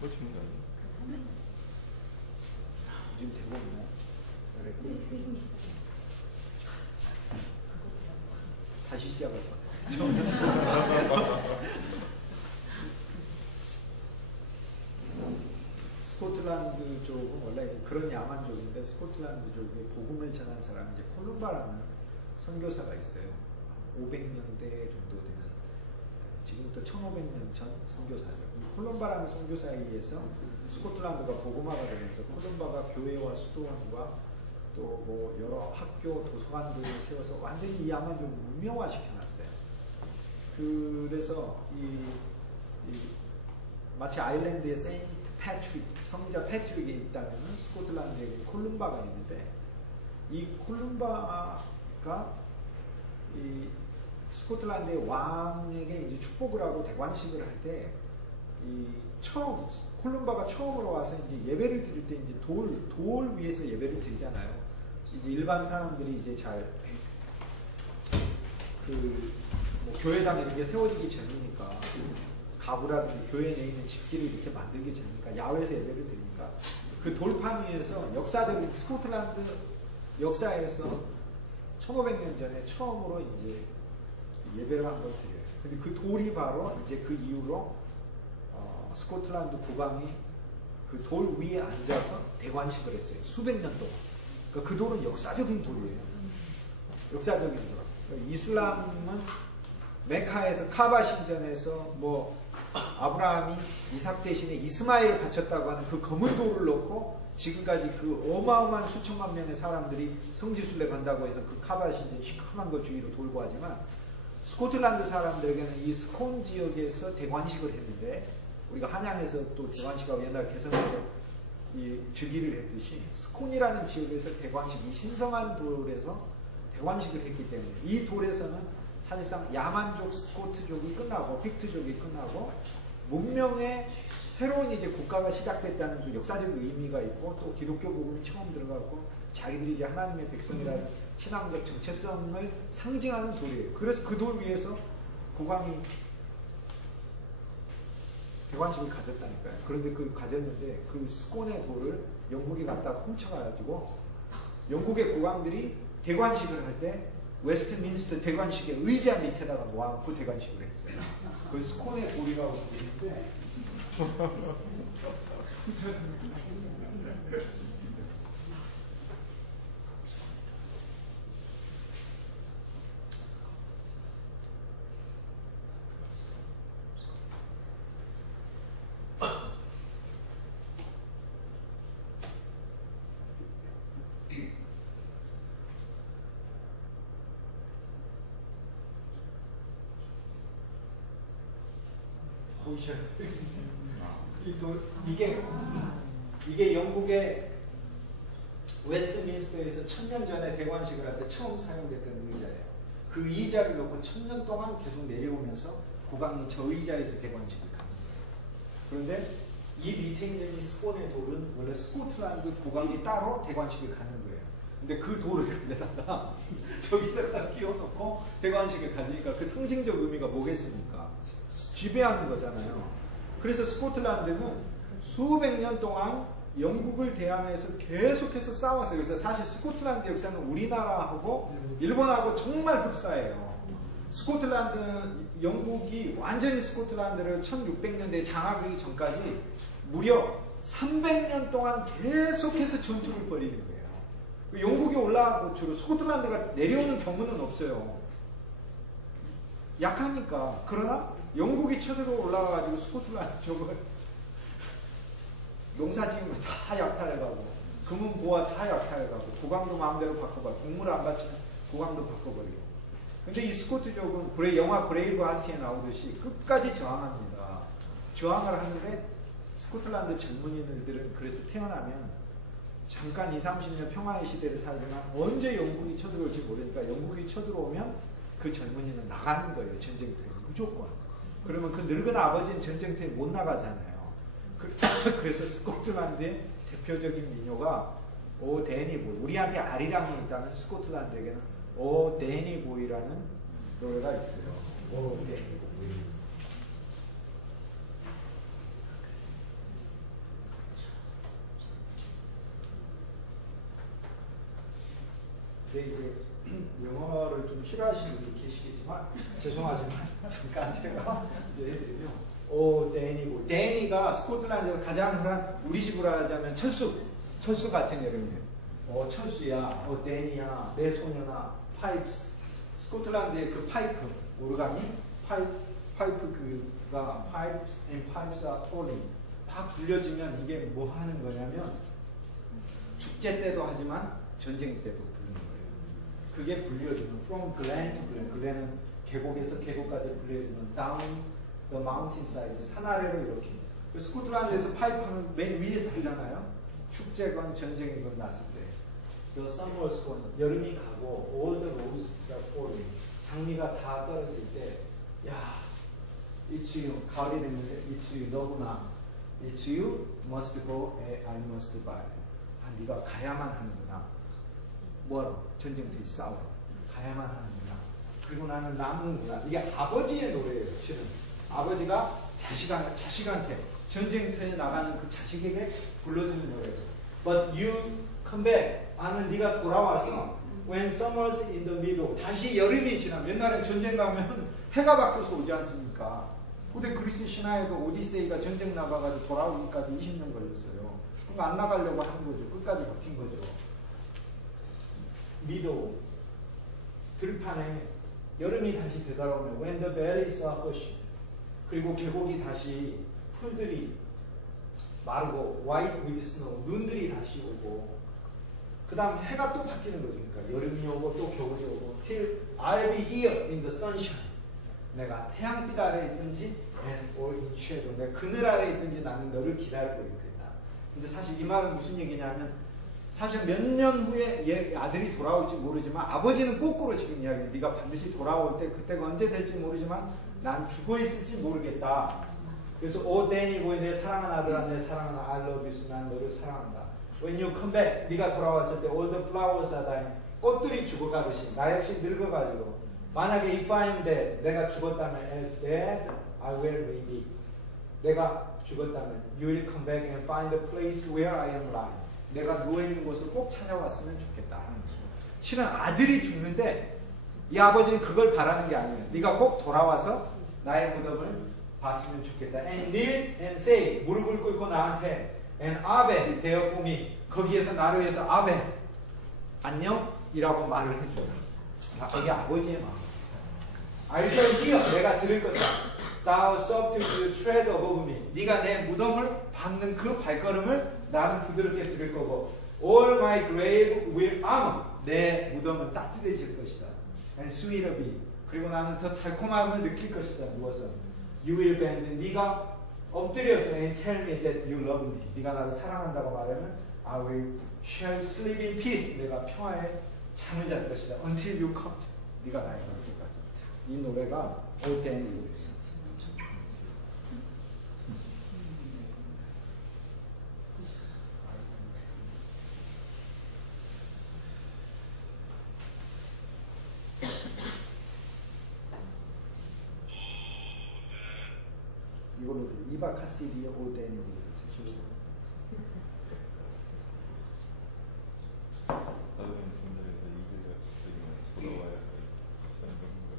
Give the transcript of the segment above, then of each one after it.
꽂히는 거 아니에요? 지금 되고 있나요? 다시 시작할 거예요. 스코틀랜드 쪽은 원래 그런 야만족인데, 스코틀랜드 쪽에 복음을 전한 사람이 이제 콜룸바라는 선교사가 있어요. 500년대 정도 되는, 지금부터 1500년 전 선교사죠. 콜룸바라는 선교사에 의해서 스코틀랜드가 복음화가 되면서 콜룸바가 교회와 수도원과 또 뭐 여러 학교, 도서관들을 세워서 완전히 이 야만족을 문명화 시켜놨어요. 그래서 마치 아일랜드의 세인트 패트릭, 성자 패트릭이 있다면 스코틀랜드에 콜룸바가 있는데, 이 콜룸바가 이 스코틀랜드의 왕에게 이제 축복을 하고 대관식을 할 때, 콜룸바가 처음으로 와서 이제 예배를 드릴 때 이제 돌 위에서 예배를 드리잖아요. 이제 일반 사람들이 이제 뭐 교회당 이렇게 세워지기 전이니까, 가구라든지 교회 내에 있는 집기를 이렇게 만들기 전이니까, 야외에서 예배를 드리니까, 그 돌판 위에서 역사적인 스코틀랜드 역사에서 1500년 전에 처음으로 이제 예배를 한 걸 드려요. 근데 그 돌이 바로 이제 그 이후로 스코틀랜드 국왕이 그 돌 위에 앉아서 대관식을 했어요. 수백 년 동안. 그러니까 그 돌은 역사적인 돌이에요. 역사적인 돌. 그러니까 이슬람은 메카에서 카바 신전에서 뭐 아브라함이 이삭 대신에 이스마엘을 바쳤다고 하는 그 검은 돌을 놓고 지금까지 그 어마어마한 수천만 명의 사람들이 성지순례 간다고 해서 그 카바 신전 시커먼 거 주위로 돌고 하지만, 스코틀랜드 사람들에게는 이 스콘 지역에서 대관식을 했는데, 우리가 한양에서 또 대관식하고 옛날 개성에서 이 즉위를 했듯이 스콘이라는 지역에서 대관식, 이 신성한 돌에서 대관식을 했기 때문에 이 돌에서는 사실상 야만족, 스코트족이 끝나고 픽트족이 끝나고 문명의 새로운 이제 국가가 시작됐다는 그 역사적 의미가 있고, 또 기독교 복음이 처음 들어가고 자기들이 이제 하나님의 백성이라는 신앙적 정체성을 상징하는 돌이에요. 그래서 그 돌 위에서 국왕이 대관식을 가졌다니까요. 그런데 그 가졌는데 그 스콘의 돌을 영국이 갖다가 훔쳐가지고 영국의 국왕들이 대관식을 할 때 웨스트민스터 대관식의 의자 밑에다가 놓아놓고 대관식을 했어요. 그 스콘의 돌이라고 부르는데 보이셔요? 이게 영국의 웨스트민스터에서 1000년 전에 대관식을 할 때 처음 사용됐던 의자예요. 그 의자를 놓고 1000년 동안 계속 내려오면서 국왕이 저 의자에서 대관식을 가는 거예요. 그런데 이 밑에 있는 이 스콘의 돌은 원래 스코틀랜드 국왕이 따로 대관식을 가는 거예요. 근데 그 돌을 가져다가 저기다가 끼워놓고 대관식을 가지니까 그 상징적 의미가 뭐겠습니까? 지배하는 거잖아요. 그래서 스코틀랜드는 수백 년 동안 영국을 대항해서 계속해서 싸웠어요. 그래서 사실 스코틀랜드 역사는 우리나라하고 일본하고 정말 흡사해요. 스코틀랜드, 영국이 완전히 스코틀랜드를 1600년대에 장악하기 전까지 무려 300년 동안 계속해서 전투를 벌이는 거예요. 영국이 올라가고 주로 스코틀랜드가 내려오는 경우는 없어요. 약하니까. 그러나 영국이 쳐들어 올라가가지고 스코틀랜드 쪽을 농사 지은 거 다 약탈해가고, 금은 보화 다 약탈해가고, 국왕도 마음대로 바꿔버리고, 공물 안 바치면 국왕도 바꿔버리고. 근데 이 스코트족은 영화 브레이브 하트에 나오듯이 끝까지 저항합니다. 저항을 하는데, 스코틀랜드 젊은이들은 그래서 태어나면 잠깐 20-30년 평화의 시대를 살지만 언제 영국이 쳐들어올지 모르니까 영국이 쳐들어오면 그 젊은이는 나가는 거예요. 전쟁터에 무조건. 그러면 그 늙은 아버지는 전쟁터에 못 나가잖아요. 그래서 스코틀랜드의 대표적인 민요가 오 데니 보이. 우리한테 아리랑이 있다면 스코틀랜드에게는 오 데니 보이라는 노래가 있어요. 오 데니 보이. 근데 이제 영어를 좀 싫어하시는 분도 계시겠지만 죄송하지만 잠깐 제가 예를 들면 데니고 데니가 스코틀랜드에서 가장 흔한 우리 집으로 하자면 철수 같은 이름이에요. 철수야, 데니야, 내 소녀나, 파이프스. 스코틀랜드의 그 파이프, 오르가니, 파이프 그가 pipes and pipes are calling. 막 불려지면 이게 뭐 하는 거냐면 축제 때도 하지만 전쟁 때도 부르는 거예요. 그게 불려지면 from glen to glen. glen은 계곡에서 계곡까지 불려지면 down the mountainside. 산 아래로 이렇게. 스코틀랜드에서 파이프 하면 맨 위에서 하잖아요. 축제건 전쟁이건 났을 때. The summer's gone. 여름이 가고 all the roses are falling. 장미가 다 떨어질 때 야, it's you. 가을이 됐는데 it's you. 너구나. It's you must go, I must buy. 네가 가야만 하는구나. 뭐하러? 전쟁터에 싸워. 가야만 하는구나. 그리고 나는 남는구나. 이게 아버지의 노래예요, 실은. 아버지가 자식한테 전쟁터에 나가는 그 자식에게 불러주는 노래예요. But you come back. 나는 네가 돌아와서 when summer's in the middle. 다시 여름이 지나면 옛날엔 전쟁 가면 해가 바뀌어서 오지 않습니까? 고대 그리스 신화에도 오디세이가 전쟁 나가가지고 돌아오기까지 20년 걸렸어요. 그러니까 안 나가려고 하는 거죠. 끝까지 버틴 거죠. 미도 들판에 여름이 다시 되돌아오면 when the valleys are hushed. 그리고 계곡이 다시 풀들이 마르고 white with snow. 눈들이 다시 오고 그 다음 해가 또 바뀌는 거죠. 그러니까 여름이 오고 또 겨울이 오고 till I'll be here in the sunshine. 내가 태양빛 아래에 있든지 or in shadow. 내가 그늘 아래에 있든지 나는 너를 기다리고 있겠다. 근데 사실 이 말은 무슨 얘기냐면 사실 몇 년 후에 얘 아들이 돌아올지 모르지만 아버지는 거꾸로 지금 이야기해요. 네가 반드시 돌아올 때 그때가 언제 될지 모르지만 난 죽어 있을지 모르겠다. 그래서 데니고 내 사랑하는 아들아 내 사랑하는 I love you. 난 너를 사랑한다. When you come back, 네가 돌아왔을 때 all the flowers are dying. 꽃들이 죽어가듯이 나 역시 늙어가지고 만약에 if I'm dead, 내가 죽었다면 as dead, I will be. 내가 죽었다면 you will come back and find the place where I am lying. 내가 누워있는 곳을 꼭 찾아왔으면 좋겠다. 실은 아들이 죽는데 이 아버지는 그걸 바라는 게 아니에요. 네가 꼭 돌아와서 나의 무덤을 봤으면 좋겠다. And kneel and say, 무릎을 꿇고 나한테 And 아베 대어폼이 거기에서 나를 위해서 아베 안녕이라고 말을 해줘라. 거기 아버지의 마음. I shall hear. 내가 들을 거다. Thou substitute tread above me. 네가 내 무덤을 밟는 그 발걸음을 나는 부드럽게 들을 거고 All my grave will armor. 내 무덤은 따뜻해질 것이다. And sweeter be. 그리고 나는 더 달콤함을 느낄 것이다. 무엇은? You will bend. 네가 엎드려서 and tell me that you love me. 네가 나를 사랑한다고 말하면 I will shall sleep in peace. 내가 평화에 잠을 잘 것이다. Until you come. 네가 나에게 올 때까지. 이 노래가 올 때는 노래예요. 이걸로 이바 카시디의 오데니 부르죠. 나중에 분들에서 이게 갑자기 돌아와야 하는 건가?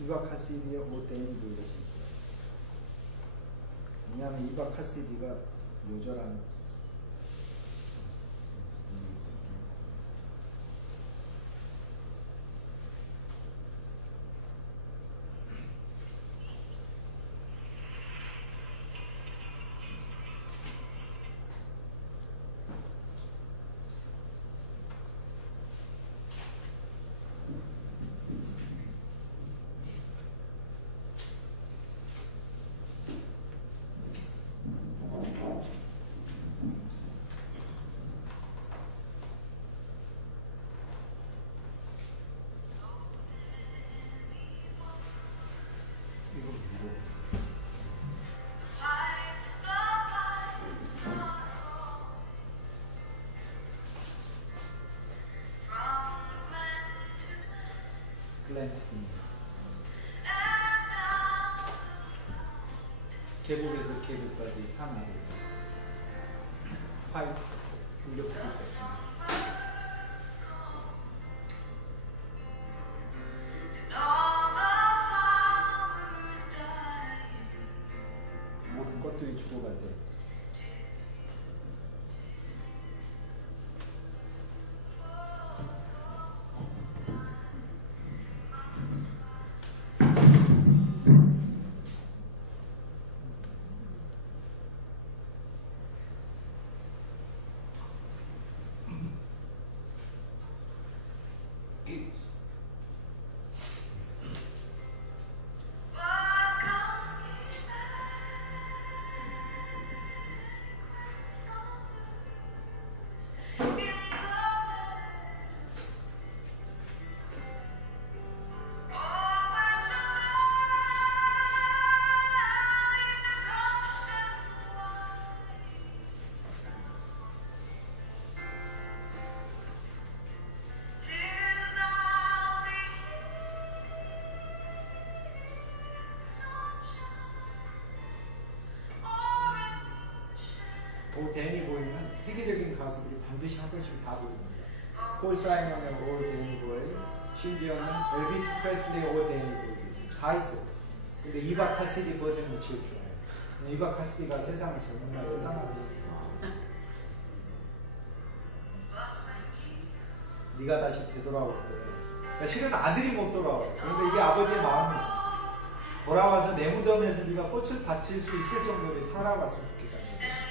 이바 카시디의 오데니 부르죠. 왜냐하면 이바 카시디가 요절한 플랜팅. 계곡에서 계곡까지 산하를 파이프 물려주고 있습니다. 모든 것들이 죽어갈 때 데니 보이는 세계적인 가수들이 반드시 한 번씩 다 부릅니다. 폴 사이먼의 오 데니 보이, 심지어는 엘비스 프레슬리의 오 데니 보이 다 있어요. 근데 이바 카시디 버전이 제일 좋아요. 이바 카시디가 세상을 젊은 날에 떠나고 네가 다시 되돌아올 거야. 그러니까 실은 아들이 못 돌아와요. 그런데 이게 아버지의 마음이에요. 돌아와서 내 무덤에서 네가 꽃을 바칠 수 있을 정도로 살아왔으면 좋겠다는 거죠.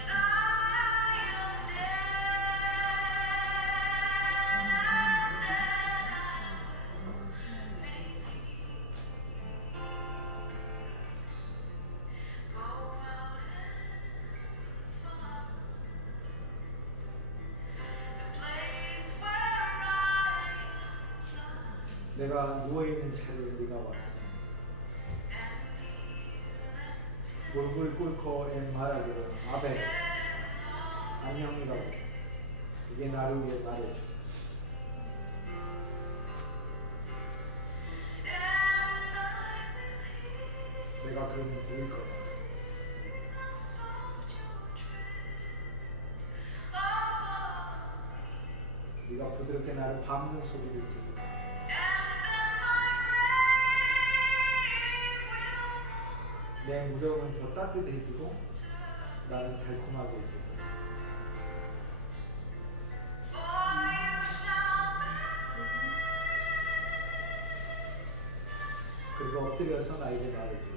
내가 누워있는 자리에 네가 왔어. 몰골 꿇고 말하기를 아베 안녕이라고. 이게 나를 위해 말해줘. 내가 그러면 들을 거야. 네가 부드럽게 나를 밟는 소리를 들을 거야. 내 무덤은 더 따뜻해지고 나는 달콤하게 있을 거야. 그리고 엎드려서 나에게 말해줘.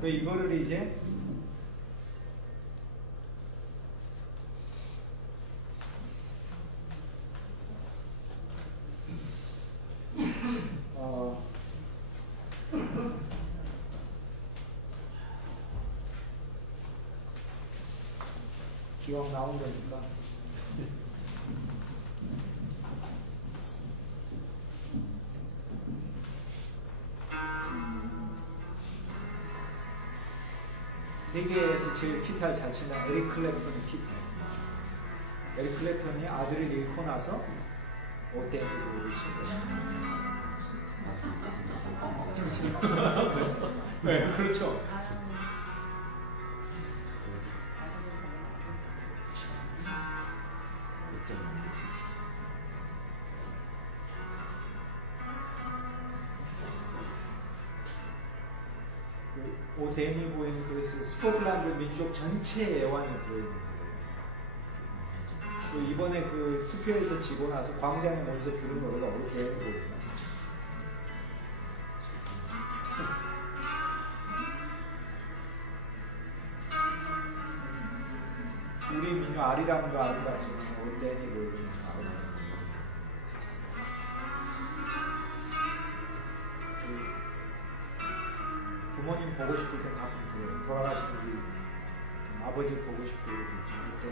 그 이거를 이제 기왕 나온 거니까 세계에서 제일 기타를 잘 치는 에릭 클랩턴이 기타예요. 에릭 클랩턴이 아들을 잃고 나서 오데니를 친 거예요. 네, 그렇죠. 오데니 보이는 그래서 스코틀랜드 민족 전체의 애환이 들어있는 거예요. 그 이번에 그 투표에서 지고 나서 광장에 모여서 부른 노래가 오데니 보이나. 우리 민요 아리랑과 아리랑지는 오데니 보이는 부모님 보고 싶을 때 가끔 들어요. 돌아가신 분이 아버지 보고 싶고 그때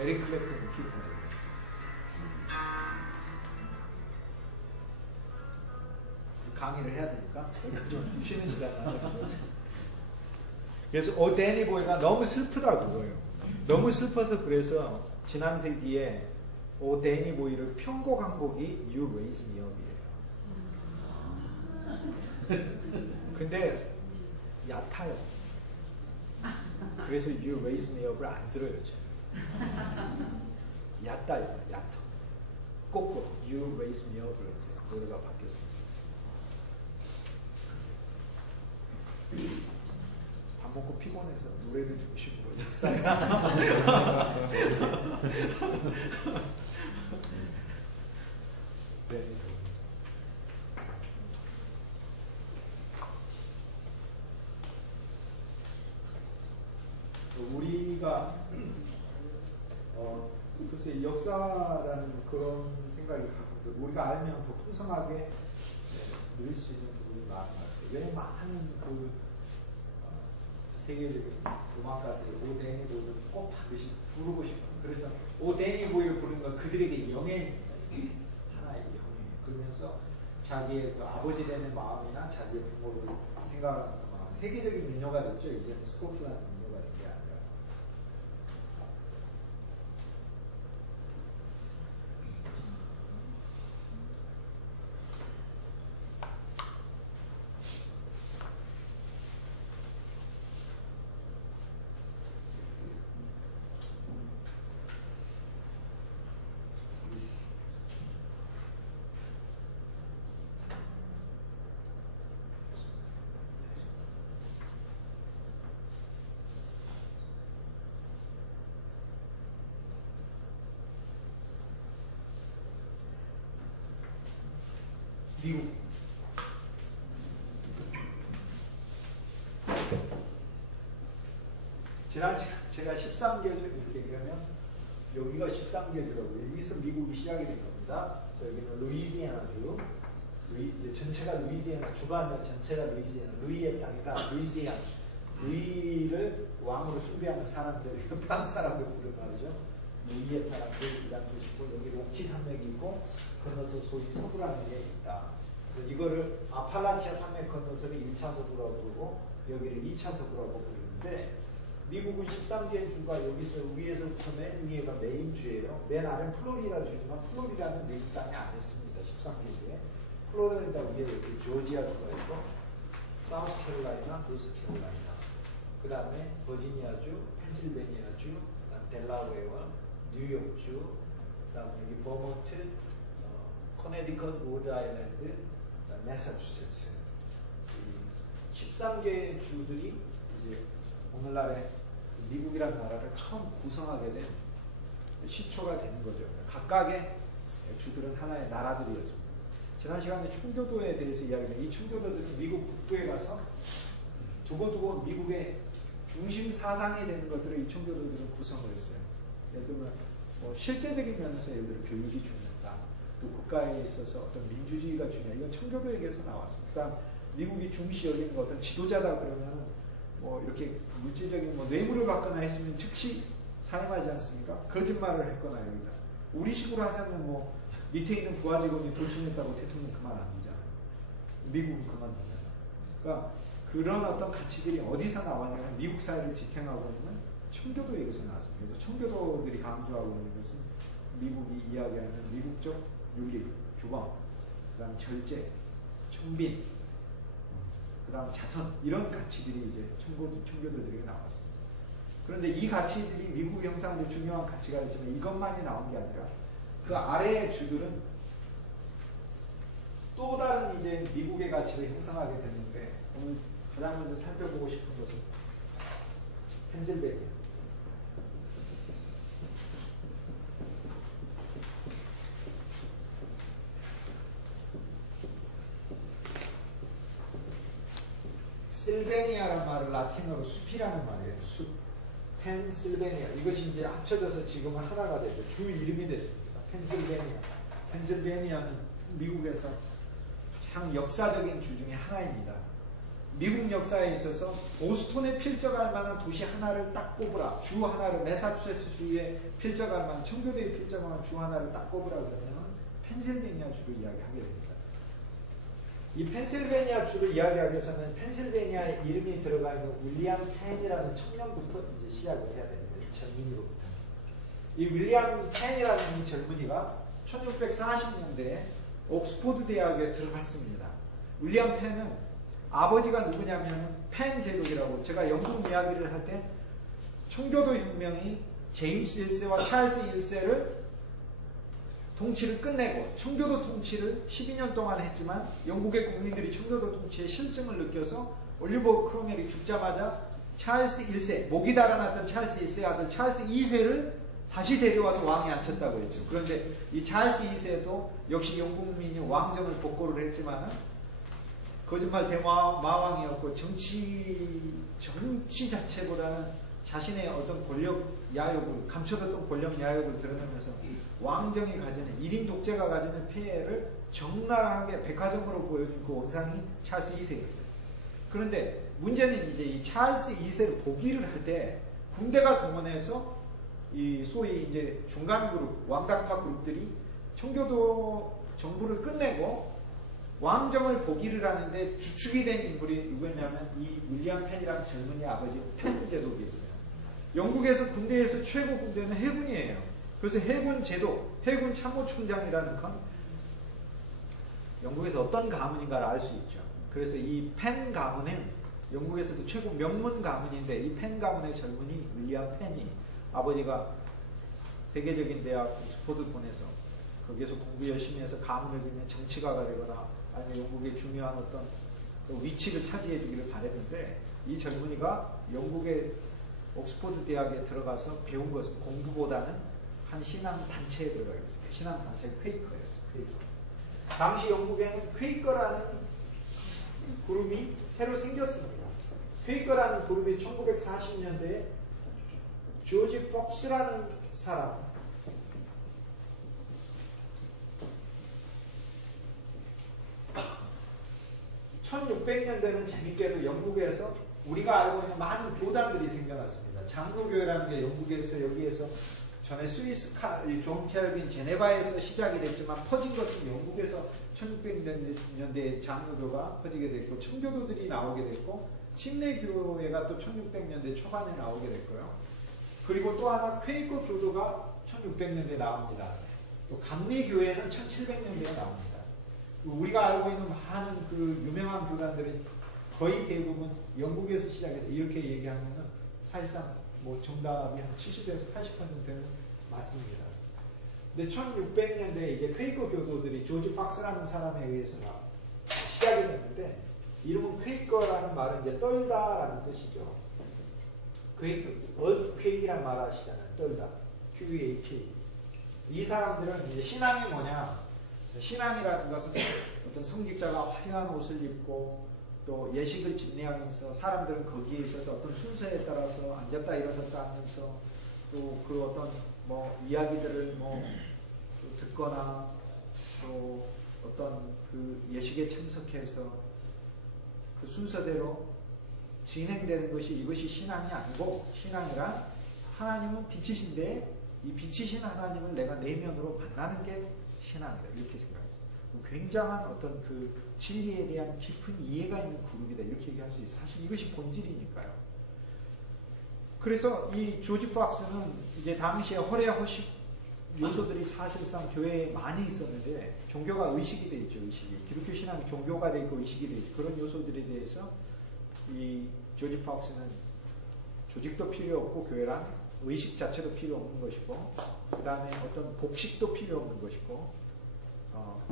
에릭 클랩튼은 필터예요. 강의를 해야 되니까 좀 쉬는 시간 나눠주고. 그래서 데니 보이가 너무 슬프다고 그거예요. 너무 슬퍼서 그래서 지난 세기에 데니 보이를 편곡한 곡이 You Raise Me Up이에요. 근데 얕아요. 그래서 You Raise Me Up을 안 들어요. 얕다요. 얕아. 거꾸로 You Raise Me Up을 노래가 바뀌었습니다. 밥 먹고 피곤해서 노래를 중심으로 역사가 네. 우리가 글쎄 역사라는 그런 생각이 가끔 우리가 알면 더 풍성하게 누릴 수 있는 부분이 많은 것 같아요. 왜 많은 세계적인 음악가들이 데니 보이를 꼭 반드시 부르고 싶어요. 그래서 데니 보이를 부르는 건 그들에게 영예입니다. 하나의 영예예요. 그러면서 자기의 그 아버지 되는 마음이나 자기의 부모를 생각하는 그 마음. 세계적인 민요가 됐죠. 이제는 스코틀랜드 민요가 된 게 아니라. 미국. 지난 제가 13개주 이렇게 얘기하면 여기가 13개주라고요. 여기서 미국이 시작이 된 겁니다. 여기는 루이지애나주. 전체가 루이지애나, 주가 전체가 루이지애나, 루이의 땅이다. 루이지애나. 루이를 왕으로 숭배하는 사람들, 프랑스 사람들 부르는 말이죠. 루이의 사람들이라는 뜻이고, 여기 록키 산맥이 있고, 건너서 소위 서부라는 게 있다. 그래서 이거를 아팔라치아 산맥 건너서를 1차 서부라고 부르고, 여기를 2차 서부라고 부르는데, 미국은 13개 주가 여기서 위에서부터 맨 위에가 메인 주예요. 맨 아래는 플로리다 주지만 플로리다는 미국 땅이 안 있습니다. 13개 주에. 플로리다 위에 여기 조지아 주가 있고, 사우스캐롤라이나, 노스캐롤라이나. 그 다음에 버지니아주, 펜실베니아주, 그다음 델라웨어와 뉴욕주, 그 다음에 여기 버몬트, 코네디컷, 로드아일랜드, 그다음 매사추세츠. 13개 주들이 이제 오늘날의 미국이라는 나라를 처음 구성하게 된 시초가 되는 거죠. 각각의 주들은 하나의 나라들이었습니다. 지난 시간에 청교도에 대해서 이야기했는데 이 청교도들은 미국 북부에 가서 두고두고 미국의 중심 사상이 되는 것들을 이 청교도들은 구성을 했어요. 예를 들면 실제적인 면에서 예를 들어 교육이 중요하다. 또 국가에 있어서 어떤 민주주의가 중요하다. 이건 청교도에게서 나왔습니다. 그러니까 미국이 중시 여기는 어떤 지도자다 그러면 이렇게 물질적인 뇌물을 받거나 했으면 즉시 사임하지 않습니까? 거짓말을 했거나 여기다. 우리식으로 하자면 밑에 있는 부하 직원이 도청했다고 대통령 그만 안 되잖아요. 미국은 그만 되잖아요. 그러니까 그런 어떤 가치들이 어디서 나왔냐면 미국 사회를 지탱하고 있는 청교도에게서 나왔습니다. 그래서 청교도들이 강조하고 있는 것은 미국이 이야기하는 미국적 윤리, 규범, 그 다음 절제, 청빈, 그 다음 자선, 이런 가치들이 이제 청교도들에게 나왔습니다. 그런데 이 가치들이 미국이 형성하는 중요한 가치가 있지만 이것만이 나온 게 아니라 그 아래의 주들은 또 다른 이제 미국의 가치를 형성하게 됐는데 오늘 가장 먼저 살펴보고 싶은 것은 펜실베니아. 실베니아라는 말은 라틴어로 숲이라는 말이에요. 숲. 펜실베니아. 이것이 이제 합쳐져서 지금은 하나가 되죠. 주 이름이 됐습니다. 펜실베니아. 펜실베니아는 미국에서 가장 역사적인 주 중에 하나입니다. 미국 역사에 있어서 보스턴에 필적할 만한 도시 하나를 딱 꼽으라. 주 하나를, 매사추세츠 주에 필적할 만한, 청교도에 필적할 만한 주 하나를 딱 꼽으라 그러면 펜실베니아 주를 이야기하게 됩니다. 이 펜실베니아 주를 이야기하기 위해서는 펜실베니아의 이름이 들어가 있는 윌리엄 펜이라는 청년부터 이제 시작을 해야 됩니다. 이 젊은이로부터. 이 윌리엄 펜이라는 이 젊은이가 1640년대에 옥스포드 대학에 들어갔습니다. 윌리엄 펜은 아버지가 누구냐면 펜 제독이라고, 제가 영국 이야기를 할 때 청교도 혁명이 제임스 1세와 찰스 1세를 통치를 끝내고 청교도 통치를 12년 동안 했지만 영국의 국민들이 청교도 통치의 실증을 느껴서 올리버 크롬웰이 죽자마자 찰스 1세, 목이 달아났던 찰스 1세 아들 찰스 2세를 다시 데려와서 왕에 앉혔다고 했죠. 그런데 이 찰스 2세도 역시 영국 국민이 왕정을 복고를 했지만 거짓말 대마왕이었고 정치 자체보다는 자신의 어떤 권력 야욕을, 감춰뒀던 권력 야욕을 드러내면서 왕정이 가지는, 1인 독재가 가지는 폐해를 적나라하게 백화점으로 보여준 그 원상이 찰스 2세였어요. 그런데 문제는 이제 이 찰스 2세를 복위를 할 때 군대가 동원해서 이 소위 이제 중간 그룹, 왕당파 그룹들이 청교도 정부를 끝내고 왕정을 복위를 하는데 주축이 된 인물이 누구였냐면 이 윌리엄 펜이라는 젊은이 아버지 펜 제독이었어요. 영국에서 군대에서 최고 군대는 해군이에요. 그래서 해군 제독, 해군 참모총장이라는 건 영국에서 어떤 가문인가를 알 수 있죠. 그래서 이 펜 가문은 영국에서도 최고 명문 가문인데 이 펜 가문의 젊은이 윌리엄 펜이 아버지가 세계적인 대학 옥스포드 보내서 거기에서 공부 열심히 해서 가문을 빌면 정치가가 되거나 아니면 영국의 중요한 어떤 위치를 차지해 주기를 바랬는데 이 젊은이가 영국의 옥스포드 대학에 들어가서 배운 것은 공부보다는 한 신앙 단체에 들어가게 됐어요. 그 신앙 단체가 퀘이커였어요. 퀘이커. 당시 영국에는 퀘이커라는 그룹이 새로 생겼습니다. 퀘이커라는 그룹이 1940년대에 조지 폭스라는 사람, 1600년대는 재밌게도 영국에서 우리가 알고 있는 많은 교단들이 생겨났습니다. 장로교회라는 게 영국에서, 여기에서 전에 스위스 존 켈빈 제네바에서 시작이 됐지만 퍼진 것은 영국에서 1600년대에 장로교가 퍼지게 됐고 청교도들이 나오게 됐고 침례교회가 또 1600년대 초반에 나오게 됐고요. 그리고 또 하나 퀘이커 교도가 1600년대에 나옵니다. 또 감리교회는 1700년대에 나옵니다. 우리가 알고 있는 많은 그 유명한 교단들이 거의 대부분 영국에서 시작해서 이렇게 얘기하면은 사실상 뭐 정답이 한 70에서 80%는 맞습니다. 근데 1600년대에 이제 퀘이커 교도들이 조지 박스라는 사람에 의해서 시작이 됐는데 이름은 퀘이커라는 말은 이제 떨다라는 뜻이죠. 퀘이커, earthquake이란 말 하시잖아요. 떨다. QEAK. 이 사람들은 이제 신앙이 뭐냐? 신앙이라는 것은 어떤 성직자가 화려한 옷을 입고 또 예식을 집례하면서 사람들은 거기에 있어서 어떤 순서에 따라서 앉았다 일어섰다 하면서 또 그 어떤 뭐 이야기들을 뭐 듣거나 또 어떤 그 예식에 참석해서 그 순서대로 진행되는 것이 이것이 신앙이 아니고 신앙이란 하나님은 빛이신데 이 빛이신 하나님을 내가 내면으로 만나는 게 신앙이다. 이렇게 생각했어요. 굉장한 어떤 그 진리에 대한 깊은 이해가 있는 그룹이다. 이렇게 얘기할 수 있어요. 사실 이것이 본질이니까요. 그래서 이 조지 폭스는 이제 당시에 허례허식 요소들이 사실상 교회에 많이 있었는데 종교가 의식이 되어 있죠. 의식이. 기독교 신앙이 종교가 되어 있고 의식이 되어 있죠. 그런 요소들에 대해서 이 조지 폭스는 조직도 필요 없고 교회란 의식 자체도 필요 없는 것이고 그 다음에 어떤 복식도 필요 없는 것이고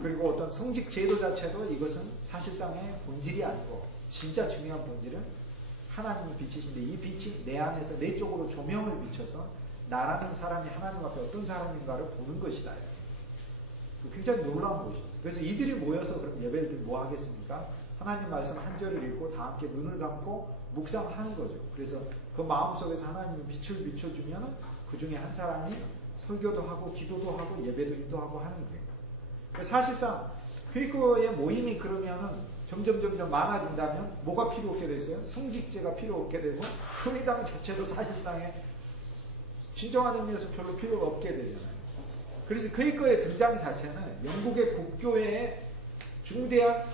그리고 어떤 성직 제도 자체도 이것은 사실상의 본질이 아니고 진짜 중요한 본질은 하나님의 빛이신데 이 빛이 내 안에서 내 쪽으로 조명을 비춰서 나라는 사람이 하나님 앞에 어떤 사람인가를 보는 것이다. 굉장히 놀라운 것이죠. 그래서 이들이 모여서 그럼 예배를 뭐 하겠습니까? 하나님 말씀 한 절을 읽고 다 함께 눈을 감고 묵상하는 거죠. 그래서 그 마음속에서 하나님의 빛을 비춰주면 그 중에 한 사람이 설교도 하고 기도도 하고 예배도 인도하고 하는 거예요. 사실상 퀘이커의 모임이 그러면은 점점 많아진다면 뭐가 필요 없게 됐어요? 성직제가 필요 없게 되고 교회당 자체도 사실상의 진정한 의미에서 별로 필요가 없게 되잖아요. 그래서 퀘이커의 등장 자체는 영국의 국교회의 중대한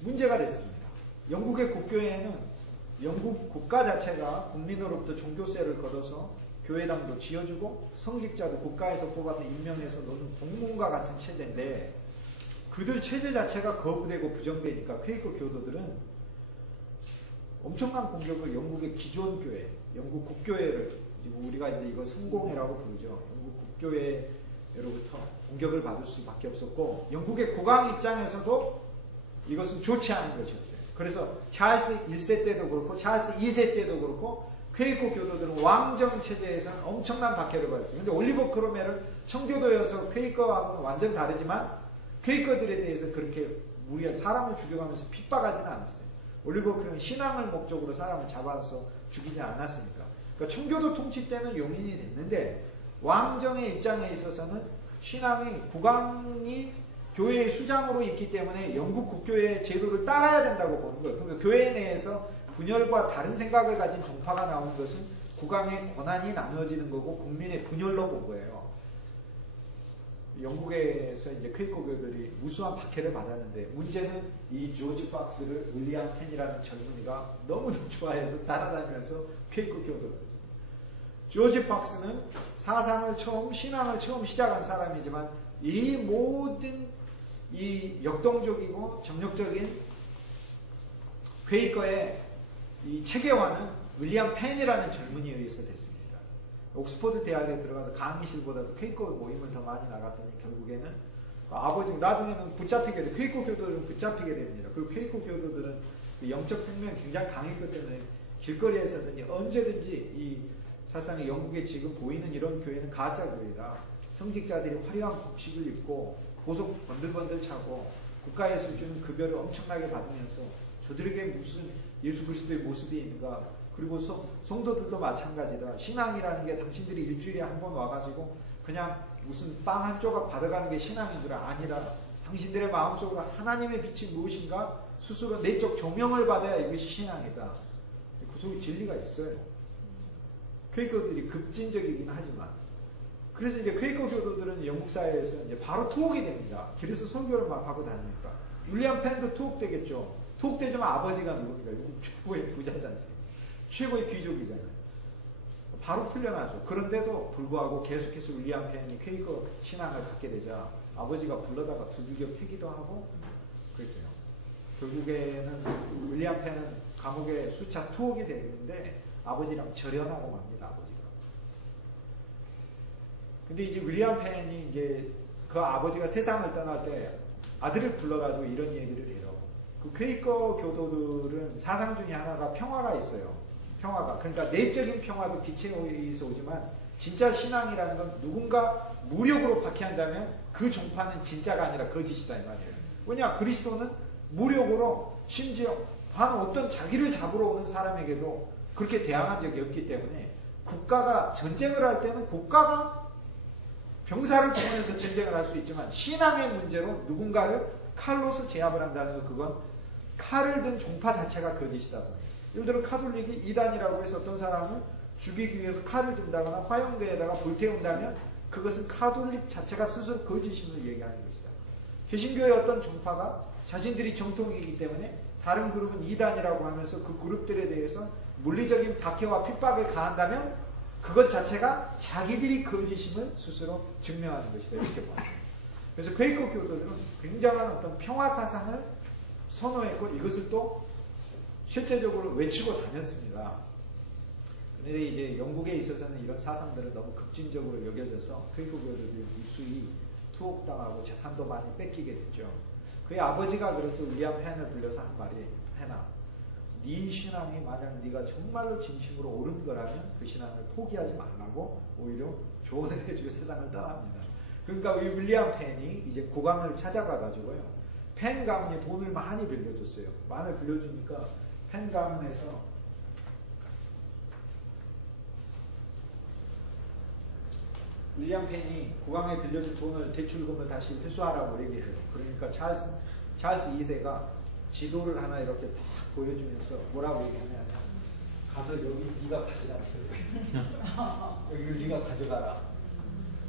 문제가 됐습니다. 영국의 국교회는 영국 국가 자체가 국민으로부터 종교세를 걷어서 교회당도 지어주고 성직자도 국가에서 뽑아서 임명해서 노는 공무원과 같은 체제인데 그들 체제 자체가 거부되고 부정되니까 퀘이커 교도들은 엄청난 공격을 영국의 기존 교회, 영국 국교회를 우리가 이제 이거 성공회라고 부르죠. 영국 국교회로부터 공격을 받을 수밖에 없었고 영국의 국왕 입장에서도 이것은 좋지 않은 것이었어요. 그래서 찰스 1세 때도 그렇고 찰스 2세 때도 그렇고 퀘이커 교도들은 왕정 체제에서는 엄청난 박해를 받았어요. 근데 올리버 크로멜은 청교도여서 퀘이커하고는 완전 다르지만 퀘이커들에 대해서 그렇게 우리가 사람을 죽여가면서 핍박하지는 않았어요. 올리버 크로멜은 신앙을 목적으로 사람을 잡아서 죽이지 않았으니까. 그러니까 청교도 통치 때는 용인이 됐는데 왕정의 입장에 있어서는 신앙이 국왕이 교회의 수장으로 있기 때문에 영국 국교회의 제도를 따라야 된다고 보는 거예요. 그러니까 교회 내에서 분열과 다른 생각을 가진 종파가 나오는 것은 국왕의 권한이 나누어지는 거고 국민의 분열로 본 거예요. 영국에서 이제 퀘이커 교들이 무수한 박해를 받았는데 문제는 이 조지 박스를 윌리엄 펜이라는 젊은이가 너무도 좋아해서 따라다니면서 퀘이커 교도를 했어요. 조지 박스는 사상을 처음, 신앙을 처음 시작한 사람이지만 이 모든 이 역동적이고 정력적인 퀘이커의 이 체계화는 윌리엄 펜이라는 젊은이에 의해서 됐습니다. 옥스퍼드 대학에 들어가서 강의실보다도 퀘이커 모임을 더 많이 나갔더니 결국에는 아버지 나중에는 붙잡히게 돼. 퀘이커 교도들은 붙잡히게 됩니다. 그리고 퀘이커 교도들은 영적 생명이 굉장히 강했기 때문에 길거리에서든지 언제든지 이 사실상 영국에 지금 보이는 이런 교회는 가짜 교회다. 성직자들이 화려한 복식을 입고 보석 번들번들 차고 국가에서 주는 급여를 엄청나게 받으면서 저들에게 무슨 예수 그리스도의 모습이 있는가. 그리고 성도들도 마찬가지다. 신앙이라는 게 당신들이 일주일에 한 번 와가지고 그냥 무슨 빵 한 조각 받아가는 게 신앙인 줄 아니라 당신들의 마음속으로 하나님의 빛이 무엇인가 스스로 내적 조명을 받아야 이것이 신앙이다. 그 속에 진리가 있어요. 퀘이커들이 급진적이긴 하지만 그래서 이제 퀘이커 교도들은 영국 사회에서 이제 바로 투옥이 됩니다. 길에서 설교를 막 하고 다니니까. 윌리엄 펜도 투옥되겠죠. 투옥되지만 아버지가 누굽니까? 영국 최고의 부자지 않습니까? 최고의 귀족이잖아요. 바로 풀려나죠. 그런데도 불구하고 계속해서 윌리엄 펜이 퀘이커 신앙을 갖게 되자 아버지가 불러다가 두들겨 패기도 하고 그랬어요. 결국에는 윌리엄 펜은 감옥에 수차 투옥이 되는데 아버지랑 절연하고 맙니다. 아버지가. 근데 이제 윌리엄 펜이 이제 그 아버지가 세상을 떠날 때 아들을 불러가지고 이런 얘기를 해요. 그 퀘이커 교도들은 사상 중에 하나가 평화가 있어요. 평화가. 그러니까 내적인 평화도 빛에 의해서 오지만 진짜 신앙이라는 건 누군가 무력으로 박해한다면 그 종파는 진짜가 아니라 거짓이다 이 말이에요. 왜냐? 그리스도는 무력으로 심지어 한 어떤 자기를 잡으러 오는 사람에게도 그렇게 대항한 적이 없기 때문에 국가가 전쟁을 할 때는 국가가 병사를 동원해서 전쟁을 할 수 있지만 신앙의 문제로 누군가를 칼로서 제압을 한다는 것 그건 칼을 든 종파 자체가 거짓이다. 예를 들어 카톨릭이 이단이라고 해서 어떤 사람을 죽이기 위해서 칼을 든다거나 화형대에다가 불태운다면 그것은 카톨릭 자체가 스스로 거짓임을 얘기하는 것이다. 개신교의 어떤 종파가 자신들이 정통이기 때문에 다른 그룹은 이단이라고 하면서 그 그룹들에 대해서 물리적인 박해와 핍박을 가한다면 그것 자체가 자기들이 거짓임을 스스로 증명하는 것이다. 이렇게 봐요. 그래서 퀘이커 교도들은 굉장한 어떤 평화 사상을 선호했고 이것을 또 실제적으로 외치고 다녔습니다. 그런데 이제 영국에 있어서는 이런 사상들을 너무 급진적으로 여겨져서 퀘이커 교도들이 무수히 투옥당하고 재산도 많이 뺏기게 됐죠. 그의 아버지가 그래서 윌리엄 펜을 불려서 한 말이 펜아, 네 신앙이 만약 네가 정말로 진심으로 옳은 거라면 그 신앙을 포기하지 말라고 오히려 조언을 해주고 세상을 떠납니다. 그러니까 이 윌리엄 펜이 이제 국왕을 찾아가 가지고요. 펜 가문이 돈을 많이 빌려줬어요. 많이 빌려주니까 펜 가문에서 윌리엄 펜이 국왕에 빌려준 돈을 대출금을 다시 회수하라고 얘기해요. 그러니까 찰스 2세가 지도를 하나 이렇게 딱 보여주면서 뭐라고 얘기하냐면 가서 여기 네가 가져가라. 여기를 네가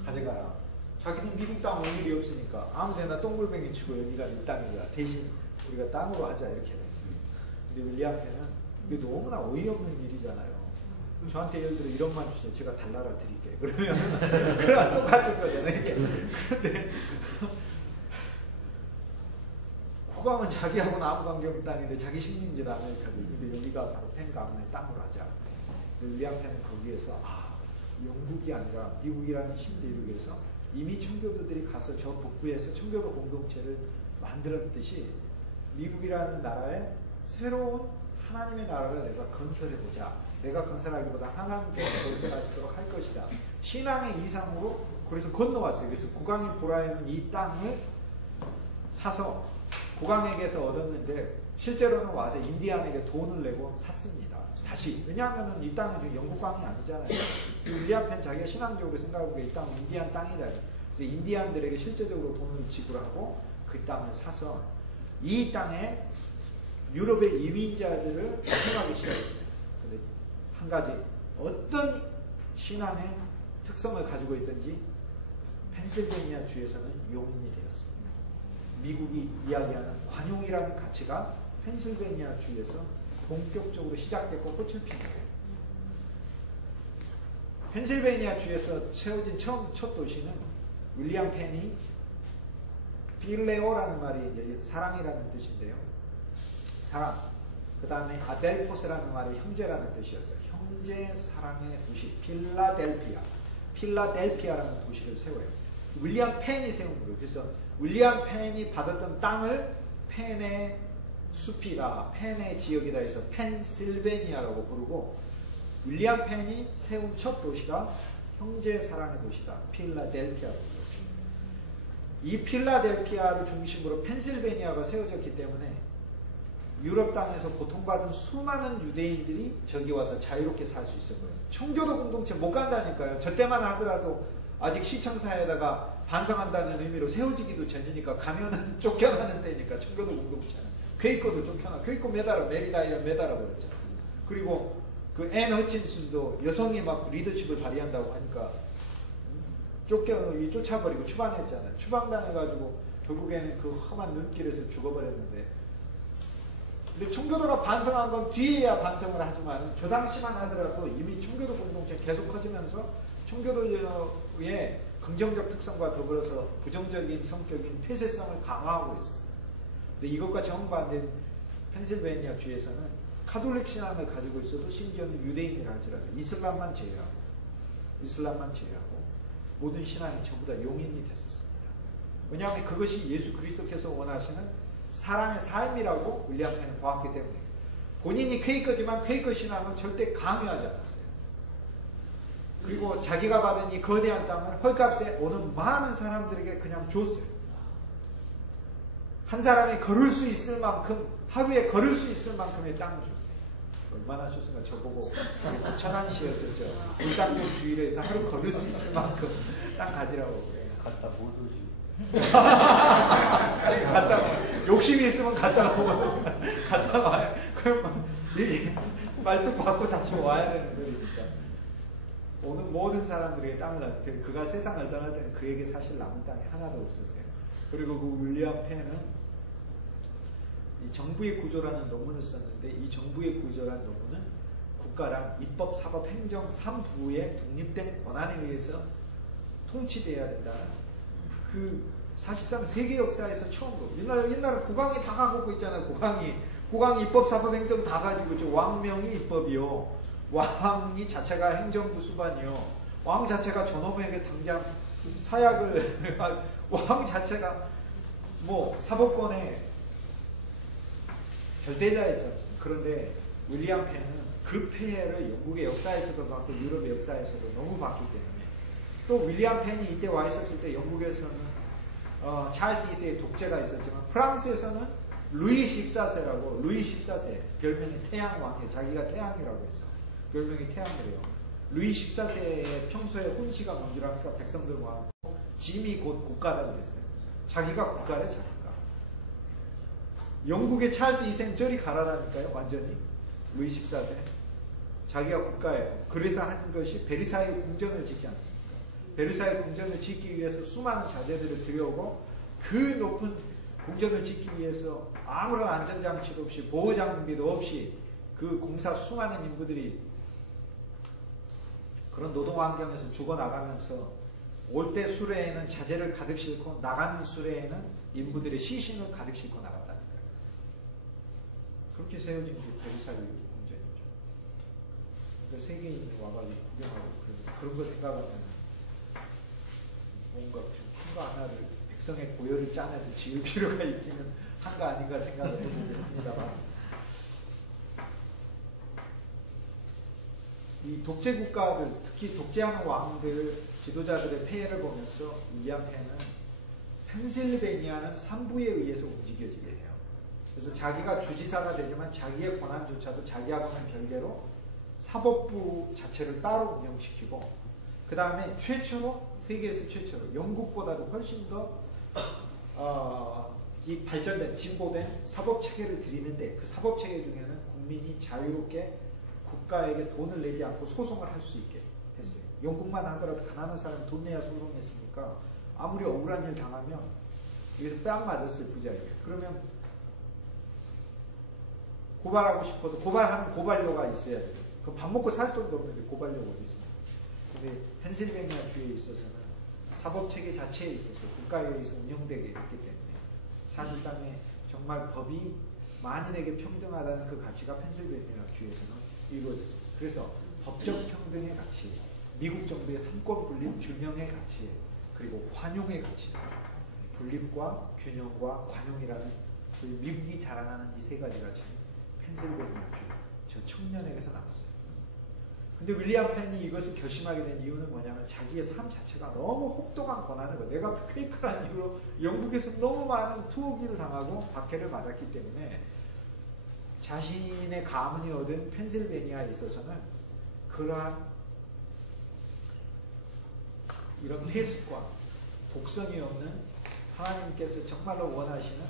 가져가라. 자기는 미국 땅 올 일이 없으니까 아무데나 똥굴뱅이 치고 여기가 이 땅이다. 대신 우리가 땅으로 하자 이렇게 해요. 근데 윌리엄 펜은 이게 너무나 어이없는 일이잖아요. 저한테 예를 들어 이런 말 주세요. 제가 달나라 드릴게요. 그러면 그랑 똑같은 거잖아요. 이게. 그런데 국왕은 자기하고는 아무 관계없는 땅인데 자기 식민지를 아메리카를. 근데 여기가 바로 펜 가문의 땅으로 하자. 윌리엄 펜은 거기에서 영국이 아니라 미국이라는 힘을 이루기 위해서 이미 청교도들이 가서 저 북부에서 청교도 공동체를 만들었듯이 미국이라는 나라에 새로운 하나님의 나라를 내가 건설해보자. 내가 건설하기보다 하나님께서 건설하시도록 할 것이다. 신앙의 이상으로 그래서 건너왔어요. 그래서 국왕이 보라에는 이 땅을 사서 국왕에게서 얻었는데 실제로는 와서 인디안에게 돈을 내고 샀습니다. 다시. 왜냐하면 이 땅은 지금 영국 왕이 아니잖아요. 윌리엄 펜 자기가 신앙적으로 생각하기에 이 땅은 인디안 땅이다. 그래서 인디안들에게 실제적으로 돈을 지불하고 그 땅을 사서 이 땅에 유럽의 이민자들을 생각하기 시작했어요. 근데 한 가지 어떤 신앙의 특성을 가지고 있든지 펜실베니아 주에서는 용인이 되었습니다. 미국이 이야기하는 관용이라는 가치가 펜실베니아 주에서 본격적으로 시작됐고 꽃을 핀 거예요. 펜실베니아 주에서 세워진 첫 도시는 윌리엄 펜이 필레오라는 말이 이제 사랑이라는 뜻인데요. 사랑. 그 다음에 아델포스라는 말이 형제라는 뜻이었어요. 형제 사랑의 도시 필라델피아라는 도시를 세워요. 윌리엄 펜이 세운 거예요. 그래서 윌리엄 펜이 받았던 땅을 펜의 숲이다, 펜의 지역이다 해서 펜실베니아라고 부르고 윌리엄 펜이 세운 첫 도시가 형제 사랑의 도시다. 필라델피아라고 불렀습니다. 이 필라델피아를 중심으로 펜실베니아가 세워졌기 때문에 유럽 땅에서 고통받은 수많은 유대인들이 저기 와서 자유롭게 살 수 있었고요. 청교도 공동체 못 간다니까요. 저 때만 하더라도 아직 시청사에다가 반성한다는 의미로 세워지기도 전이니까 가면은 쫓겨나는 때니까 청교도 공동체는 퀘이커도 쫓겨나. 퀘이커 매달아 메리다이어 매달아 버렸잖아요. 그리고 그 앤 허친슨도 여성이 막 리더십을 발휘한다고 하니까 쫓아버리고 추방했잖아요. 추방당해가지고 결국에는 그 험한 눈길에서 죽어버렸는데, 근데 청교도가 반성한 건 뒤에야 반성을 하지만 저 당시만 하더라도 이미 청교도 공동체 계속 커지면서 청교도의 긍정적 특성과 더불어서 부정적인 성격인 폐쇄성을 강화하고 있었어요. 근데 이것과 정반대인 펜실베니아 주에서는 카톨릭 신앙을 가지고 있어도 심지어는 유대인이라 할지라도 이슬람만 제외하고 모든 신앙이 전부 다 용인이 됐었습니다. 왜냐하면 그것이 예수 그리스도께서 원하시는 사랑의 삶이라고 윌리엄 펜은 보았기 때문에 본인이 퀘이커지만 퀘이커 신앙을 절대 강요하지 않았어요. 그리고 자기가 받은 이 거대한 땅을 헐값에 오는 많은 사람들에게 그냥 줬어요. 한 사람이 걸을 수 있을 만큼, 하루에 걸을 수 있을 만큼의 땅을 줬어요. 얼마나 줬습니까? 저보고 그래서 천안시였었죠. 불당동 주일에서 하루 걸을 수 있을 만큼 땅 가지라고 그래요. 갖다 못 오지. 갔다 와. 욕심이 있으면 갔다 오고 갔다 와요. 그럼 이게 말뚝 받고 다시 와야 되는 거니까. 오늘 모든 사람들에게 땅을 날 때, 그가 세상을 떠날 때는 그에게 사실 남은 땅이 하나도 없었어요. 그리고 그 윌리엄 펜은 이 정부의 구조라는 논문을 썼는데, 이 정부의 구조라는 논문은 국가랑 입법, 사법, 행정 3부의 독립된 권한에 의해서 통치돼야 된다. 그 사실상 세계 역사에서 처음으로 옛날에 국왕이 다 갖고 있잖아요. 국왕이 입법, 사법, 행정 다 가지고 있죠. 왕명이 입법이요, 왕이 자체가 행정부 수반이요, 왕 자체가 저놈에게 당장 사약을 왕 자체가 뭐 사법권의 절대자였지 않습니까? 그런데 윌리엄 펜은 그 폐해를 영국의 역사에서도 받고 유럽의 역사에서도 너무 받기 때문에, 또 윌리엄 펜이 이때 와 있었을 때 영국에서는 찰스 2세의 독재가 있었지만 프랑스에서는 루이 14세라고, 루이 14세 별명이 태양왕이에요. 자기가 태양이라고 해서 별명이 태양이래요. 루이 14세의 평소에 훈시가 뭔지라니까 백성들 모아놓고 짐이 곧 국가다 그랬어요. 자기가 국가래 자기가. 영국의 찰스 2세는 저리 가라라니까요. 완전히 루이 14세 자기가 국가예요. 그래서 한 것이 베르사유 궁전을 짓지 않습니까? 베르사유 궁전을 짓기 위해서 수많은 자재들을 들여오고 그 높은 궁전을 짓기 위해서 아무런 안전장치도 없이 보호장비도 없이 그 공사 수많은 인부들이 그런 노동환경에서 죽어나가면서 올 때 수레에는 자재를 가득 싣고 나가는 수레에는 인부들의 시신을 가득 싣고 나갔다니까요. 그렇게 세워진 게 베르사유 궁전이죠. 그러니까 세계인이 와가지고 구경하고 그런 거 생각하면 뭔가 큰 거 하나를 백성의 고열을 짜내서 지을 필요가 있기는 한거 아닌가 생각을 해보긴 합니다만 이 독재 국가들, 특히 독재하는 왕들, 지도자들의 폐해를 보면서 윌리엄 펜은 펜실베니아는 산부에 의해서 움직여지게 해요. 그래서 자기가 주지사가 되지만 자기의 권한조차도 자기하고는 별개로 사법부 자체를 따로 운영시키고 그 다음에 최초로 세계에서 최초로 영국보다도 훨씬 더 이 발전된 진보된 사법체계를 들이는데 그 사법체계 중에는 국민이 자유롭게 국가에게 돈을 내지 않고 소송을 할 수 있게 했어요. 영국만 하더라도 가난한 사람이 돈 내야 소송했으니까 아무리 억울한 일 당하면 여기서 뺨 맞았어요. 부자에게. 그러면 고발하고 싶어도 고발하는 고발료가 있어야 돼요. 그럼 밥 먹고 살 돈도 없는데 고발료가 어디 있습니까? 근데 펜실베니아 주에 있어서는 사법체계 자체에 있어서 국가에 의해서 운영되게 했기 때문에 사실상의 정말 법이 만인에게 평등하다는 그 가치가 펜실베니아 주에서는 이루어졌어요. 그래서 법적 평등의 가치, 미국 정부의 삼권 분립 균형의 가치, 그리고 관용의 가치, 분립과 균형과 관용이라는 미국이 자랑하는 이 세 가지 가치는 펜실베니아 주, 저 청년에게서 나왔어요. 근데 윌리엄 펜이 이것을 결심하게 된 이유는 뭐냐면 자기의 삶 자체가 너무 혹독한 고난을 내가 퀘이크라는 이유로 영국에서 너무 많은 투옥을 당하고 박해를 받았기 때문에 자신의 가문이 얻은 펜실베니아에 있어서는 그러한 이런 폐습과 독성이 없는 하나님께서 정말로 원하시는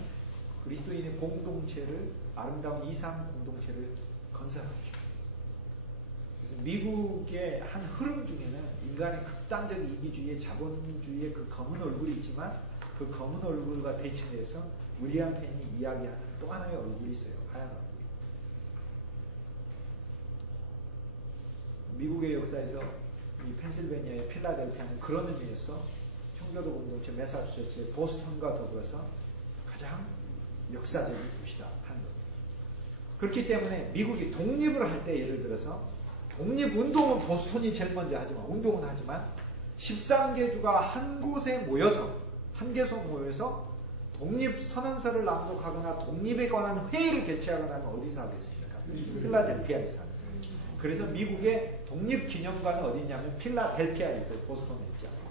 그리스도인의 공동체를 아름다운 이상 공동체를 건설하십시오. 그래서 미국의 한 흐름 중에는 인간의 극단적 이기주의의 자본주의의 그 검은 얼굴이 있지만 그 검은 얼굴과 대칭해서 윌리엄 펜이 이야기하는 또 하나의 얼굴이 있어요. 하얀 얼굴. 미국의 역사에서 이 펜실베니아의 필라델피아는 그런 의미에서 청교도 공동체 매사추세츠의 보스턴과 더불어서 가장 역사적인 도시다 하는 겁니다. 그렇기 때문에 미국이 독립을 할 때 예를 들어서 독립운동은 보스턴이 제일 먼저 하지만 운동은 하지만 13개 주가 한 곳에 모여서 한 개소 모여서 독립선언서를 낭독하거나 독립에 관한 회의를 개최하거나 하면 어디서 하겠습니까? 필라델피아에서 하는 거예요. 그래서 미국의 독립기념관은 어디 있냐면 필라델피아에 있어요. 보스턴에 있지 않고.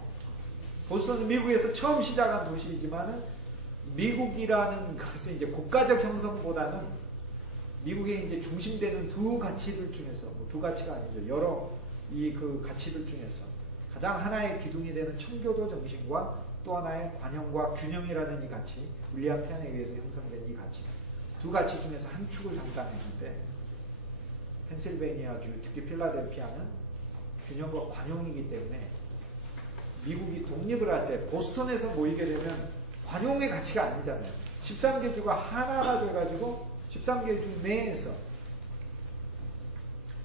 보스턴은 미국에서 처음 시작한 도시이지만은 미국이라는 것은 이제 국가적 형성보다는 미국의 이제 중심되는 두 가치들 중에서, 뭐 두 가치가 아니죠. 여러 이 그 가치들 중에서 가장 하나의 기둥이 되는 청교도 정신과 또 하나의 관용과 균형이라는 이 가치, 윌리엄 펜에 의해서 형성된 이 가치, 두 가치 중에서 한 축을 담당했는데 펜실베니아주, 특히 필라델피아는 균형과 관용이기 때문에 미국이 독립을 할 때 보스턴에서 모이게 되면 관용의 가치가 아니잖아요. 13개 주가 하나가 돼가지고 13개 주 내에서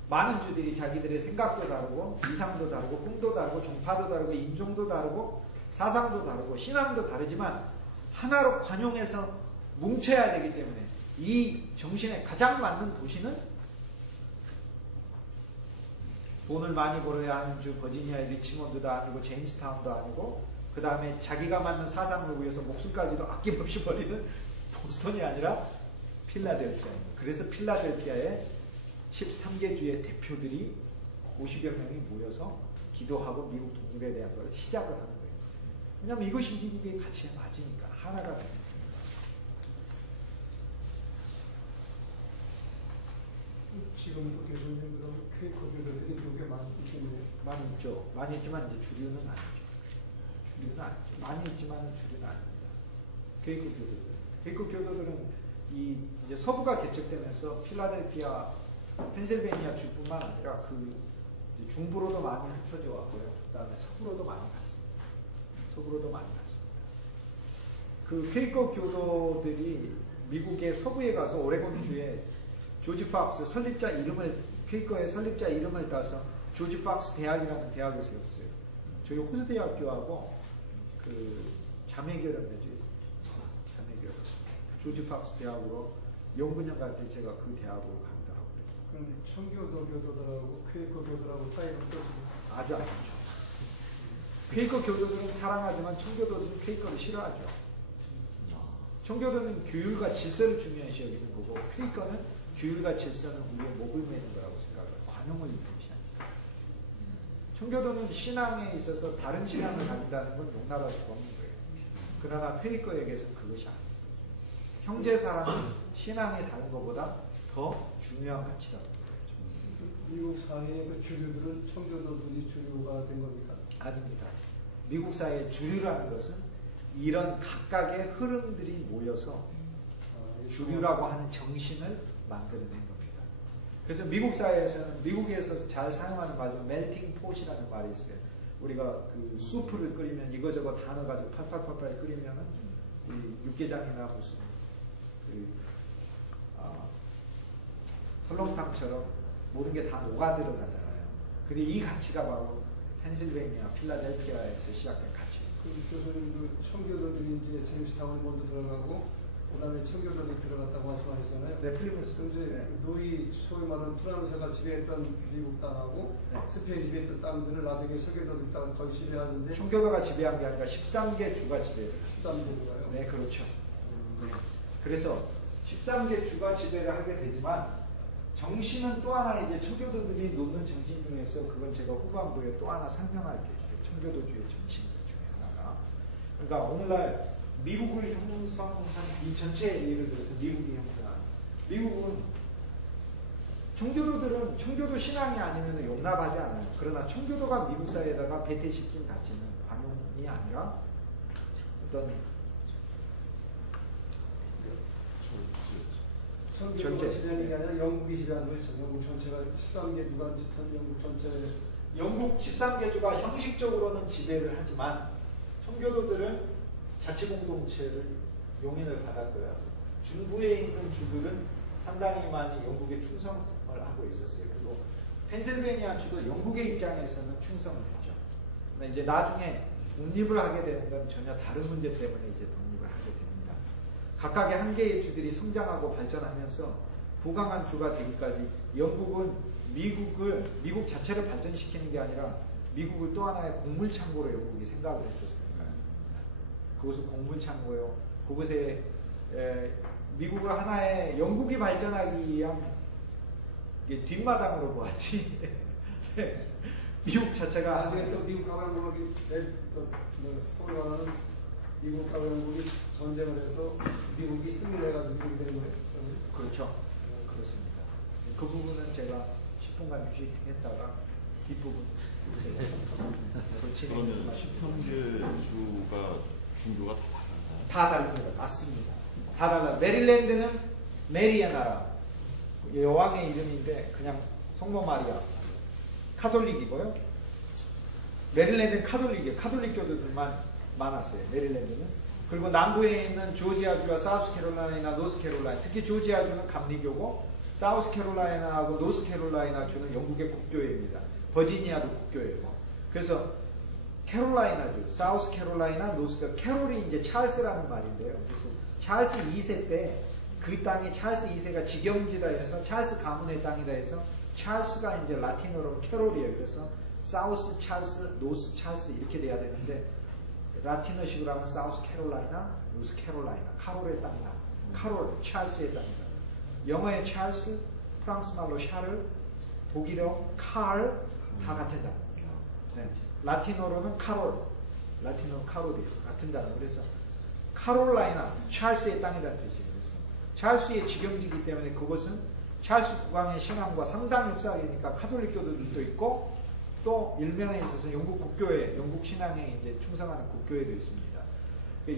많은 주들이 자기들의 생각도 다르고 이상도 다르고 꿈도 다르고 종파도 다르고 인종도 다르고 사상도 다르고 신앙도 다르지만 하나로 관용해서 뭉쳐야 되기 때문에 이 정신에 가장 맞는 도시는 돈을 많이 벌어야 하는 주 버지니아의 리치몬드도 아니고 제임스타운도 아니고 그 다음에 자기가 맞는 사상을 위해서 목숨까지도 아낌없이 버리는 보스턴이 아니라 필라델피아입니다. 그래서 필라델피아의 13개 주의 대표들이 50여 명이 모여서 기도하고 미국 독립에 대한 걸 시작을 하는 거예요. 왜냐하면 이것이 미국의 가치에 맞으니까 하나가 됩니다. 지금 교수님 그럼 퀘이커 교도들이 미국에 많이 있겠네요. 많이 있죠. 많이 있지만 이제 주류는 아니죠. 주류는 아니죠. 많이 있지만 주류는 아닙니다. 케이크 교도들. 케이크 교도들은 이제 서부가 개척되면서 필라델피아, 펜실베니아 주뿐만 아니라 그 이제 중부로도 많이 흩어져 왔고요. 그다음에 서부로도 많이 갔습니다. 서부로도 많이 갔습니다. 그 퀘이커 교도들이 미국의 서부에 가서 오레곤주에 조지 팍스 설립자 이름을 퀘이커의 설립자 이름을 따서 조지 팍스 대학이라는 대학을 세웠어요. 저희 호수대학교하고 그 자매결연대죠. 자매결연. 조지 팍스 대학으로 연구년 갈 때 제가 그 대학으로 가더라고요. 그런데 청교도 교도들하고 퀘이커 교도라고 사이가 어떻습니까? 아주 안 좋죠. 퀘이커 교도들은 사랑하지만 청교도들은 퀘이커를 싫어하죠. 청교도는 규율과 질서를 중요시 여기는 거고 퀘이커는 규율과 질서는 우리의 목을 매는 거라고 생각해요. 관용을 중시하니까. 청교도는 신앙에 있어서 다른 신앙을 가진다는 건 용납할 수가 없는 거예요. 그러나 퀘이커에게서는 그것이 아니에요. 형제 사랑은 신앙의 다른 것보다 더 중요한 가치라고 생각해요. 미국 사회의 그 주류들은 청교도들이 주류가 된 겁니까? 아닙니다. 미국 사회의 주류라는 것은 이런 각각의 흐름들이 모여서 주류라고 하는 정신을 만들어낸 겁니다. 그래서 미국 사회에서는 미국에서 잘 사용하는 말 중 멜팅 폿이라는 말이 있어요. 우리가 그 수프를 끓이면 이거저거 다 넣어가지고 팔팔팔팔 끓이면은 육개장이나 무슨 그 설렁탕처럼 모든 게 다 녹아 들어가잖아요. 근데 이 가치가 바로 펜실베니아, 필라델피아에서 시작된 가치입니다. 그 교수님 그 청교도들이 이제 제임스 타운에 먼저 들어가고 그다음에 청교도들이 들어갔다고 말씀하셨잖아요. 네, 플리머스. 이제 노이 소위 말하는 프랑스가 지배했던 미국 땅하고 네. 스페인이 지배했던 땅들을 나중에 청교도들이 딱 거의 지배하는데 청교도가 지배한 게 아니라 13개 주가 지배를 합니다. 13개인가요? 네, 그렇죠. 네. 그래서 13개 주가 지배를 하게 되지만 정신은 또 하나 이제 청교도들이 놓는 정신 중에서 그건 제가 후반부에 또 하나 설명할 게 있어요. 청교도주의 정신 중에 하나가. 그러니까 오늘날 미국을 형성한 이 전체 예를 들어서 미국이 형성한 미국은 청교도들은 청교도 신앙이 아니면 용납하지 않아요. 그러나 청교도가 미국 사회에다가 배태시킨 가치는 관용이 아니라 어떤 청교도가 지배하는 게 아니라 영국이 지배하는 거죠. 영국 전체가 13개 주가 영국 전체 영국 13개 주가 형식적으로는 지배를 하지만 청교도들은 자치공동체를 용인을 받았고요. 중부에 있는 주들은 상당히 많이 영국에 충성을 하고 있었어요. 그리고 펜실베니아 주도 영국의 입장에서는 충성을 했죠. 근데 이제 나중에 독립을 하게 되는 건 전혀 다른 문제 때문에 이제 독립을 하게 됩니다. 각각의 한 개의 주들이 성장하고 발전하면서 부강한 주가 되기까지 영국은 미국 자체를 발전시키는 게 아니라 미국을 또 하나의 곡물창고로 영국이 생각을 했었으니까요. 그것은 곡물창고요. 그것에 미국을 하나의 영국이 발전하기 위한 뒷마당으로 보았지. 미국 자체가 나중에 또 미국 가방국이 소위 말하는 미국 가방국이 전쟁을 해서 미국이 승리를 해가지고 미국이 된 거예요. 그렇죠. 그렇습니다. 그 부분은 제가 10분간 휴식했다가 뒷부분 그러면 13개 주가 종교가 다 다른가요? 다 다릅니다. 맞습니다. 다 달라. 메릴랜드는 메리아나라 여왕의 이름인데 그냥 성모 마리아 카톨릭이고요. 메릴랜드는 카톨릭이에요. 카톨릭교도들만 많았어요. 메릴랜드는. 그리고 남부에 있는 조지아주와 사우스캐롤라이나, 노스캐롤라이나, 특히 조지아주는 감리교고 사우스캐롤라이나하고 노스캐롤라이나 주는 영국의 국교회입니다. 버지니아도 국교회고. 그래서 캐롤라이나주, 사우스캐롤라이나, 노스가 캐롤이 이제 찰스라는 말인데요. 그래서 찰스 2세 때 그 땅이 찰스 2세가 직영지다 해서 찰스 가문의 땅이다 해서 찰스가 이제 라틴어로 캐롤이에요. 그래서 사우스 찰스, 노스 찰스 이렇게 돼야 되는데 라틴어식으로 하면 사우스 캐롤라이나, 노스 캐롤라이나, 카롤의 땅이다. 카롤, 찰스의 땅이다. 영어의 찰스, 프랑스 말로 샤를, 독일어 칼, 다 같은 단어. 네. 라틴어로는 카롤, 라틴어 카롤이에요. 같은 단어. 그래서 카롤라이나, 찰스의 땅이라는 뜻이에요. 그래서 찰스의 직영지이기 때문에 그것은 찰스 국왕의 신앙과 상당히 흡사하니까 카톨릭 교도들도 있고 또 일면에 있어서 영국 국교회, 영국 신앙에 이제 충성하는 국교회도 있습니다.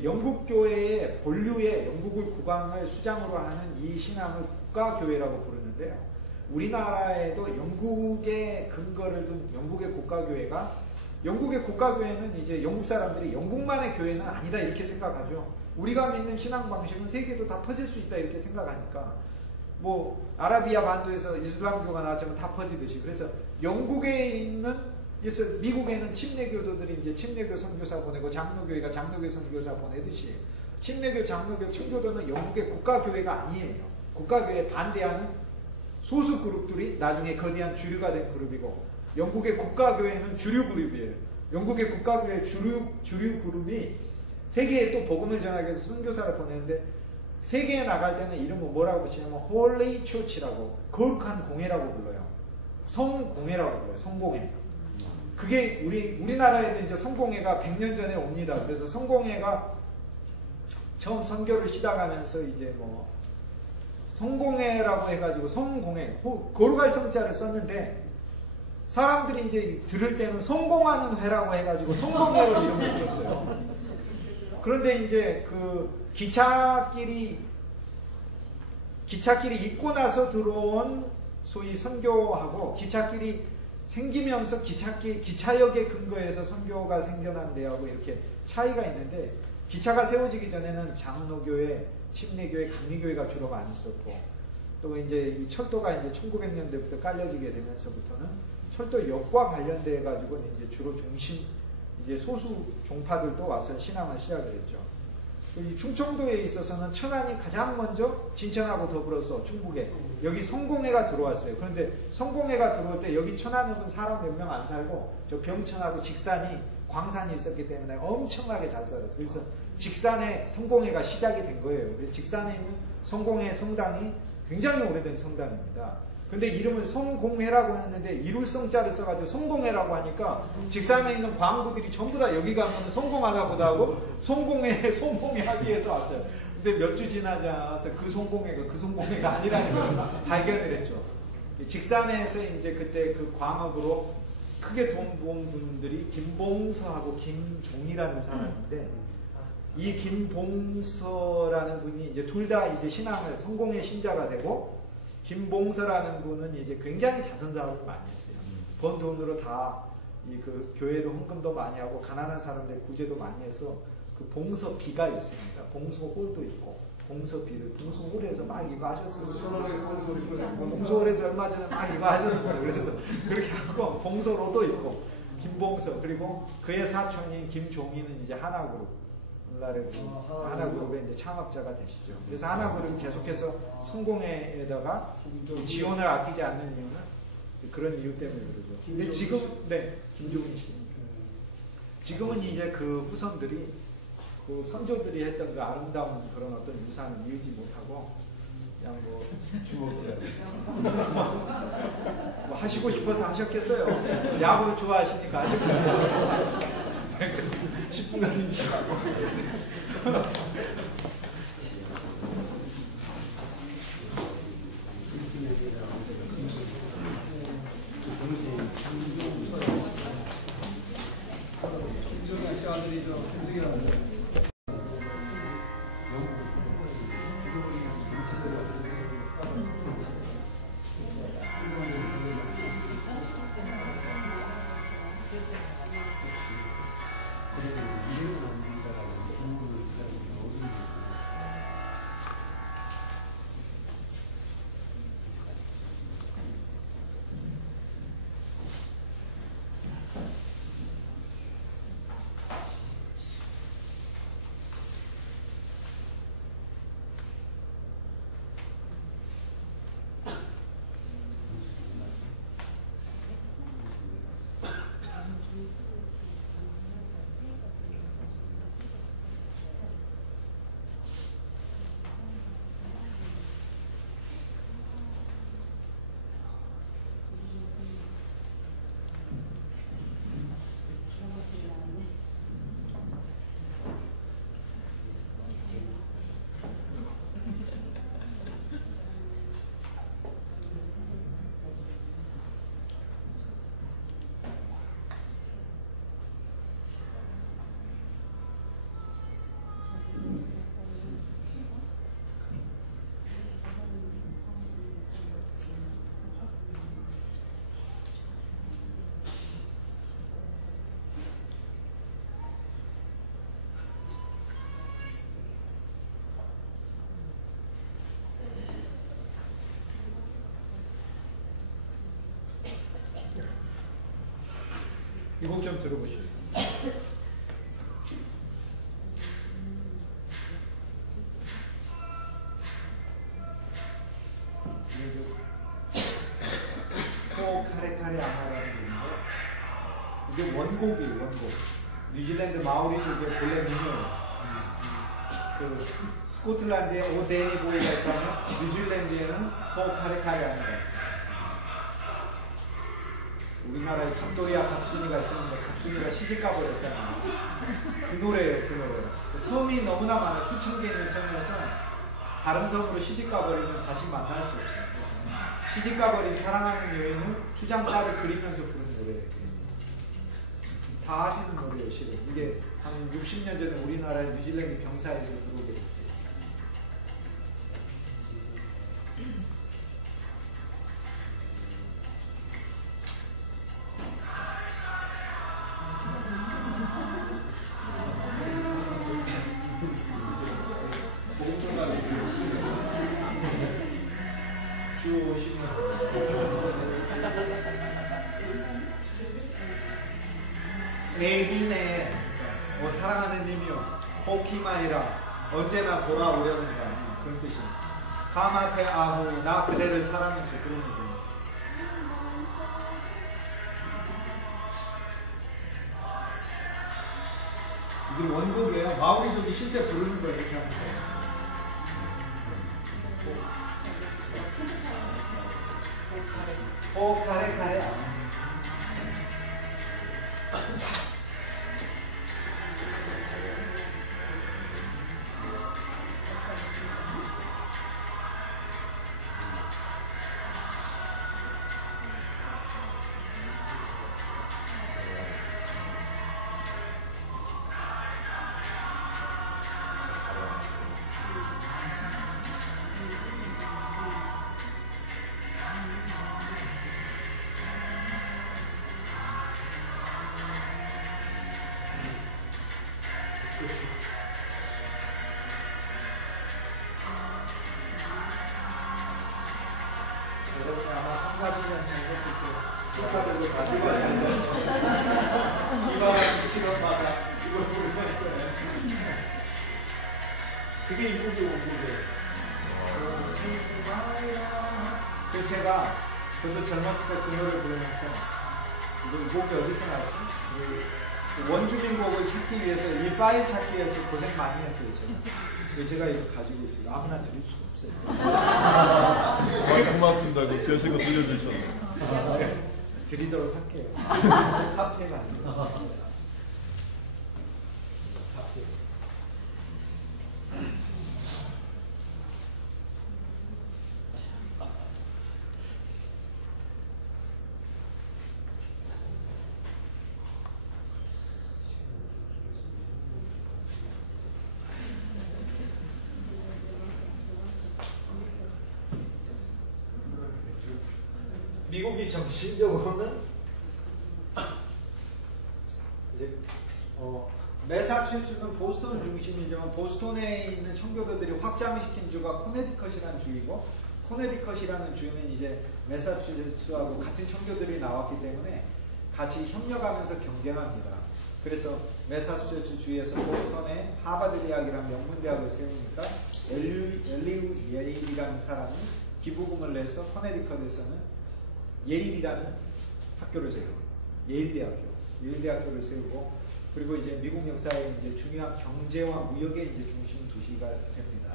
영국 교회의 본류의 영국을 국왕을 수장으로 하는 이 신앙을 국가교회라고 부르는데요. 우리나라에도 영국의 근거를 둔 영국의 국가교회가, 영국의 국가교회는 이제 영국 사람들이 영국만의 교회는 아니다 이렇게 생각하죠. 우리가 믿는 신앙 방식은 세계도 다 퍼질 수 있다 이렇게 생각하니까, 뭐 아라비아 반도에서 이슬람교가 나왔지만 다 퍼지듯이, 그래서 영국에 있는, 그래서 미국에는 침례교도들이 이제 침례교 선교사 보내고 장로교회가 장로교 선교사 보내듯이, 침례교, 장로교, 청교도는 영국의 국가교회가 아니에요. 국가교회에 반대하는 소수 그룹들이 나중에 거대한 주류가 된 그룹이고, 영국의 국가교회는 주류 그룹이에요. 영국의 국가교회 주류 그룹이 세계에 또 복음을 전하기 위해서 선교사를 보내는데, 세계에 나갈 때는 이름을 뭐라고 붙이냐면 홀리 처치라고, 거룩한 공회라고 불러요. 성공회라고 불러요. 성공회. 그게 우리나라에도 이제 성공회가 100년 전에 옵니다. 그래서 성공회가 처음 선교를 시작하면서 이제 뭐 성공회라고 해가지고 성공회, 거룩할 성자를 썼는데, 사람들이 이제 들을 때는 성공하는 회라고 해가지고 성공회로 이름을 불렀어요. 그런데 이제 그 기찻길이 있고 나서 들어온 소위 선교하고, 기찻길이 생기면서 기차역에 근거해서 선교가 생겨난 데하고 이렇게 차이가 있는데, 기차가 세워지기 전에는 장로교회, 침례교회, 감리교회가 주로 많이 있었고, 또 이제 이 철도가 이제 1900년대부터 깔려지게 되면서부터는 철도역과 관련돼 가지고 이제 주로 이제 소수 종파들도 와서 신앙을 시작을 했죠. 이 충청도에 있어서는 천안이 가장 먼저 진천하고 더불어서 충북에 여기 성공회가 들어왔어요. 그런데 성공회가 들어올 때 여기 천안은 사람 몇 명 안 살고, 저 병천하고 직산이 광산이 있었기 때문에 엄청나게 잘 살았어요. 그래서 직산에 성공회가 시작이 된 거예요. 직산에 있는 성공회 성당이 굉장히 오래된 성당입니다. 근데 이름을 성공회라고 했는데 이룰 성자를 써가지고 성공회라고 하니까 직산에 있는 광부들이 전부 다 여기 가면 성공하나 보다 하고 성공회 하기 위해서 왔어요. 근데 몇 주 지나지 않아서 그 성공회가 아니라는 걸 발견을 했죠. 직산에서 이제 그때 그 광업으로 크게 돈 본 분들이 김봉서하고 김종이라는 사람인데, 이 김봉서라는 분이 이제 둘 다 이제 신앙을 성공의 신자가 되고, 김봉서라는 분은 이제 굉장히 자선 사업을 많이 했어요. 번 돈으로 다 이 그 교회도 헌금도 많이 하고 가난한 사람들 구제도 많이 해서 그 봉서비가 있습니다. 봉서홀도 있고, 봉서홀에서 막 이거 하셨어요. 봉서홀에서 얼마 전에 막 이거 하셨어요. 그래서 그렇게 하고 봉서로도 있고, 김봉서, 그리고 그의 사촌인 김종희는 이제 하나그룹, 오늘날의 하나그룹의 이제 창업자가 되시죠. 그래서 하나그룹 계속해서 성공회에다가 지원을 아끼지 않는 이유는 그런 이유 때문에 그러죠. 근데 지금, 네, 김종희 씨. 지금은 이제 그 후손들이 그 선조들이 했던 그 아름다운 그런 어떤 유산을 이어지 못하고, 그냥 뭐 주먹질 뭐 하시고 싶어서 하셨겠어요. 야구를 좋아하시니까 하셨겠죠. 그래서 10분간 임시하고. 이 곡 좀 들어보시죠. 코 카레카레 아마라는 곡인데 이게 원곡이에요. 원곡. 뉴질랜드 마오리 쪽의 본래 민요예요. 그 스코틀랜드에 오데니 보이가 있다면 뉴질랜드에는 코 카레카레 아마라. 우리나라에 갑돌이와 갑순이가 있었는데 갑순이가 시집가 버렸잖아요. 그 노래예요. 그 노래. 섬이 너무나 많아요. 수천 개 있는 섬이어서 다른 섬으로 시집가 버리면 다시 만날 수 없어요. 시집가 버린 사랑하는 여인은 추장가를 그리면서 부른 노래예요. 다 아시는 노래예요. 실은. 이게 한 60년 전에 우리나라의 뉴질랜드 병사에서 들어오게 됐어요. 애기네 사랑하는 님이요 호키마이라 언제나 돌아오려는가 그런 뜻이에요. 가마테 아후 나 그대를 사랑해서 그런 거죠. 이게 원곡이에요. 마오리족이 실제 부르는 거 이렇게 하는 거예요. 오 카레카레 여러분이 아마 3, 40년 전부터 축하들고 가지고 왔는데 이와 시간마다 이걸 부르고 있어요. 그게 이 곡의 원곡이에요. 그래서 저도 젊었을 때 그 노래를 부르면서 이 곡이 어디서 나왔지? 원주민곡을 찾기 위해서 이 파일 찾기 위해서 고생 많이 했어요. 제가 이거 가지고 있어요. 아무나 드릴 수가 없어요. 고맙습니다. 그 귀하신 거 들려주셔서. 드리도록 할게요. 카페에 가서. 미국이 정신적으로는 이제 매사추세츠는 보스턴 중심이지만 보스턴에 있는 청교도들이 확장시킨 주가 코네티컷이라는 주이고 코네티컷이라는 주는 이제 매사추세츠하고 같은 청교들이 나왔기 때문에 같이 협력하면서 경쟁합니다. 그래서 매사추세츠 주에서 보스턴에 하버드 대학이라는 명문 대학을 세우니까 엘리우 예일이라는 사람이 기부금을 내서 코네티컷에서는 예일이라는 학교를 세우고 예일대학교를 세우고 그리고 이제 미국 역사의 이제 중요한 경제와 무역의 이제 중심 도시가 됩니다.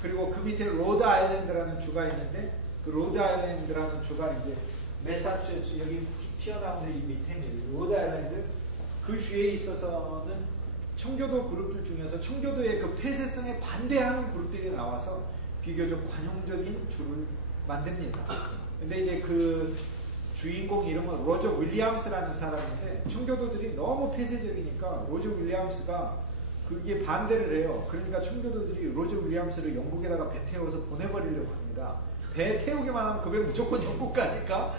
그리고 그 밑에 로드 아일랜드라는 주가 있는데 그 로드 아일랜드라는 주가 이제 매사추세츠 여기 튀어나오는 이 밑에 로드 아일랜드 그 주에 있어서는 청교도 그룹들 중에서 청교도의 그 폐쇄성에 반대하는 그룹들이 나와서 비교적 관용적인 주를 만듭니다. 근데 이제 그 주인공 이름은 로저 윌리엄스라는 사람인데 청교도들이 너무 폐쇄적이니까 로저 윌리엄스가 그게 반대를 해요. 그러니까 청교도들이 로저 윌리엄스를 영국에다가 배 태워서 보내버리려고 합니다. 배 태우기만 하면 그 배 무조건 영국 가니까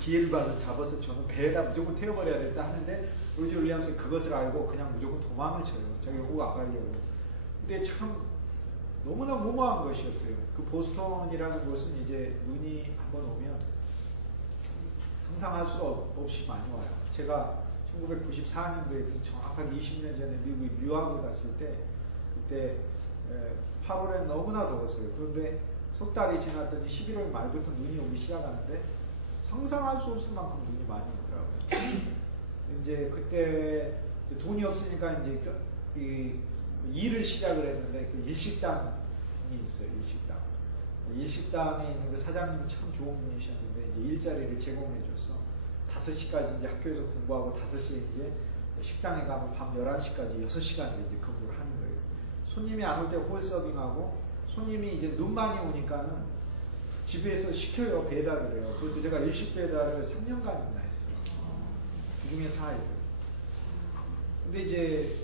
기회를 봐서 잡아서 저는 배에다 무조건 태워버려야 된다 하는데 로저 윌리엄스는 그것을 알고 그냥 무조건 도망을 쳐요. 자기 영국 안 가려고. 근데 참 너무나 무모한 것이었어요. 그 보스턴이라는 곳은 이제 눈이 한번 오면 상상할 수가 없이 많이 와요. 제가 1994년도에 정확하게 20년 전에 미국에 유학을 갔을 때 그때 8월에 너무나 더웠어요. 그런데 석 달이 지났더니 11월 말부터 눈이 오기 시작하는데 상상할 수 없을 만큼 눈이 많이 오더라고요. 이제 그때 돈이 없으니까 이제 이 일을 시작을 했는데 그 일식당이 있어요. 일식당에 있는 그 사장님이 참 좋은 분이셨는데 이제 일자리를 제공해 줘서 5시까지 이제 학교에서 공부하고 5시에 이제 식당에 가면 밤 11시까지 6시간을 이제 근무를 하는 거예요. 손님이 안 올 때 홀 서빙하고 손님이 이제 눈 많이 오니까는 집에서 시켜요. 배달을 해요. 그래서 제가 일식 배달을 3년간이나 했어요. 주중에 4일. 근데 이제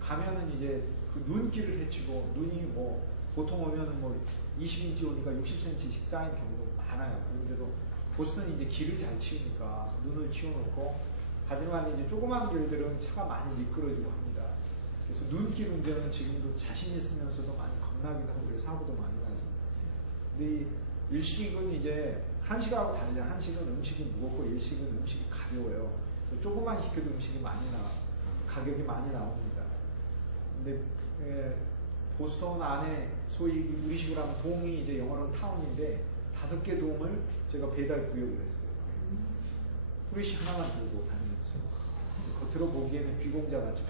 가면은 이제 그 눈길을 헤치고 눈이 뭐 보통 오면은 뭐 20인치 오니까 60cm씩 쌓인 경우도 많아요. 그런데도 보스턴이 이제 길을 잘 치우니까 눈을 치워놓고 하지만 이제 조그만 길들은 차가 많이 미끄러지고 합니다. 그래서 눈길 운전은 지금도 자신 있으면서도 많이 겁나긴 하고 그래서 사고도 많이 나서. 근데 이 일식은 이제 한식하고 다르죠. 한식은 음식이 무겁고 일식은 음식이 가벼워요. 그래서 조금만 시켜도 음식이 많이 가격이 많이 나옵니다. 근데 보스턴 안에 소위 우리식으로 하면 동이 이제 영어로는 타운인데 5개 동을 제가 배달 구역을 했어요. 후레쉬 하나만 들고 다니면서 겉으로 보기에는 귀공자 같지만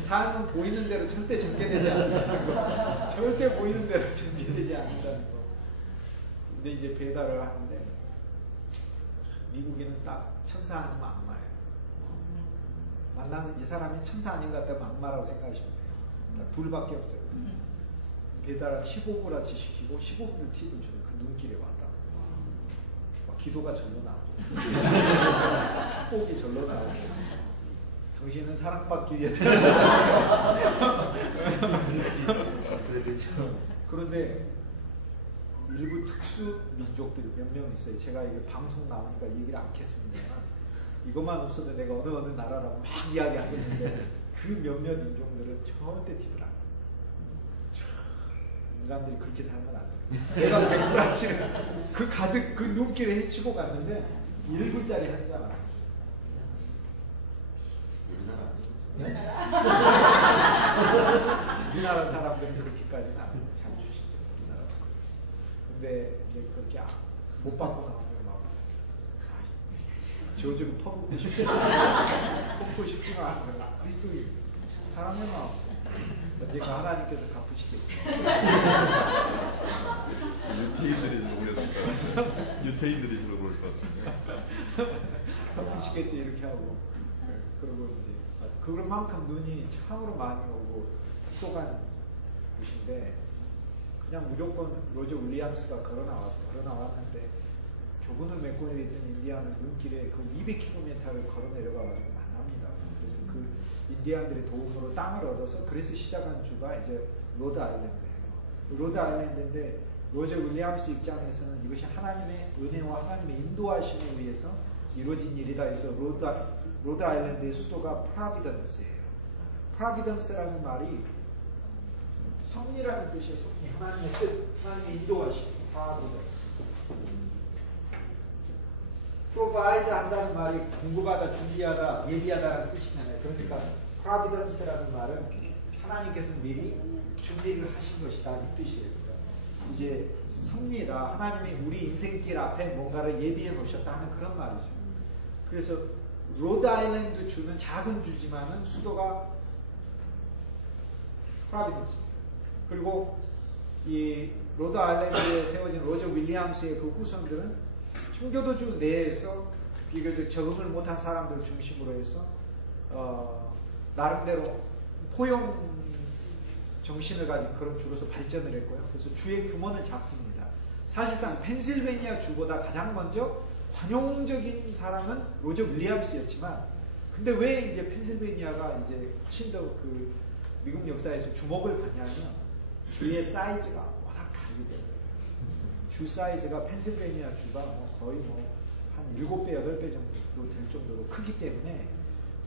삶은 보이는 대로 절대 전개되지 않는다는 거. 절대 보이는 대로 전개되지 않는다는 거. 근데 이제 배달을 하는데 미국인은 딱 천사 아니면 악마예요. 만나서 이 사람이 천사 아닌 것 같다면 악마라고 생각하시면 돼요. 딱 둘밖에 없어요. 배달 15불어치 시키고 15불 팁을 주는 그 눈길에 왔다. 막 기도가 절로 나오고 축복이 절로 나오고 당신은 사랑받기 위해 그런데 일부 특수 민족들이 몇 명 있어요. 제가 이게 방송 나오니까 얘기를 않겠습니다만 이것만 없어도 내가 어느 나라라고 막 이야기하겠는데 그 몇몇 인종들은 절대 팁을 안 해요. 인간들이 그렇게 살면 안 돼요. 내가 100불어치를 그 가득 그 눈길에 헤치고 갔는데 1불짜리 한 잔 안 해요. 우리나라 사람들은 그렇게까지는 안 해요. 잘 주시죠. 우리나라. 근데 이제 그렇게 못 받고 나오면 막 저주를 퍼붓고 싶지가 않아요. 그리스도인 사랑의 마음 언젠가 하나님께서 갚으시겠죠. 유태인들이 주로 그랬을까? 유태인들이 주로 그럴 것 같은데. 갚으시겠지 이렇게 하고 그리고 이제 그런 만큼 눈이 참으로 많이 오고 똑똑한 곳인데 그냥 무조건 로저 윌리엄스가 걸어 나왔는데 교분을 맺고 있던 인디안은 눈길에 그 200km를 걸어 내려가가지고 만납니다. 그래서 그 인디안들의 도움으로 땅을 얻어서 그래서 시작한 주가 이제 로드 아일랜드예요. 로드 아일랜드인데 로저 윌리엄스 입장에서는 이것이 하나님의 은혜와 하나님의 인도하심에 의해서 이루어진 일이다 해서 로드 아일랜드의 수도가 프라비던스예요. 프라비던스라는 말이 섭리라는 뜻이에요. 섭리. 하나님의 뜻, 하나님의 인도하심. 프라비던스. provide 한다는 말이 공급하다, 준비하다, 예비하다라는 뜻이잖아요. 그러니까 providence라는 말은 하나님께서 미리 준비를 하신 것이다 이 뜻이에요. 그러니까 이제 섭리다. 하나님이 우리 인생길 앞에 뭔가를 예비해 놓으셨다 하는 그런 말이죠. 그래서 로드 아일랜드 주는 작은 주지만은 수도가 프라비던스입니다. 그리고 이 로드 아일랜드에 세워진 로저 윌리엄스의 그 후손들은 청교도주 내에서 비교적 적응을 못한 사람들 중심으로 해서 나름대로 포용 정신을 가진 그런 주로서 발전을 했고요. 그래서 주의 규모는 작습니다. 사실상 펜실베니아 주보다 가장 먼저 관용적인 사람은 로저 윌리엄스였지만, 근데 왜 이제 펜실베니아가 이제 훨씬 더 그 미국 역사에서 주목을 받냐면 주의 사이즈가 워낙 다르기 때문에. 주 사이즈가 펜실베니아 주가 거의 한 7배, 8배 정도 될 정도로 크기 때문에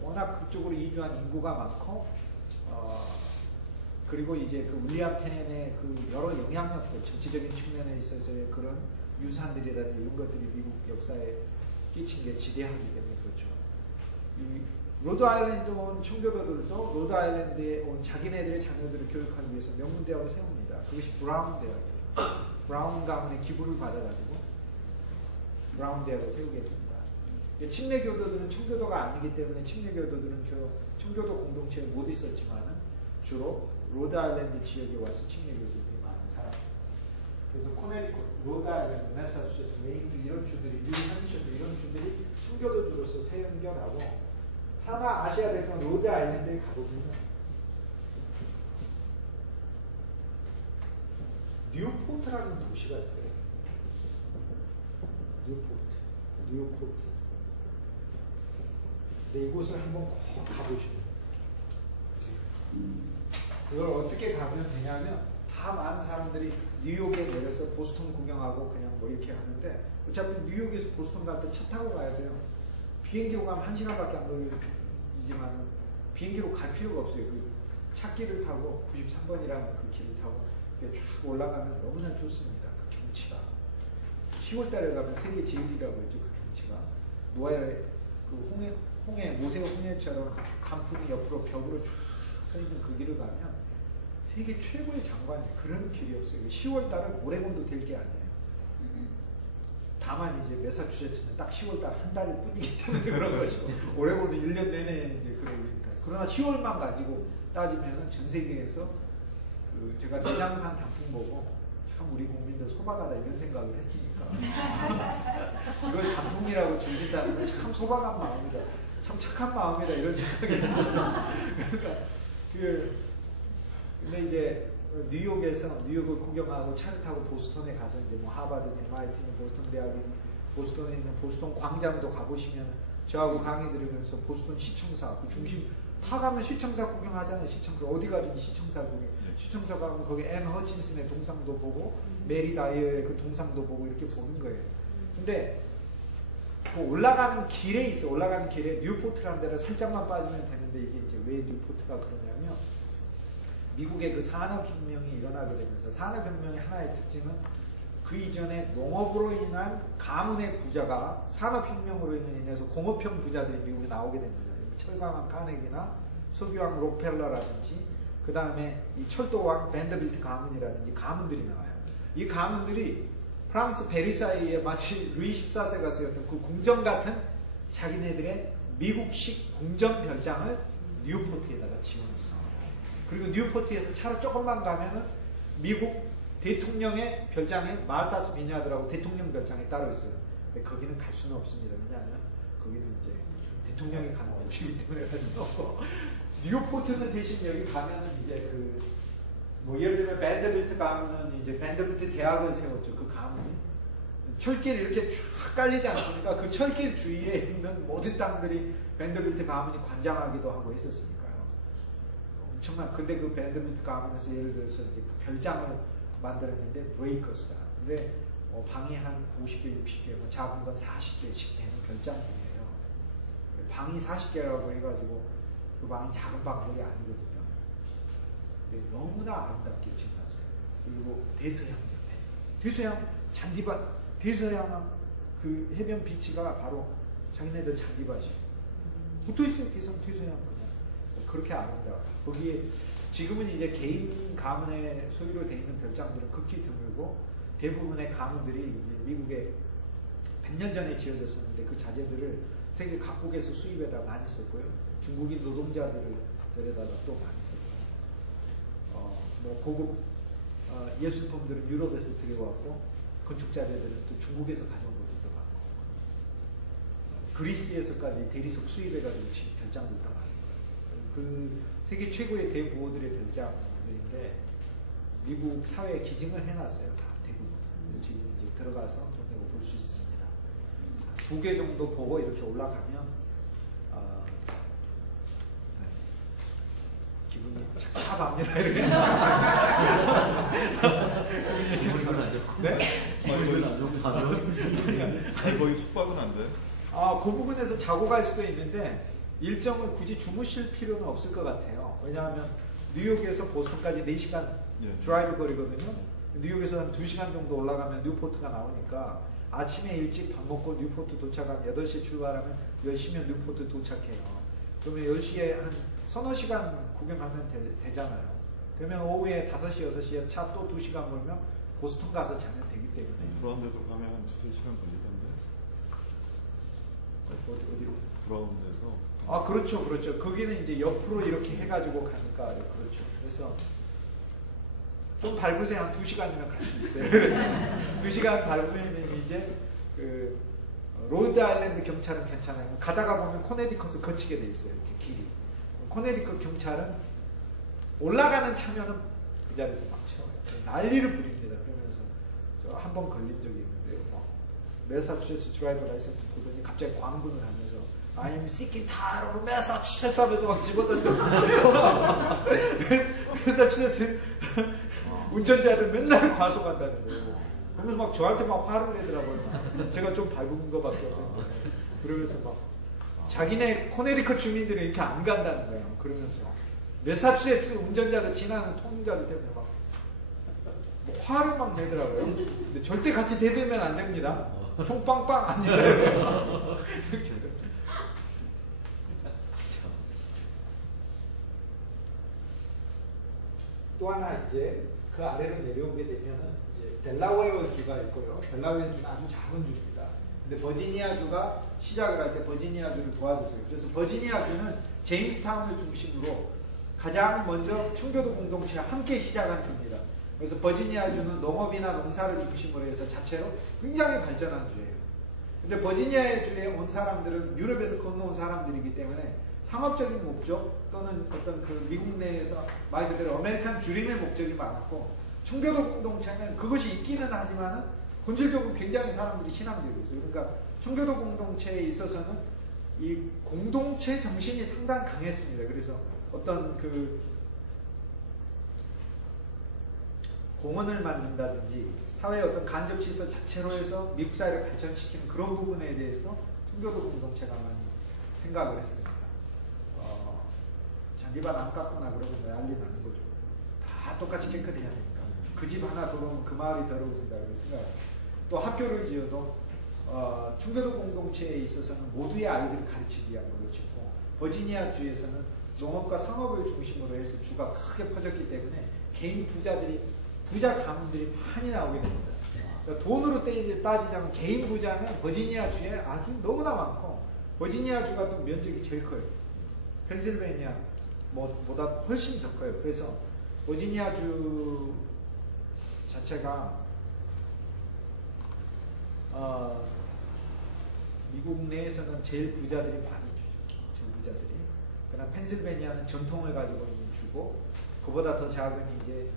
워낙 그쪽으로 이주한 인구가 많고, 그리고 이제 그 윌리엄 펜의 그 여러 영향력들, 정치적인 측면에 있어서의 그런 유산들이라든지 이런 것들이 미국 역사에 끼친 게 지대하기 때문에 그렇죠. 이 로드 아일랜드 온 청교도들도 로드 아일랜드에 온 자기네들의 자녀들을 교육하기 위해서 명문대학을 세웁니다. 그것이 브라운 대학이에요. 브라운 가문의 기부를 받아가지고 브라운 대학을 세우게 됩니다. 침례교도들은 청교도가 아니기 때문에 침례교도들은 주로 청교도 공동체에 못 있었지만 주로 로드 아일랜드 지역에 와서 침례교도들이 많이 살았습니다. 그래서 코네리콧, 로드 아일랜드, 매사추세츠, 메인주 이런 주들이, 뉴햄셔주 이런 주들이 청교도주로서 세연결하고 하나 아셔야 될 건 로드 아일랜드에 가보면 뉴포트라는 도시가 있어요. 뉴포트. 근데 이곳을 한번 꼭 가보시면 이걸 어떻게 가면 되냐면 다 많은 사람들이 뉴욕에 내려서 보스턴 구경하고 그냥 뭐 이렇게 하는데 어차피 뉴욕에서 보스턴 갈 때 차 타고 가야 돼요. 비행기로 가면 1시간밖에 안 걸리지만 비행기로 갈 필요가 없어요. 그 차길을 타고 93번이라는 그 길을 타고 쫙 올라가면 너무나 좋습니다. 그 경치가 10월달에 가면 세계 제일이라고 했죠. 그 경치가 노아의 그 홍해 모세 홍해처럼 단풍이 옆으로 벽으로 쫙 서 있는 그 길을 가면 세계 최고의 장관이에요. 그런 길이 없어요. 10월달은 오레곤도 될 게 아니에요. 다만 이제 매사추세츠는 딱 10월달 한 달일 뿐이기 때문에 그런 것이고 오레곤은 1년 내내 이제 그러니까 그러나 10월만 가지고 따지면은 전 세계에서 그 제가 내장산 단풍 보고 참 우리 국민들 소박하다 이런 생각을 했으니까 이걸 단풍이라고 즐긴다는 건 참 소박한 마음이다. 참 착한 마음이다 이런 생각이 들어요. 그러니까 근데 이제 뉴욕을 구경하고 차를 타고 보스턴에 가서 이제 뭐 하버드니 MIT니 보스턴 대학이니 보스턴에 있는 보스턴 광장도 가보시면 저하고 강의 들으면서 보스턴 시청사 그 중심 다 가면 시청사 구경하잖아요. 시청사 어디 가든지 시청사 구경. 시청사 가면 거기 앤 허친슨의 동상도 보고 메리 다이어의 그 동상도 보고 이렇게 보는 거예요. 근데 그 올라가는 길에 있어. 올라가는 길에 뉴포트라는 데를 살짝만 빠지면 되는데 이게 이제 왜 뉴포트가 그러냐면 미국의 그 산업혁명이 일어나게 되면서 산업혁명의 하나의 특징은 그 이전에 농업으로 인한 가문의 부자가 산업혁명으로 인해서 공업형 부자들이 미국에 나오게 됩니다. 철강왕 카네기나 석유왕 록펠러라든지 그 다음에 이 철도왕 밴더빌트 가문이라든지 가문들이 나와요. 이 가문들이 프랑스 베르사유에 마치 루이 14세가 쓰였던 그 궁전 같은 자기네들의 미국식 궁전 별장을 뉴포트에다가 지어놨어. 그리고 뉴포트에서 차로 조금만 가면은 미국 대통령의 별장에 말타스 비냐드라고 대통령 별장이 따로 있어요. 근데 거기는 갈 수는 없습니다. 왜냐하면 거기는 이제 대통령이 가는 곳이기 때문에 갈 수는 없고 뉴포트는 대신 여기 가면은 이제 그 뭐 예를 들면 밴더빌트 가면은 이제 밴더빌트 대학을 세웠죠. 그 가문이 철길 이렇게 쫙 깔리지 않습니까? 그 철길 주위에 있는 모든 땅들이 밴더빌트 가문이 관장하기도 하고 했었으니까요. 엄청난 근데 그 밴더빌트 가문에서 예를 들어서 이제 그 별장을 만들었는데 브레이커스다. 근데 방이 한 50개, 60개, 뭐 작은 건 40개씩 되는 별장이에요. 방이 40개라고 해가지고 그 방이 작은 방들이 아니거든요. 너무나 아름답게 지어놨어요. 그리고 대서양 옆에 대서양 잔디밭 대서양 그 해변 비치가 바로 자기네들 잔디밭이에요. 붙어있어요. 대서양 그냥 그렇게 아름다워요. 거기에 지금은 이제 개인 가문의 소유로 되어 있는 별장들은 극히 드물고 대부분의 가문들이 이제 미국에 100년 전에 지어졌었는데 그 자재들을 세계 각국에서 수입해다 많이 썼고요. 중국인 노동자들을 데려다가 또 많이 썼고요. 뭐 고급 예술품들은 유럽에서 들여왔고 건축 자재들은 또 중국에서 가져온 것도 많고 그리스에서까지 대리석 수입해가지고 지금 별장도 다 많은 거예요. 그 세계 최고의 대부호들의 별장들인데 미국 사회에 기증을 해놨어요. 다 대부분. 지금 이제 들어가서 돈 내고 볼 수 있습니다. 2개 정도 보고 이렇게 올라가면 기분이 착잡합니다. 이렇게. 머리는 안 좋고. 네? 머리는 안 좋고 아니 거기 숙박은 안 돼? 그 부분에서 자고 갈 수도 있는데 일정을 굳이 주무실 필요는 없을 것 같아요. 왜냐하면 뉴욕에서 보스턴까지 4시간 드라이브 거리거든요. 뉴욕에서 한 2시간 정도 올라가면 뉴포트가 나오니까 아침에 일찍 밥 먹고 뉴포트 도착하면 8시에 출발하면 10시면 뉴포트 도착해요. 그러면 10시에 한 서너 시간 구경하면 되잖아요. 그러면 오후에 5시, 6시에 차 또 2시간 몰면 보스턴 가서 자면 되기 때문에. 브라운데도 가면 한 2-3시간 걸리던데. 어디로? 브라운데서. 아, 그렇죠, 그렇죠. 거기는 이제 옆으로 이렇게 해가지고 가니까, 그렇죠. 그래서 좀 밟으세요. 한 2시간이면 갈 수 있어요. 그래서 2시간 밟으면 이제 그 로드 아일랜드 경찰은 괜찮아요. 가다가 보면 코네디컷을 거치게 돼 있어요. 이렇게 길이. 코네디컷 경찰은 올라가는 차면은 그 자리에서 막 채워요. 난리를 부립니다. 그러면서 저 한 번 걸린 적이 있는데요. 매사추세츠 드라이버 라이센스 보더니 갑자기 광분을 하면서 I'm seeking 타로 매사추세츠 하면서 막 집어던져. 매사추세츠 운전자들 맨날 과속한다는 거예요. 그러면서 막 저한테 막 화를 내더라고요. 제가 좀 밟은 거밖에 없는데. 그러면서 막 자기네 코네디컷 주민들은 이렇게 안 간다는 거예요. 그러면서 매사추세츠 운전자들 지나는 통행자들 때문에 막 화를 막 내더라고요. 근데 절대 같이 대들면 안 됩니다. 총빵빵 안 돼요. 또 하나 이제 그 아래로 내려오게 되면은 이제 델라웨어 주가 있고요. 델라웨어 주는 아주 작은 주입니다. 근데 버지니아 주가 시작을 할 때 버지니아 주를 도와줬어요. 그래서 버지니아 주는 제임스타운을 중심으로 가장 먼저 청교도 공동체와 함께 시작한 주입니다. 그래서 버지니아 주는 농업이나 농사를 중심으로 해서 자체로 굉장히 발전한 주예요. 근데 버지니아 주에 온 사람들은 유럽에서 건너온 사람들이기 때문에 상업적인 목적 또는 어떤 그 미국 내에서 말 그대로 아메리칸 드림의 목적이 많았고, 청교도 공동체는 그것이 있기는 하지만 본질적으로 굉장히 사람들이 신앙적이고 있어요. 그러니까 청교도 공동체에 있어서는 이 공동체 정신이 상당히 강했습니다. 그래서 어떤 그 공원을 만든다든지 사회의 어떤 간접시설 자체로 해서 미국 사회를 발전시키는 그런 부분에 대해서 청교도 공동체가 많이 생각을 했습니다. 잔디밭 안 깎거나 그러면 난리 나는 거죠. 다 똑같이 깨끗해야 되니까. 그 집 하나 들어오면 그 마을이 더러워진다고 생각해요. 또 학교를 지어도 청교도 공동체에 있어서는 모두의 아이들을 가르치기 위한 걸로 짓고, 버지니아 주에서는 농업과 상업을 중심으로 해서 주가 크게 퍼졌기 때문에 개인 부자 가문들이 많이 나오게 됩니다. 그러니까 돈으로 따지자면 개인 부자는 버지니아 주에 아주 너무나 많고, 버지니아 주가 또 면적이 제일 커요. 펜실베니아 보다 훨씬 더 커요. 그래서 버지니아 주 자체가 미국 내에서는 제일 부자들이 많이 주죠. 제일 부자들이. 그러나 펜실베니아는 전통을 가지고 있는 주고, 그보다 더 작은 이제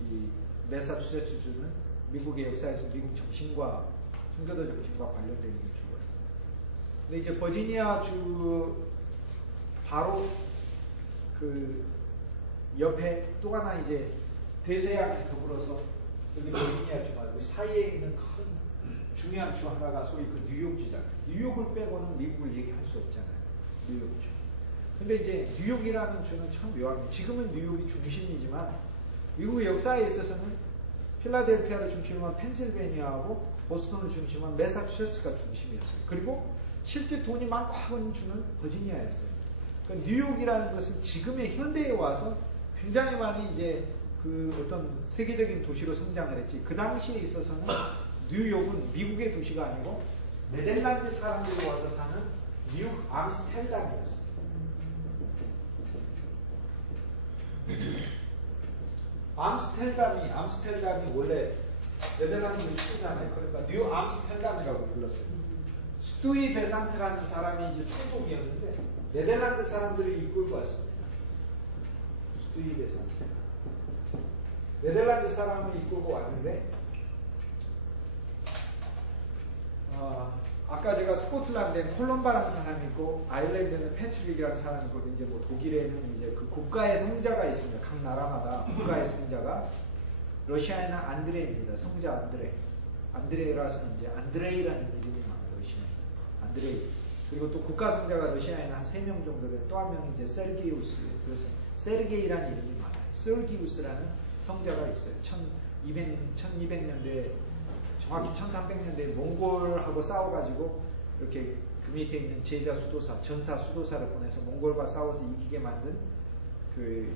이 매사추세츠 주는 미국의 역사에서 미국 정신과 청교도 정신과 관련되어 있는 주고요. 근데 이제 버지니아 주 바로 그 옆에 또 하나 이제 대서양에 더불어서 여기 버지니아 주 말고 사이에 있는 큰 중요한 주 하나가 소위 그 뉴욕 주잖아요. 뉴욕을 빼고는 미국을 얘기할 수 없잖아요. 뉴욕 주. 근데 이제 뉴욕이라는 주는 참 묘합니다. 지금은 뉴욕이 중심이지만 미국의 역사에 있어서는 필라델피아를 중심으로 한 펜실베니아하고 보스턴을 중심으로 한 매사추세츠가 중심이었어요. 그리고 실제 돈이 많고 하는 주는 버지니아였어요. 그러니까 뉴욕이라는 것은 지금의 현대에 와서 굉장히 많이 이제 그 어떤 세계적인 도시로 성장을 했지, 그 당시에 있어서는 뉴욕은 미국의 도시가 아니고 네덜란드 사람들이 와서 사는 뉴욕 암스테르담이었어요. 암스테르담이 원래 네덜란드의 수도잖아요. 그러니까 뉴 암스테르담이라고 불렀어요. 스투이 베산트라는 사람이 이제 총독이었는데 네덜란드 사람들을 이끌고 왔습니다. 스투이 베산트. 네덜란드 사람을 이끌고 왔는데, 아까 제가 스코틀랜드에 콜럼바라는 사람이 있고, 아일랜드는 패트릭이라는 사람이 있고, 이제 뭐 독일에는 이제 그 국가의 성자가 있습니다. 각 나라마다 국가의 성자가. 러시아에는 안드레입니다. 성자 안드레. 안드레라서 이제 안드레이라는 이름이 많아요. 러시아에. 안드레이. 그리고 또 국가 성자가 러시아에는 한 3명 정도 돼요. 또 한 명이 이제 세르게우스. 그래서 세르게이라는 이름이 많아요. 세르기우스라는 성자가 있어요. 1200년대 정확히 1300년대에 몽골하고 싸워가지고 이렇게 그 밑에 있는 제자 수도사, 전사 수도사를 보내서 몽골과 싸워서 이기게 만든 그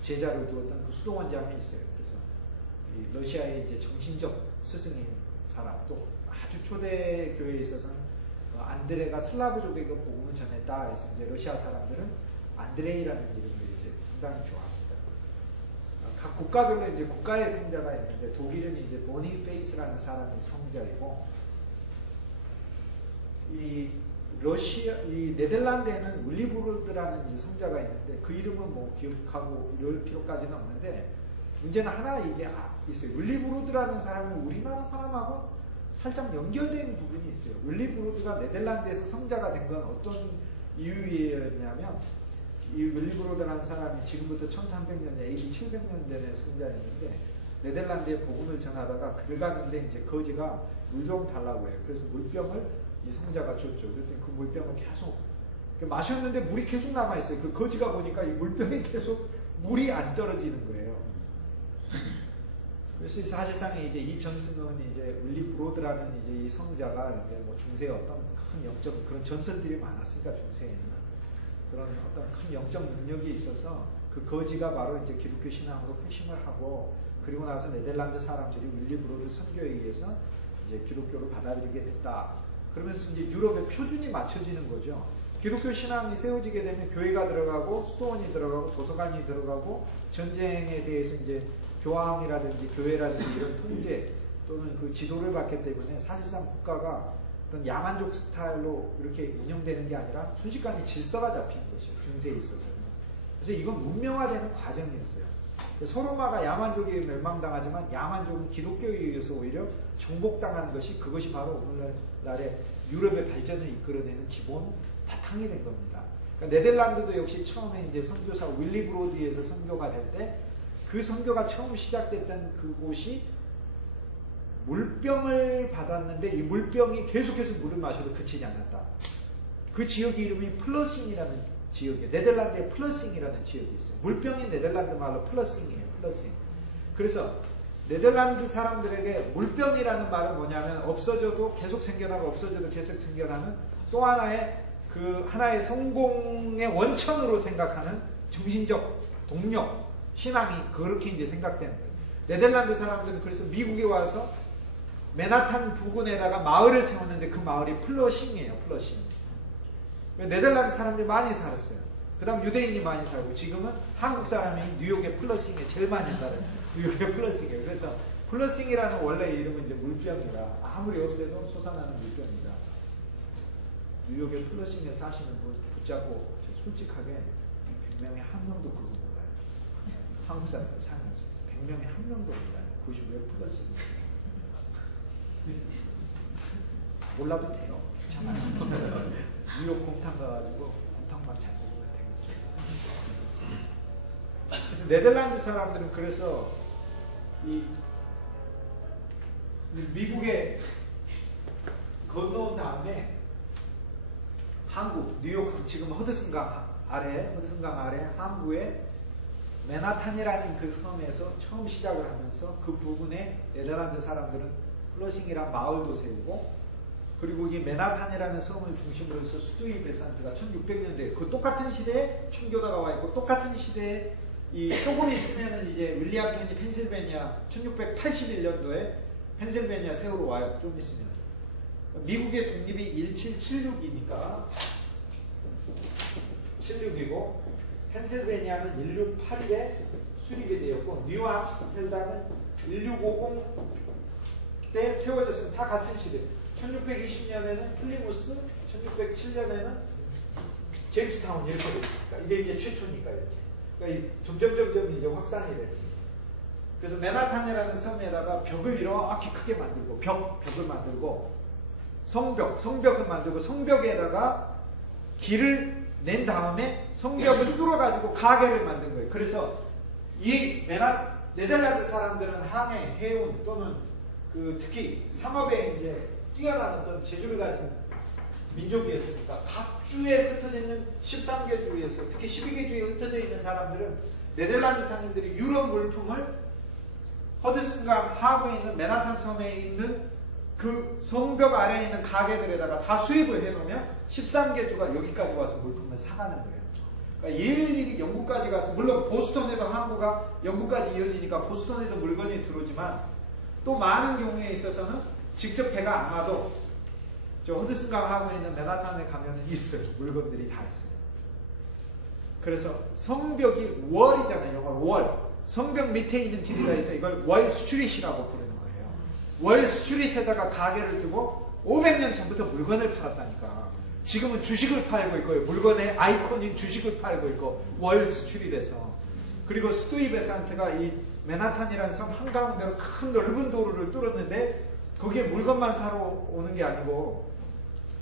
제자를 두었던 그 수도원장이 있어요. 그래서 이 러시아의 이제 정신적 스승인 사람, 또 아주 초대 교회에 있어서는 안드레가 슬라브족에게 복음을 전했다 해서 이제 러시아 사람들은 안드레이라는 이름을 이제 상당히 좋아합니다. 각 국가별로 이제 국가의 성자가 있는데 독일은 이제 보니페이스라는 사람이 성자이고, 이 네덜란드에는 울리브로드라는 이제 성자가 있는데 그 이름은 뭐 기억하고 이럴 필요까지는 없는데, 문제는 하나 이게 있어요. 울리브로드라는 사람은 우리나라 사람하고 살짝 연결되는 부분이 있어요. 울리브로드가 네덜란드에서 성자가 된 건 어떤 이유였냐면, 이 울리브로드라는 사람이 지금부터 1300년, AD 700년대에 성자였는데 네덜란드에 복음을 전하다가 길 가는데 이제 거지가 물 좀 달라고 해요. 그래서 물병을 이 성자가 줬죠. 그랬더니 그 물병을 계속 마셨는데 물이 계속 남아있어요. 그 거지가 보니까 이 물병이 계속 물이 안 떨어지는 거예요. 그래서 사실상 이제 이 전승은 이제 울리브로드라는 이제 이 성자가 이제 뭐 중세에 어떤 큰 영적 그런 전설들이 많았으니까 중세에는 그런 어떤 큰 영적 능력이 있어서 그 거지가 바로 이제 기독교 신앙으로 회심을 하고, 그리고 나서 네덜란드 사람들이 울리브로드 선교에 의해서 이제 기독교를 받아들이게 됐다. 그러면서 이제 유럽의 표준이 맞춰지는 거죠. 기독교 신앙이 세워지게 되면 교회가 들어가고 수도원이 들어가고 도서관이 들어가고 전쟁에 대해서 이제 교황이라든지 교회라든지 이런 통제 또는 그 지도를 받기 때문에 사실상 국가가 어떤 야만족 스타일로 이렇게 운영되는 게 아니라 순식간에 질서가 잡히는 것이죠. 중세에 있어서는. 그래서 이건 문명화되는 과정이었어요. 서로마가 야만족이 멸망당하지만 야만족은 기독교에 의해서 오히려 정복당하는 것이, 그것이 바로 오늘날의 유럽의 발전을 이끌어내는 기본 바탕이 된 겁니다. 그러니까 네덜란드도 역시 처음에 이제 선교사 윌리브로드에서 선교가 될 때 그 선교가 처음 시작됐던 그곳이 물병을 받았는데 이 물병이 계속해서 물을 마셔도 그치지 않았다. 그 지역의 이름이 플러싱이라는 지역이에요. 네덜란드에 플러싱이라는 지역이 있어요. 물병이 네덜란드 말로 플러싱이에요. 플러싱. 그래서 네덜란드 사람들에게 물병이라는 말은 뭐냐면 없어져도 계속 생겨나고 없어져도 계속 생겨나는 또 하나의 그 하나의 성공의 원천으로 생각하는 정신적 동력, 신앙이 그렇게 이제 생각되는 거예요. 네덜란드 사람들은 그래서 미국에 와서 맨하탄 부근에다가 마을을 세웠는데 그 마을이 플러싱이에요. 플러싱. 네덜란드 사람들이 많이 살았어요. 그 다음 유대인이 많이 살고, 지금은 한국 사람이 뉴욕의 플러싱에 제일 많이 살아요. 뉴욕의 플러싱이에요. 그래서 플러싱이라는 원래 이름은 이제 물병이라 아무리 없애도 솟아나는 물병이다. 뉴욕의 플러싱에 사시는 분 붙잡고 솔직하게 100명에 한 명도 그거 몰라요. 한국 사람들 살면서 100명에 한 명도 몰라요. 그것이 왜 플러싱이에요? 몰라도 돼요. 괜찮아요. 뉴욕 곰탕 가가지고 곰탕만 잘 먹으면 되겠죠. 그래서 네덜란드 사람들은 그래서 이 미국에 건너온 다음에 한국, 뉴욕, 지금 허드슨강 아래 항구에 맨하탄이라는 그 섬에서 처음 시작을 하면서 그 부분에 네덜란드 사람들은 플러싱이란 마을도 세우고, 그리고 이 맨하탄이라는 섬을 중심으로 해서 수도의 베산트가 1600년대 그 똑같은 시대에 청교도가 와 있고, 똑같은 시대에 이 조금 있으면은 이제 윌리엄 펜이 펜실베니아 1681년도에 펜실베니아 세우러 와요. 좀 있으면. 미국의 독립이 1776이니까 76이고 펜실베니아는 1681에 수립이 되었고 뉴암스텔담은 1650 때 세워졌으면 다 같은 시대. 1620년에는 플리무스, 1607년에는 제임스타운 이렇게 됩니다. 이게 이제 최초니까 이렇게. 그러니까 점점 이제 확산이 돼요. 그래서 맨하탄이라는 섬에다가 벽을 이렇게 크게 만들고 벽을 만들고 성벽을 만들고 성벽에다가 길을 낸 다음에 성벽을 뚫어가지고 가게를 만든 거예요. 그래서 이 네덜란드 사람들은 항해, 해운 또는 그 특히 상업에 이제 뛰어난 어떤 재주를 가진 민족이었으니까 각 주에 흩어져 있는 13개 주에서 특히 12개 주에 흩어져 있는 사람들은 네덜란드 상인들이 유럽 물품을 허드슨강 하구에 있는 맨하탄 섬에 있는 그 성벽 아래에 있는 가게들에다가 다 수입을 해놓으면 13개 주가 여기까지 와서 물품을 사가는 거예요. 그러니까 일일이 영국까지 가서, 물론 보스턴에도 항구가 영국까지 이어지니까 보스턴에도 물건이 들어오지만 또 많은 경우에 있어서는 직접 배가 안 와도 저 허드슨강 하구에 있는 맨하탄에 가면 있어요. 물건들이 다 있어요. 그래서 성벽이 월이잖아요. 영어로 월. 성벽 밑에 있는 길이 다 있어. 이걸 월 스트릿이라고 부르는 거예요. 월 스트릿에다가 가게를 두고 500년 전부터 물건을 팔았다니까. 지금은 주식을 팔고 있고요. 물건의 아이콘인 주식을 팔고 있고, 월 스트릿에서. 그리고 스투이 베산트가 이 맨하탄이라는 섬 한가운데로 큰 넓은 도로를 뚫었는데, 거기에 물건만 사러 오는 게 아니고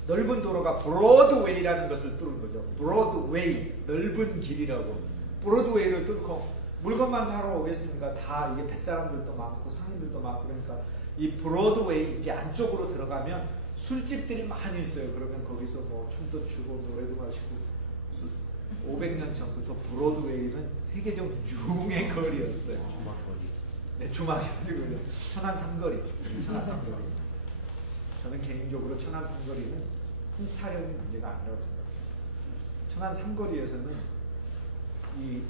넓은 도로가 브로드웨이라는 것을 뚫은 거죠. 브로드웨이, 넓은 길이라고. 브로드웨이를 뚫고 물건만 사러 오겠습니까? 다 이게 뱃사람들도 많고 상인들도 많고, 그러니까 이 브로드웨이 이제 안쪽으로 들어가면 술집들이 많이 있어요. 그러면 거기서 뭐 춤도 추고 노래도 마시고. 500년 전부터 브로드웨이는 세계적 유흥의 거리였어요. 주막거리. 네, 주막이죠. 천안 삼거리. 천안 삼거리. 저는 개인적으로 천안 삼거리는 풍타령이 문제가 아니라고 생각해요. 천안 삼거리에서는 이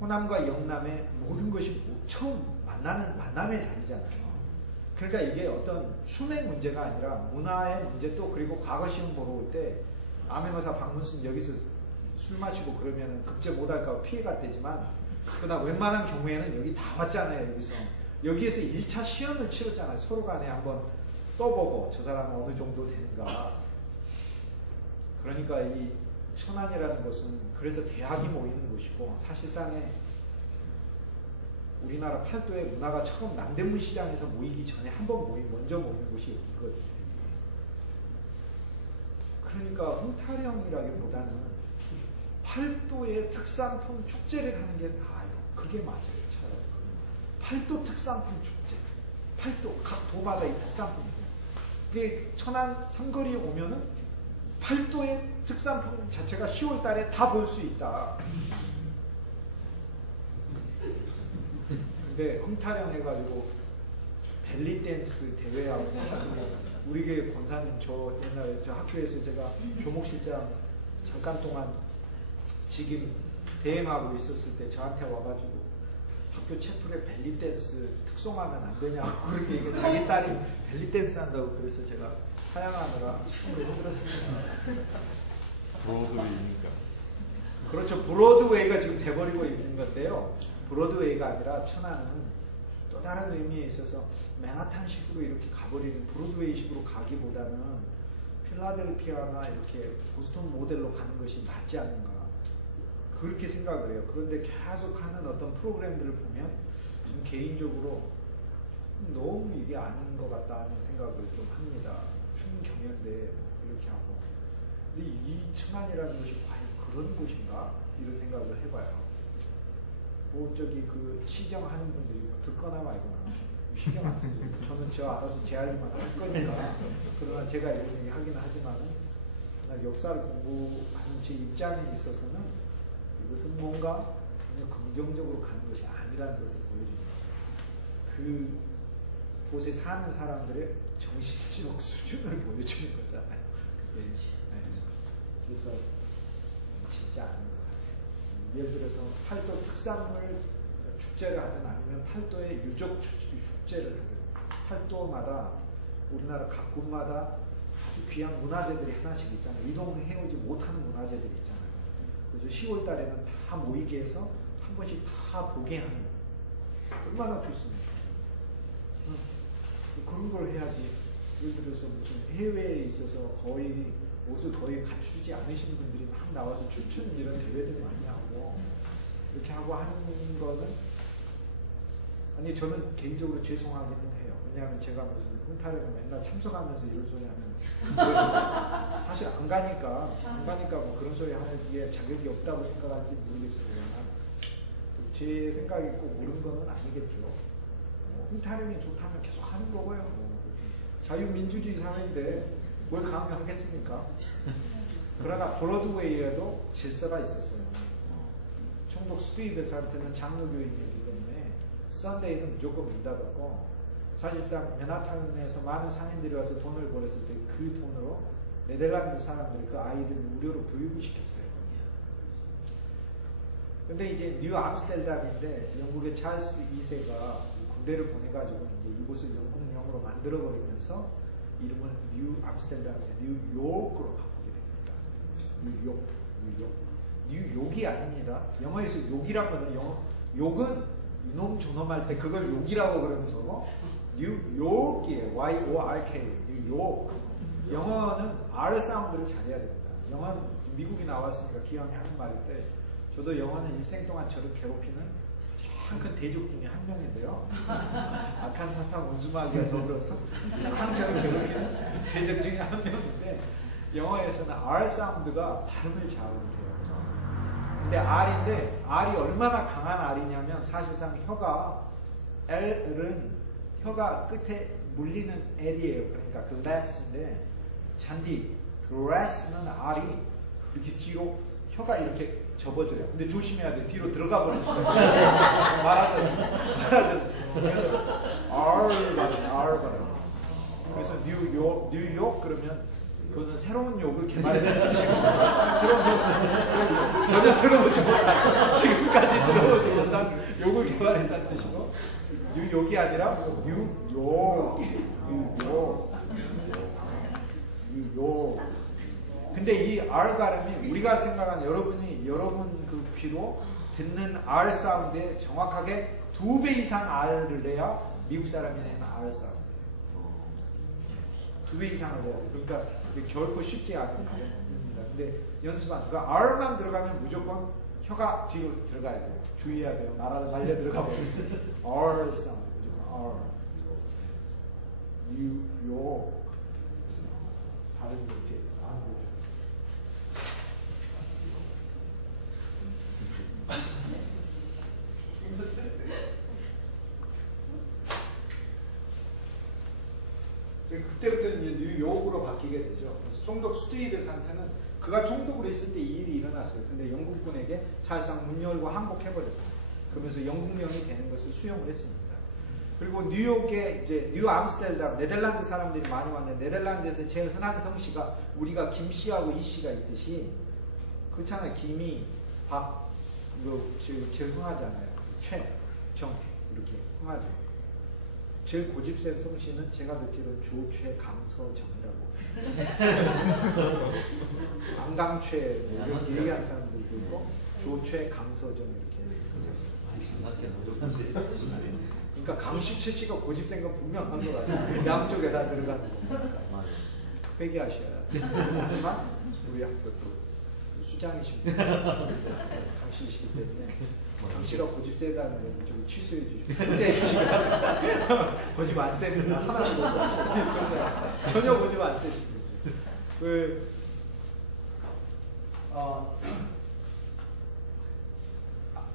호남과 영남의 모든 것이 처음 만남의 자리잖아요. 그러니까 이게 어떤 춤의 문제가 아니라 문화의 문제, 또 그리고 과거 시험 보러 올 때 암행어사 박문순 여기서 술 마시고 그러면 급제 못할까 피해갔대지만, 그러나 웬만한 경우에는 여기 다 왔잖아요. 여기에서 1차 시험을 치렀잖아요. 서로 간에 한번 떠보고 저 사람은 어느 정도 되는가. 그러니까 이 천안이라는 것은 그래서 대학이 모이는 곳이고, 사실상의 우리나라 팔도의 문화가 처음 남대문 시장에서 모이기 전에 한번 먼저 모이는 곳이 여기거든요. 그러니까 홍타령이라기보다는 팔도의 특산품 축제를 하는 게 나아요. 그게 맞아요. 차라리. 팔도 특산품 축제. 팔도 각 도마다 이 특산품이 있어요. 그게 천안 삼거리에 오면은 팔도의 특산품 자체가 10월 달에 다 볼 수 있다. 근데 흥타령 해가지고 벨리댄스 대회하고 우리 교회 권사님, 저 옛날에 저 학교에서 제가 교목실장 잠깐 동안 지금 대행하고 있었을 때 저한테 와가지고 학교 채플에 벨리댄스 특송하면 안 되냐고 그렇게 얘기해. 자기 딸이 벨리댄스 한다고. 그래서 제가 사양하느라 참 힘들었습니다. 브로드웨이니까. 그렇죠. 브로드웨이가 지금 돼버리고 있는 건데요. 브로드웨이가 아니라 천안은 또 다른 의미에 있어서 맨하탄식으로 이렇게 가버리는, 브로드웨이식으로 가기보다는 필라델피아나 이렇게 보스턴 모델로 가는 것이 낫지 않은가, 그렇게 생각을 해요. 그런데 계속 하는 어떤 프로그램들을 보면 좀 개인적으로 너무 이게 아닌 것 같다는 생각을 좀 합니다. 춤 경연대 이렇게 하고. 근데 이 천안이라는 것이 과연 그런 곳인가? 이런 생각을 해봐요. 뭐 저기 그 시정하는 분들이 뭐 듣거나 말거나 신경 안 쓰고 저는 저 알아서 제 할 일만 할 거니까. 그러나 제가 이런 얘기 하기는 하지만은 역사를 공부하는 제 입장에 있어서는 이것은 뭔가 전혀 긍정적으로 가는 것이 아니라는 것을 보여줍니다. 그곳에 사는 사람들의 정신적 수준을 보여주는 거잖아요. 그게, 그래서 진짜 아닌 것 같아요. 예를 들어서 팔도 특산물 축제를 하든 아니면 팔도의 유적 축제를 하든, 팔도마다 우리나라 각 군마다 아주 귀한 문화재들이 하나씩 있잖아요. 이동해오지 못하는 문화재들이 있잖아요. 그래서 10월 달에는 다 모이게 해서 한 번씩 다 보게 하는, 얼마나 좋습니까? 그런 걸 해야지. 예를 들어서 무슨 해외에 있어서 거의 옷을 거의 갖추지 않으신 분들이 막 나와서 춤추는 이런 대회들을 많이 하고 이렇게 하고 하는 거는, 아니 저는 개인적으로 죄송하기는 해요. 왜냐하면 제가 무슨 흥타령에 맨날 참석하면서 이런 소리 하면 사실 안 가니까 뭐 그런 소리 하기에 자격이 없다고 생각할지 모르겠어요. 또 제 생각이 꼭 옳은 건 아니겠죠. 흥타령이 좋다면 계속 하는 거고요. 자유민주주의 사회인데 뭘 강요하겠습니까? 그러나 브로드웨이에도 질서가 있었어요. 총독 스투이 베산트는 장로교인이기 때문에 썬데이는 무조건 문 닫았고, 사실상 맨하탄에서 많은 상인들이 와서 돈을 벌었을 때 그 돈으로 네덜란드 사람들이 그 아이들을 무료로 교육을 시켰어요. 근데 이제 뉴 암스테르담인데 영국의 찰스 2세가 군대를 보내가지고 이제 이곳을 영국령으로 만들어버리면서 이름을 뉴 암스테르담에 뉴욕으로 바꾸게 됩니다. 뉴욕. 뉴욕이 아닙니다. 영어에서 욕이란 거는 욕은 이놈 저놈 할 때 그걸 욕이라고 그러는 거고, 뉴욕이에요. Y-O-R-K. 뉴욕. 영어는 R 사운드를 잘해야 됩니다. 영어는 미국이 나왔으니까 기왕에 하는 말인데, 저도 영어는 일생 동안 저를 괴롭히는 가장 큰 대적 중에 한 명인데요. 악한 사탄 원수마귀와 더불어서 가장 저를 괴롭히는 대적 중에 한 명인데, 영어에서는 R 사운드가 발음을 잘못해요. 근데 R인데, R이 얼마나 강한 R이냐면, 사실상 혀가, L은 혀가 끝에 물리는 L이에요. 그러니까 glass인데, 잔디, grass는 R이 이렇게 뒤로 혀가 이렇게 접어져요. 근데 조심해야 돼. 뒤로 들어가 버릴 수가 있어요. 말아져서. 그래서 R 발음. 그래서 뉴욕 그러면 그것은 새로운 욕을 개발했다는 뜻이고, 새로운 욕 전혀 들어보지 못한, 지금까지 들어보지 못한 욕을 개발했다는 뜻이고, 뉴욕이 아니라 뉴욕. 근데 이 R 발음이 우리가 생각하는 여러분 그 귀로 듣는 R 사운드에 정확하게 2배 이상 R을 내야 미국 사람이 내는 R 사운드예요. 2배 이상을 내야 돼요. 그러니까 결코 쉽지 않은 말입니다. 근데 연습한, 그러니까 R만 들어가면 무조건 혀가 뒤로 들어가야 돼요. 주의해야 돼요. 날려 들어가 버렸어요. R 사운드, 무조건 R. 뉴욕. 발음이 이렇게 안 보죠. 그때부터 이제 뉴욕으로 바뀌게 되죠. 그래서 총독 스티브 산트는 그가 총독으로 있을 때 이 일이 일어났어요. 근데 영국군에게 사실상 문 열고 항복해버렸어요. 그러면서 영국령이 되는 것을 수용을 했습니다. 그리고 뉴욕에 이제 뉴 암스테르담, 네덜란드 사람들이 많이 왔는데, 네덜란드에서 제일 흔한 성씨가 우리가 김씨하고 이씨가 있듯이, 그렇잖아요. 김이, 박, 제일 흥하잖아요. 최, 정, 이렇게 흥하죠. 제일 고집센 성씨는 제가 듣기로 조최강서정이라고. 안강최, 이렇게 얘기하는 사람들도 있고, 조최강서정 이렇게. 그러니까 강씨, 최씨가 고집센 건 분명한 것 같아요. 양쪽에 다 들어가는 거. 회개하셔야 돼요. 하지만 우리 학교 또 수장이십니다. 강씨이시기 때문에 강씨가 고집 세다는 건 좀 취소해 주시고 통제해 주시고 고집 안 세는 하나도 못 전혀 고집 안 세십니다.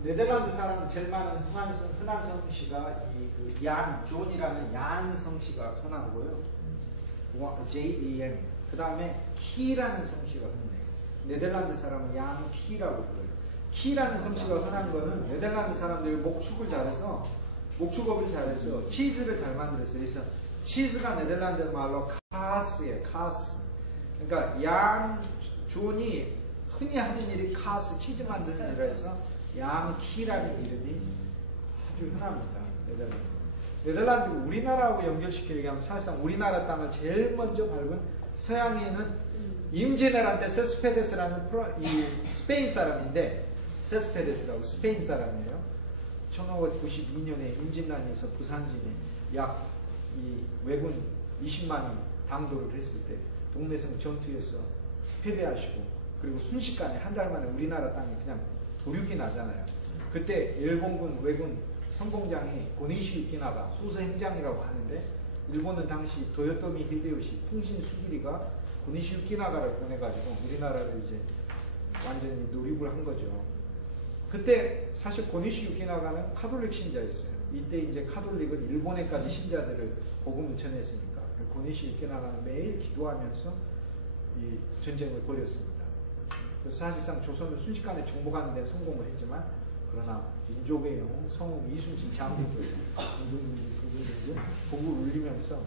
네덜란드 사람들 제일 많은 흔한 성씨가 얀 존이라는 얀 성씨가 흔하고요. J-E-N. 그 다음에 키라는 성씨가 흔해요. 네덜란드 사람은 양 키라고 불러요. 키라는 성씨가 흔한 거는 네덜란드 사람들이 목축업을 잘해서 치즈를 잘 만들었어요. 그래서 치즈가 네덜란드 말로 카스예요. 카스. 그러니까 양 존이 흔히 하는 일이 카스, 치즈 만드는 일을 해서 양키라는 이름이 아주 흔합니다. 네덜란드가 우리나라하고 연결시켜 얘기하면 사실상 우리나라 땅을 제일 먼저 밟은 서양인은 임진왜란 때 세스페데스라는 스페인 사람인데, 세스페데스라고 스페인 사람이에요. 1592년에 임진난에서 부산진에 약 왜군 20만이 당도를 했을 때 동래성 전투에서 패배하시고, 그리고 순식간에 한 달 만에 우리나라 땅에 그냥 도륙이 나잖아요. 그때 일본군 왜군 선봉장이 고니시 유키나가 소서행장이라고 하는데, 일본은 당시 도요토미 히데요시 풍신 수기리가 고니시 유키나가를 보내가지고 우리나라를 이제 완전히 노립을 한 거죠. 그때 사실 고니시 유키나가는 카톨릭 신자였어요. 이때 이제 카톨릭은 일본에까지 신자들을 복음을 전했으니까 고니시 유키나가는 매일 기도하면서 이 전쟁을 벌였습니다. 그래서 사실상 조선을 순식간에 정복하는 데 성공을 했지만, 그러나 민족의 영웅 성웅 이순신 장군께서 등등등등등 곡을 울리면서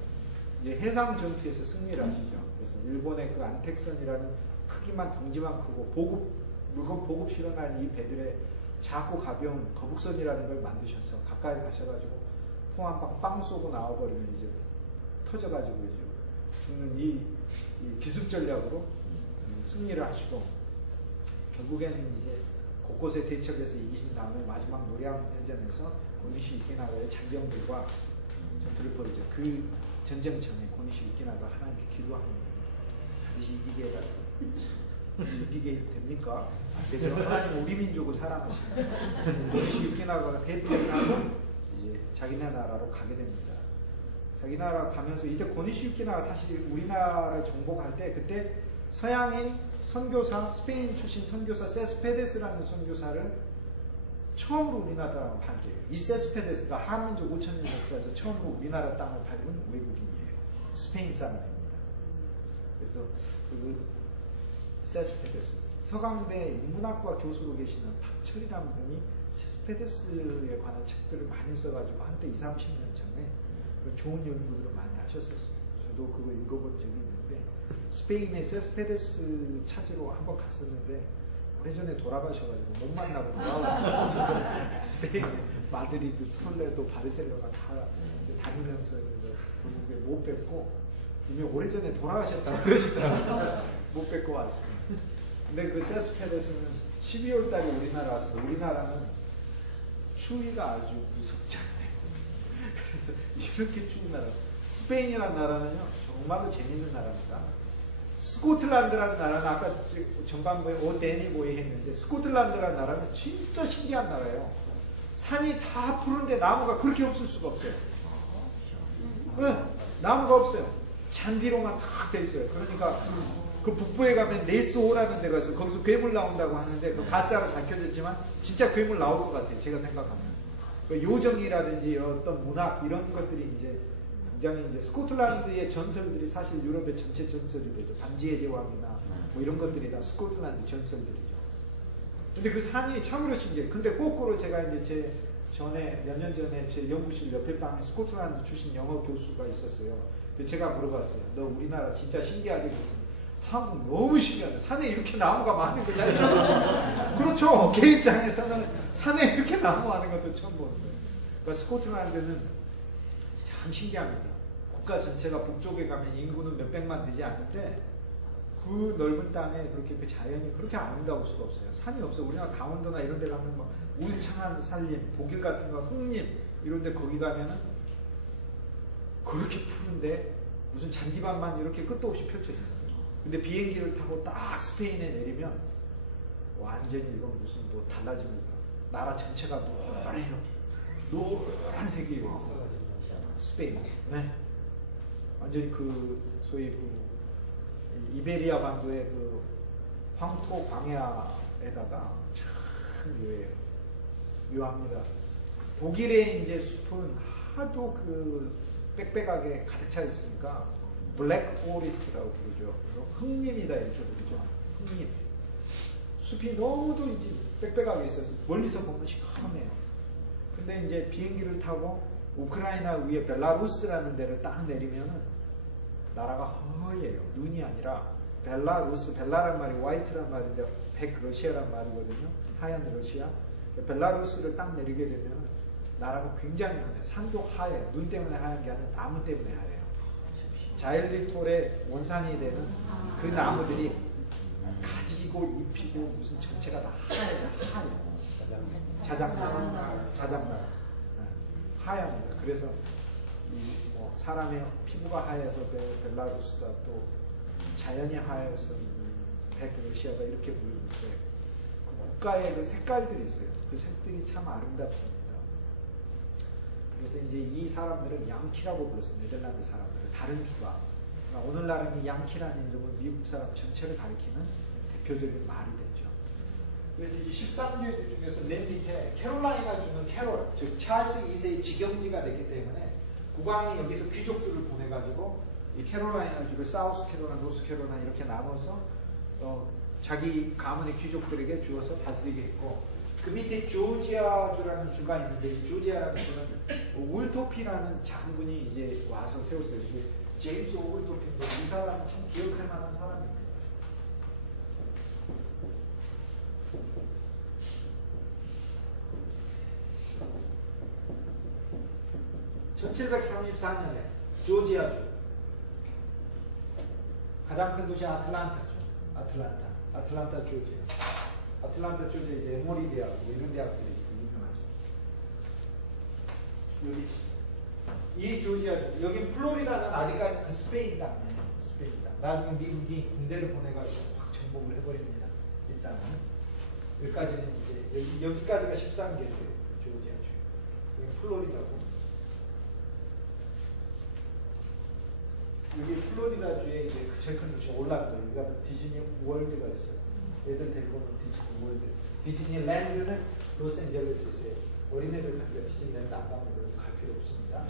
이제 해상 전투에서 승리를 하시죠. 그래서 일본의 그 안택선이라는 크기만 덩지만 크고 물건 보급 실어나는 이 배들의 작고 가벼운 거북선이라는 걸 만드셔서 가까이 가셔가지고 포 한 방 빵 쏘고 나와버리면 이제 터져가지고 이제 죽는 이 기습 전략으로 승리를 하시고 결국에는 이제 곳곳에 대척해서 이기신 다음에 마지막 노량해전에서 고니시 이케나가의 장병들과 전투를 벌이죠. 그 전쟁 전에 고니시 이케나가 하나님께 기도하는 거예요. 반드시 이기게 해달라고. 이기게 됩니까? 안 되죠. 하나님 우리 민족을 사랑하시는 고니시 이케나가가 대피를 하고 이제 자기네 나라로 가게 됩니다. 자기 나라 가면서 이때 고니시 이케나가 사실 우리나라를 정복할 때 그때 서양인 선교사, 스페인 출신 선교사 세스페데스라는 선교사를 처음으로 우리나라로 밟게요. 이 세스페데스가 한민족 5,000년 역사에서 처음으로 우리나라 땅을 밟은 외국인이에요. 스페인 사람입니다. 그래서 그 세스페데스, 서강대 인문학과 교수로 계시는 박철이라는 분이 세스페데스에 관한 책들을 많이 써가지고 한때 20, 30년 전에 좋은 연구들을 많이 하셨었어요. 저도 그거 읽어본 적이 있는데 스페인의 세스페데스 찾으러 한번 갔었는데 오래전에 돌아가셔가지고 못 만나고 돌아왔어요. 스페인 마드리드, 톨레도, 바르셀로나 다 다니면서 결국에 못 뵙고 이미 오래전에 돌아가셨다고 그러시더라고요. 못 뵙고 왔어요. 근데 그 세스페데스는 12월 달에 우리나라 왔어요. 우리나라는 추위가 아주 무섭지 않아요. 그래서 이렇게 추운 나라. 스페인이라는 나라는요 정말로 재밌는 나라입니다. 스코틀란드라는 나라는 아까 전반부에 오데니고에 했는데 스코틀란드라는 나라는 진짜 신기한 나라예요. 산이 다 푸른데 나무가 그렇게 없을 수가 없어요. 네, 나무가 없어요. 잔디로만 탁 돼 있어요. 그러니까 그 북부에 가면 네스호라는 데가 있어요. 거기서 괴물 나온다고 하는데 그 가짜로 밝혀졌지만 진짜 괴물 나올 것 같아요. 제가 생각하면. 그 요정이라든지 어떤 문학 이런 것들이 이제 굉장히 이제 스코틀랜드의 전설들이 사실 유럽의 전체 전설이 되죠. 반지의 제왕이나 뭐 이런 것들이 다 스코틀랜드 전설들이죠. 근데 그 산이 참으로 신기해요. 근데 거꾸로 제가 이제 몇 년 전에 제 연구실 옆에 방에 스코틀랜드 출신 영어 교수가 있었어요. 제가 물어봤어요. 너 우리나라 진짜 신기하게 보더니 한국 너무 신기하다. 산에 이렇게 나무가 많은 거 잘 처음. 그렇죠. 개 입장에서는 산에 이렇게 나무 많은 것도 처음 보는 거예요. 그러니까 스코틀랜드는 참 신기합니다. 국가 전체가 북쪽에 가면 인구는 몇백만 되지 않는데 그 넓은 땅에 그렇게 그 자연이 그렇게 아름다울 수가 없어요. 산이 없어요. 우리나라 강원도나 이런 데 가면 막 울창한 산림, 독일 같은 거, 흑림 이런 데 거기 가면은 그렇게 푸른데 무슨 잔디밭만 이렇게 끝도 없이 펼쳐져요. 근데 비행기를 타고 딱 스페인에 내리면 완전히 이건 무슨 뭐 달라집니다. 나라 전체가 노래요. 노란색이에요. 스페인. 네. 완전히 그 소위 그 이베리아 반도의 그 황토 광야에다가 참 묘해요. 묘합니다. 독일의 이제 숲은 하도 그 빽빽하게 가득 차 있으니까 블랙 포리스트라고 부르죠. 흑림이다 이렇게 부르죠. 흑림. 숲이 너무도 이제 빽빽하게 있어서 멀리서 보면 시커매요. 근데 이제 비행기를 타고 우크라이나 위에 벨라루스라는 데를 딱 내리면은 나라가 허예요. 눈이 아니라 벨라루스, 벨라란 말이 화이트란 말인데 백 러시아란 말이거든요. 하얀 러시아. 벨라루스를 딱 내리게 되면 나라가 굉장히 하얘요. 산도 하얘요. 눈 때문에 하얀 게 아니라 나무 때문에 하얘요. 자일리톨의 원산이 되는 그 나무들이 가지고 잎이고 무슨 전체가 다 하얘요. 하얘요. 자작나무. 하얗습니다. 그래서 뭐 사람의 피부가 하얘서 벨라루스가 또 자연이 하얘서 백러시아가 이렇게 보이는데 그 국가의 그 색깔들이 있어요. 그 색들이 참 아름답습니다. 그래서 이제 이 사람들은 양키라고 불렀어요. 네덜란드 사람들은 다른 주가. 그러니까 오늘날은 이 양키라는 이름은 미국 사람 전체를 가리키는 대표적인 말이 됐죠. 그래서 이 13주의 주 중에서 맨 밑에 캐롤라이나 주는 캐롤, 즉 찰스 2세의 지경지가 됐기 때문에 국왕이 여기서 귀족들을 보내가지고 이 캐롤라이나 주를 사우스 캐롤라이나, 노스 캐롤라이나 이렇게 나눠서 자기 가문의 귀족들에게 주어서 다스리게 했고 그 밑에 조지아주라는 주가 있는데 이 조지아라는 주는 오글토피라는 장군이 이제 와서 세웠어요. 이제 제임스 오글토피인데 이 사람은 참 기억할 만한 사람입니다. 1734년에 조지아주 가장 큰 도시 아틀란타죠. 아틀란타 조지아. 아틀란타 조지아 이제 에모리 대학 뭐 이런 대학들이 유명하죠. 여기 이 조지아 여기 플로리다는 아직까지 그 스페인 땅이에요. 스페인 땅. 나중에 미국이 군대를 보내가지고 확 정복을 해버립니다. 일단은 여기까지는 이제 여기까지가 13개죠. 조지아주. 여기 플로리다고. 여기 플로리다주에 이제 그 제일 큰 도시 올란도. 여기가 디즈니 월드가 있어요. 애들 데리고 오는 디즈니 월드. 디즈니랜드는 로스앤젤레스에 있어요. 어린애들 가니까 디즈니랜드 안 가면 갈 필요 없습니다.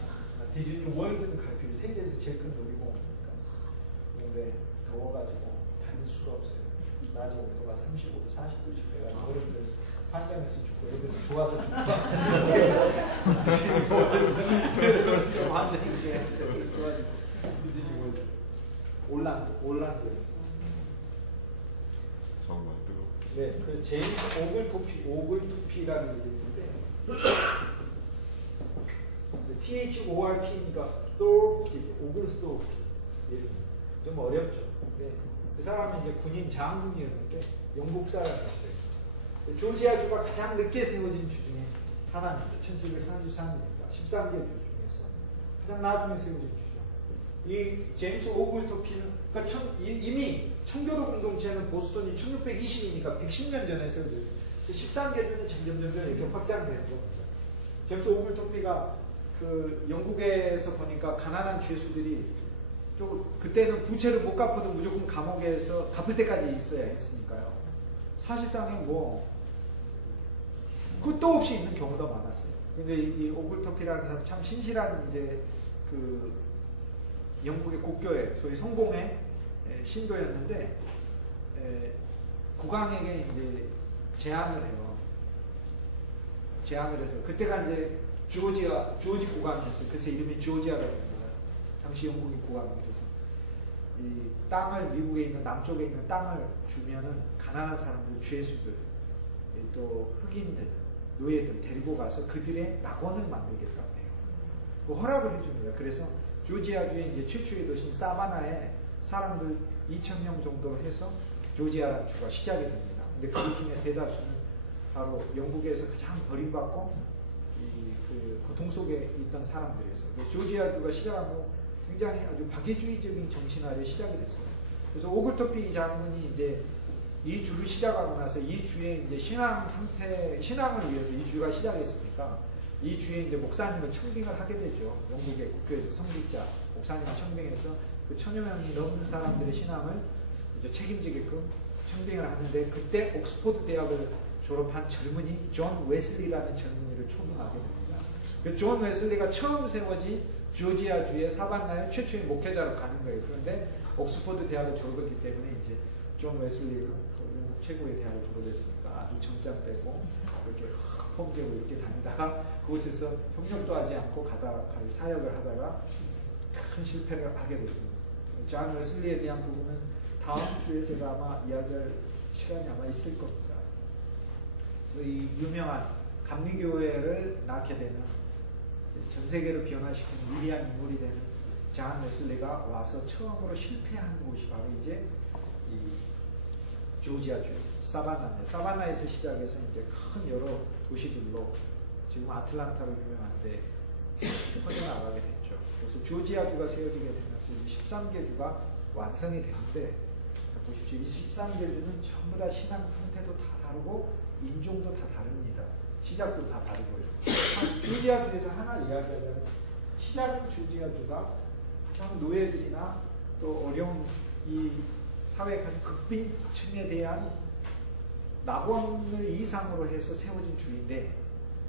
디즈니 월드는 갈 필요. 세계에서 제일 큰 놀이공원이니까. 근데 더워가지고 다닐 수가 없어요. 낮에 온도가 35도, 40도씩 돼가지고 어른들 환장해서 죽고 애들은 좋아서 죽고. 그래서 환장인 게 좋아지고. 디즈니 월드. 올란도였어. 정말 뜨거워. 네, 그 제임스 오글토피라는 일이 있는데 THORP니까 오글스토피 이름이 좀 어렵죠. 근데 그 사람이 이제 군인 장군이었는데 영국 사람이었어요. 조지아주가 가장 늦게 세워진 주 중에 하나입니다. 1734년입니다. 13개 주 중에서 가장 나중에 세워진 주죠. 이 제임스 오글토피는 그러니까 이미 청교도 공동체는 보스턴이 1620이니까 110년 전에 세워져요. 그래서 13개 주는 점점 이렇게 확장되는 겁니다. 제임스 오글토피가 그 영국에서 보니까 가난한 죄수들이 그때는 부채를 못 갚아도 무조건 감옥에서 갚을 때까지 있어야 했으니까요. 사실상에 뭐 끝도 없이 있는 경우가 많았어요. 근데 이 오글토피라는 사람 참 신실한 이제 그 영국의 국교회 소위 성공의 신도였는데 국왕에게 이제 제안을 해요. 제안을 해서 그때가 이제 조지 국왕이었어요. 그래서 이름이 조지아가 됩니다. 당시 영국의 국왕이. 그래서 이 땅을 미국에 있는 남쪽에 있는 땅을 주면은 가난한 사람들, 죄수들, 또 흑인들, 노예들 데리고 가서 그들의 낙원을 만들겠다고 해요. 그 허락을 해줍니다. 그래서 조지아주의 이제 최초의 도시인 사바나에 사람들 2,000명 정도 해서 조지아라는 주가 시작이 됩니다. 근데 그 중에 대다수는 바로 영국에서 가장 버림받고 그 고통 속에 있던 사람들이었어요. 조지아주가 시작하고 굉장히 아주 박애주의적인 정신 아래 시작이 됐어요. 그래서 오글토피 장군이 이제 이 주를 시작하고 나서 이 주의 이제 신앙을 위해서 이 주가 시작했으니까 이 주에 이제 목사님을 청빙을 하게 되죠. 영국의 국교에서 성직자 목사님을 청빙해서 그 1,000여 명이 넘는 사람들의 신앙을 이제 책임지게끔 청빙을 하는데 그때 옥스포드 대학을 졸업한 젊은이 존 웨슬리라는 젊은이를 초빙하게 됩니다. 그 존 웨슬리가 처음 세워진 조지아주의 사바나의 최초의 목회자로 가는 거예요. 그런데 옥스포드 대학을 졸업했기 때문에 이제 존 웨슬리가 영국 최고의 대학을 졸업했으니까 아주 정장 빼고 이렇게 폼제고 이렇게 다니다가 그곳에서 협력도 하지 않고 사역을 하다가 큰 실패를 하게 됐습니다. 존 웨슬리에 대한 부분은 다음 주에 제가 아마 이야기할 시간이 아마 있을 겁니다. 이 유명한 감리교회를 낳게 되는 전 세계를 변화시키는 위대한 인물이 되는 존 웨슬리가 와서 처음으로 실패한 곳이 바로 이제 이 조지아주 사바나인데 사바나에서 시작해서 이제 큰 여러 도시들로 지금 아틀란타로 유명한데 퍼져나가게 됐죠. 그래서 조지아주가 세워지게 되면서 13개 주가 완성이 되는데 보십시오. 이 13개 주는 전부 다 신앙 상태도 다 다르고 인종도 다 다릅니다. 시작도 다 다르고요. 조지아주에서 하나 이야기하자면 시작은 조지아주가 가장 노예들이나 또 어려운 이 사회 간 극빈층에 대한 낙원을 이상으로 해서 세워진 주인데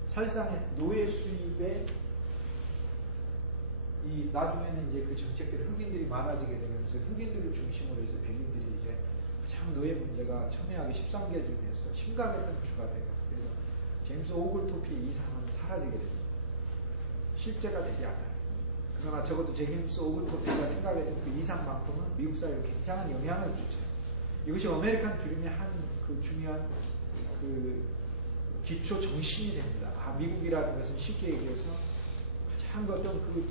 사실상 노예 수입에 이 나중에는 이제 그 정책들이 흑인들이 많아지게 되면서 흑인들을 중심으로 해서 백인들이 이제 가장 노예 문제가 첨예하게 13개 중에서 심각했던 주가 돼요. 그래서 제임스 오글토피의 이상은 사라지게 됩니다. 실제가 되지 않아요. 그러나 적어도 제임스 오글토피가 생각했던 그 이상만큼은 미국 사회에 굉장한 영향을 주죠. 이것이 아메리칸 드림의 한 그 중요한 그 기초 정신이 됩니다. 아, 미국이라는 것은 쉽게 얘기해서 가장 어떤 그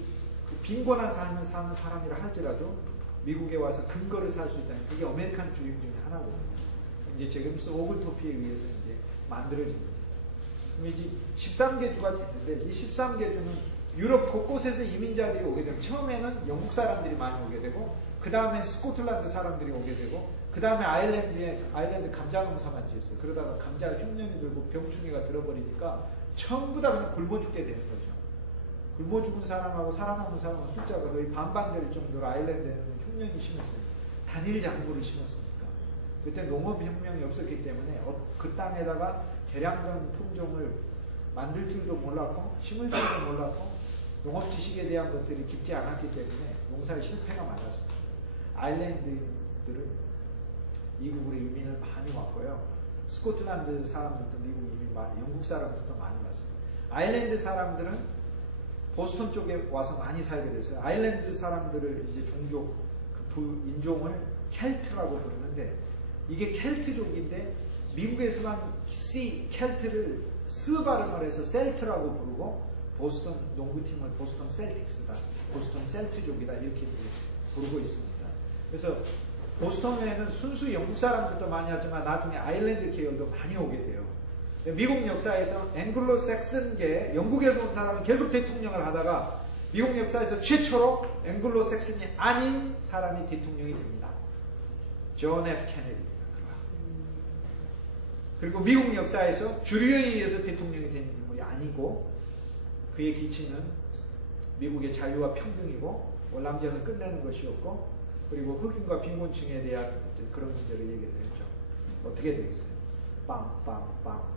빈곤한 삶을 사는 사람이라 할지라도 미국에 와서 근거를 살 수 있다는 그게 아메리칸 드림 중에 하나거든요. 이제 제임스 오글토피에 의해서 이제 만들어집니다. 그럼 이제 13개 주가 됐는데 이 13개 주는 유럽 곳곳에서 이민자들이 오게 되면 처음에는 영국 사람들이 많이 오게 되고 그 다음에 스코틀랜드 사람들이 오게 되고 그 다음에 아일랜드 감자 농사만 지었어요. 그러다가 감자가 흉년이 들고 병충해가 들어버리니까 전부 다 그냥 굶어 죽게 되는 거죠. 굶어 죽은 사람하고 살아남은 사람은 숫자가 거의 반반 될 정도로 아일랜드에는 흉년이 심했어요. 단일 작물을 심었으니까. 그때 농업혁명이 없었기 때문에 그 땅에다가 개량된 품종을 만들 줄도 몰랐고 심을 줄도 몰랐고 농업 지식에 대한 것들이 깊지 않았기 때문에 농사에 실패가 많았습니다. 아일랜드인들은 미국으로 이민을 많이 왔고요. 스코틀랜드 사람들도 미국 이민 많이, 영국 사람들도 많이 왔습니다. 아일랜드 사람들은 보스턴 쪽에 와서 많이 살게 됐어요. 아일랜드 사람들을 이제 종족, 그 인종을 켈트라고 부르는데 이게 켈트족인데 미국에서만 켈트를 스 발음을 해서 셀트라고 부르고 보스턴 농구팀을 보스턴 셀틱스다, 보스턴 셀트족이다 이렇게 이제 부르고 있습니다. 그래서 보스턴에는 순수 영국 사람들도 많이 하지만 나중에 아일랜드 계열도 많이 오게 돼요. 미국 역사에서 앵글로 섹슨계 영국에서 온 사람은 계속 대통령을 하다가 미국 역사에서 최초로 앵글로 섹슨이 아닌 사람이 대통령이 됩니다. 존 F 케네디입니다. 그리고 미국 역사에서 주류에 의해서 대통령이 된 인물이 아니고 그의 기치는 미국의 자유와 평등이고 월남전을 끝내는 것이었고 그리고 흑인과 빈곤층에 대한 그런 문제를 얘기를 했죠. 어떻게 되겠어요? 빵빵빵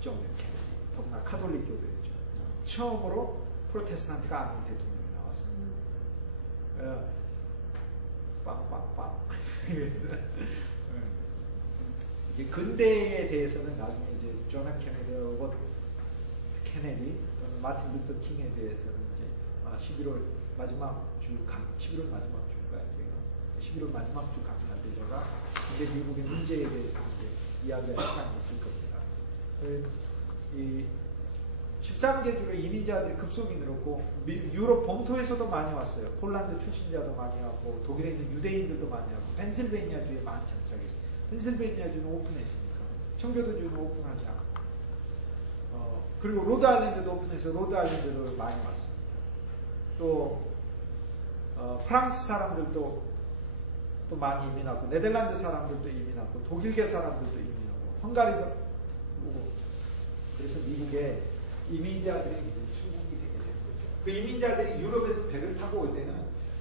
존 F 케네디. 더구나 카톨릭교도였죠. 처음으로 프로테스탄트가 아닌 대통령이 나왔습니다. 빵빵빵. 그래서 이제 근대에 대해서는 나중에 이제 존 F 케네디, 로버트 케네디 또는 마틴 루터 킹에 대해서는 이제 11월 마지막 주 11월 마지막 주인가요? 11월 마지막 주 강의할 때 제가 근대 미국의 문제에 대해서 이제 이야기할 시간이 있을 겁니다. 이 13개 주로 이민자들이 급속히 늘었고 유럽 본토에서도 많이 왔어요. 폴란드 출신자도 많이 왔고 독일에 있는 유대인들도 많이 왔고 펜실베니아 주에 많이 장착했어요. 펜실베니아 주는 오픈했으니까 청교도 주는 오픈하지 않고 그리고 로드 아일랜드도 오픈해서 로드 아일랜드로 많이 왔습니다. 또 프랑스 사람들도 또 많이 이민하고 네덜란드 사람들도 이민하고 독일계 사람들도 이민하고 헝가리에서 오고 그래서 미국에 이민자들이 출국이 되게 된 거죠. 그 이민자들이 유럽에서 배를 타고 올 때는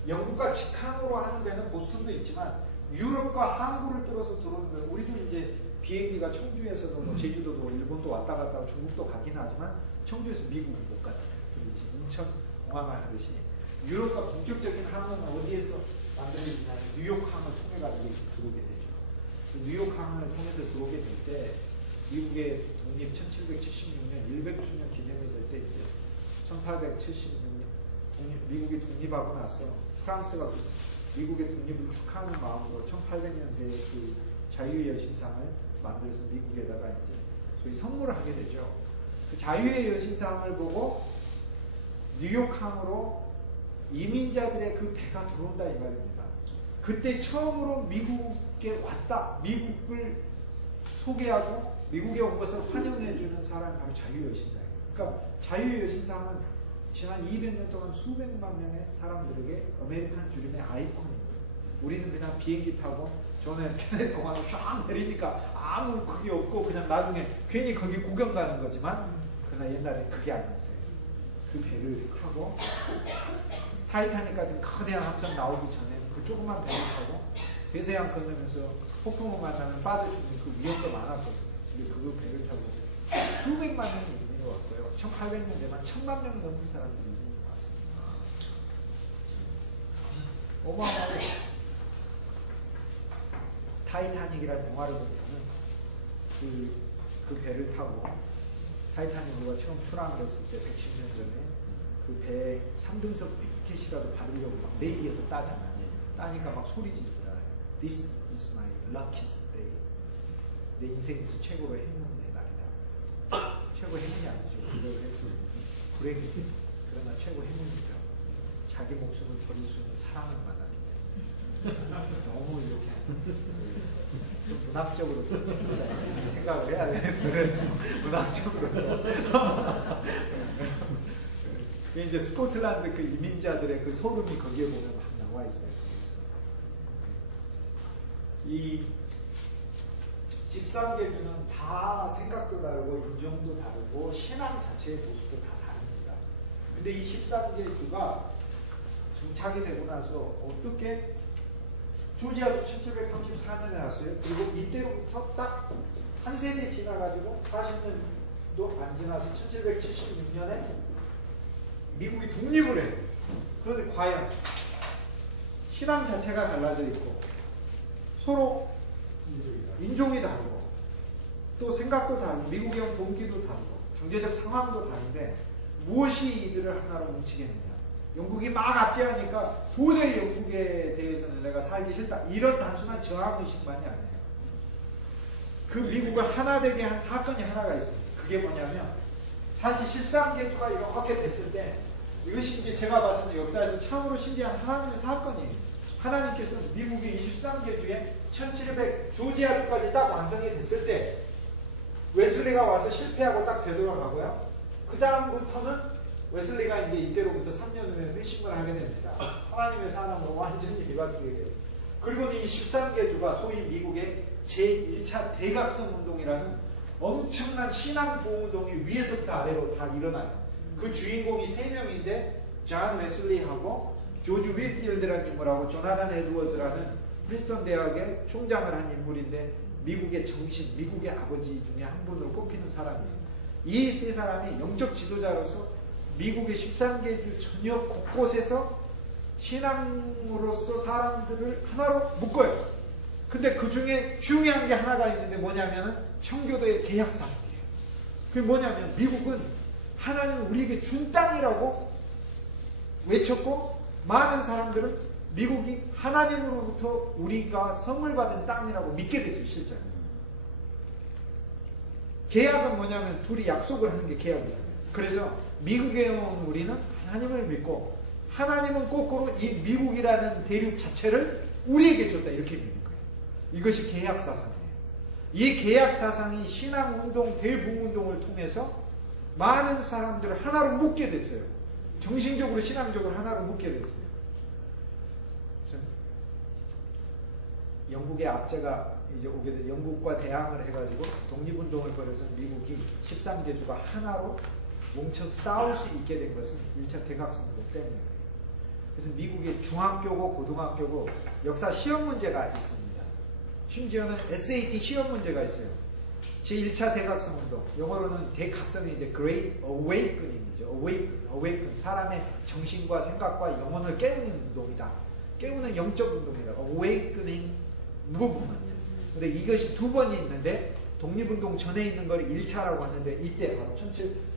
영국과 직항으로 하는 배는 보스턴도 있지만 유럽과 항구를 뚫어서 들어오는 거예요. 우리도 이제 비행기가 청주에서도 뭐 제주도도 일본도 왔다 갔다 하고 중국도 가긴 하지만 청주에서 미국은 못 가요. 인천 공항을 하듯이 유럽과 본격적인 항은 어디에서 만들어지냐면 뉴욕항을 통해 가지고 들어오게 되죠. 뉴욕항을 통해서 들어오게 될 때 미국의 독립 1776년 100주년 기념이 될 때 이제 1876년 미국이 독립하고 나서 프랑스가 미국의 독립을 축하하는 마음으로 1800년대에 그 자유의 여신상을 만들어서 미국에다가 이제 소위 선물을 하게 되죠. 그 자유의 여신상을 보고 뉴욕항으로 이민자들의 그 배가 들어온다 이 말입니다. 그때 처음으로 미국에 왔다, 미국을 소개하고 미국에 온 것을 환영해주는 사람이 바로 자유의 여신상이에요. 그러니까 자유의 여신상은 지난 200년 동안 수백만 명의 사람들에게 아메리칸 드림의 아이콘이에요. 우리는 그냥 비행기 타고 전에 케네디 공항에 쫙 내리니까 아무 그게 없고 그냥 나중에 괜히 거기 구경 가는 거지만 그러나 옛날에 그게 아니었어요. 그 배를 타고 타이타닉 같은 거대한 함선 나오기 전에 그 조그만 배를 타고 대서양 건너면서 폭풍을 만나면 빠져 죽는 그 위험도 많았거든요. 근데 그 배를 타고 수백만 명이 이민이 왔고요. 1800년대만 1000만 명이 넘는 사람들이 이민이 왔습니다. 어마어마하게 타이타닉이라는 영화를 보면은 그 그 배를 타고 타이타닉으로 처음 출항했을 때 110년 전에 그 배에 3등석 티켓이라도 받으려고 막 내비에서 따잖아요. 따니까 막 소리 지르잖아요. This is my luckiest day. 내 인생에서 최고로 행운의 날이다. 최고 행운이 아니죠. 그걸 해서 불행이죠. 그러나 최고 행운이죠. 자기 목숨을 버릴 수 있는 사랑을 만났는데 너무 이렇게 좀 문학적으로 생각을 해야 돼. 문학적으로. 이제 스코틀랜드 그 이민자들의 그 소름이 거기에 보면 막 나와 있어요. 이 13개주는 다 생각도 다르고 인종도 다르고 신앙 자체의 모습도 다 다릅니다. 근데 이 13개주가 정착이 되고 나서 어떻게 조지아주 1734년에 왔어요. 그리고 이때로부터 딱 한 세대 지나가지고 40년도 안 지나서 1776년에 미국이 독립을 해요. 그런데 과연 신앙 자체가 갈라져 있고 서로 인종이 다르고 또 생각도 다르고 미국의 동기도 다르고 경제적 상황도 다른데 무엇이 이들을 하나로 뭉치겠느냐. 영국이 막 압제하니까 도저히 영국에 대해서는 내가 살기 싫다. 이런 단순한 저항의식만이 아니에요. 그 미국을 하나 되게 한 사건이 하나가 있습니다. 그게 뭐냐면 사실 13개주가 이렇게 됐을 때 이것이 이제 제가 봐서는 역사에서 참으로 신기한 하나님의 사건이에요. 하나님께서는 미국의 23개주에 1700 조지아주까지 딱 완성이 됐을 때 웨슬리가 와서 실패하고 딱 되돌아가고요. 그 다음부터는 웨슬리가 이제 이때로부터 3년 후에 회심을 하게 됩니다. 하나님의 사람으로 완전히 뒤바뀌게 돼요. 그리고 이 13개주가 소위 미국의 제1차 대각성 운동이라는 엄청난 신앙 보호운동이 위에서부터 아래로 다 일어나요. 그 주인공이 3명인데 존 웨슬리하고 조지 위필드라는 인물하고 조나단 에드워즈라는 프린스턴 대학의 총장을 한 인물인데 미국의 정신, 미국의 아버지 중에 한 분으로 꼽히는 사람이에요. 이 세 사람이 영적 지도자로서 미국의 13개주 전역 곳곳에서 신앙으로서 사람들을 하나로 묶어요. 근데 그 중에 중요한 게 하나가 있는데 뭐냐면은 청교도의 계약사항이에요. 그게 뭐냐면 미국은 하나님은 우리에게 준 땅이라고 외쳤고 많은 사람들은 미국이 하나님으로부터 우리가 선물 받은 땅이라고 믿게 됐어요. 실제로. 계약은 뭐냐면 둘이 약속을 하는 게 계약이잖아요. 그래서 미국에 온 우리는 하나님을 믿고 하나님은 거꾸로 이 미국이라는 대륙 자체를 우리에게 줬다 이렇게 믿는 거예요. 이것이 계약사상이에요. 이 계약사상이 신앙운동, 대부운동을 통해서 많은 사람들을 하나로 묶게 됐어요. 정신적으로 신앙적으로 하나로 묶게 됐어요. 그래서 영국의 압제가 이제 오게 돼서 영국과 대항을 해가지고 독립운동을 벌여서 미국이 13개주가 하나로 뭉쳐서 싸울 수 있게 된 것은 1차 대각성운동 때문이에요. 그래서 미국의 중학교고 고등학교고 역사 시험 문제가 있습니다. 심지어는 SAT 시험 문제가 있어요. 제1차 대각성운동, 영어로는 대각성이 이제 Great Awakening이죠. Awaken, 사람의 정신과 생각과 영혼을 깨우는 운동이다. 깨우는 영적 운동이다. Awakening Movement. 근데 이것이 두 번이 있는데 독립운동 전에 있는 걸 1차라고 하는데 이때 바로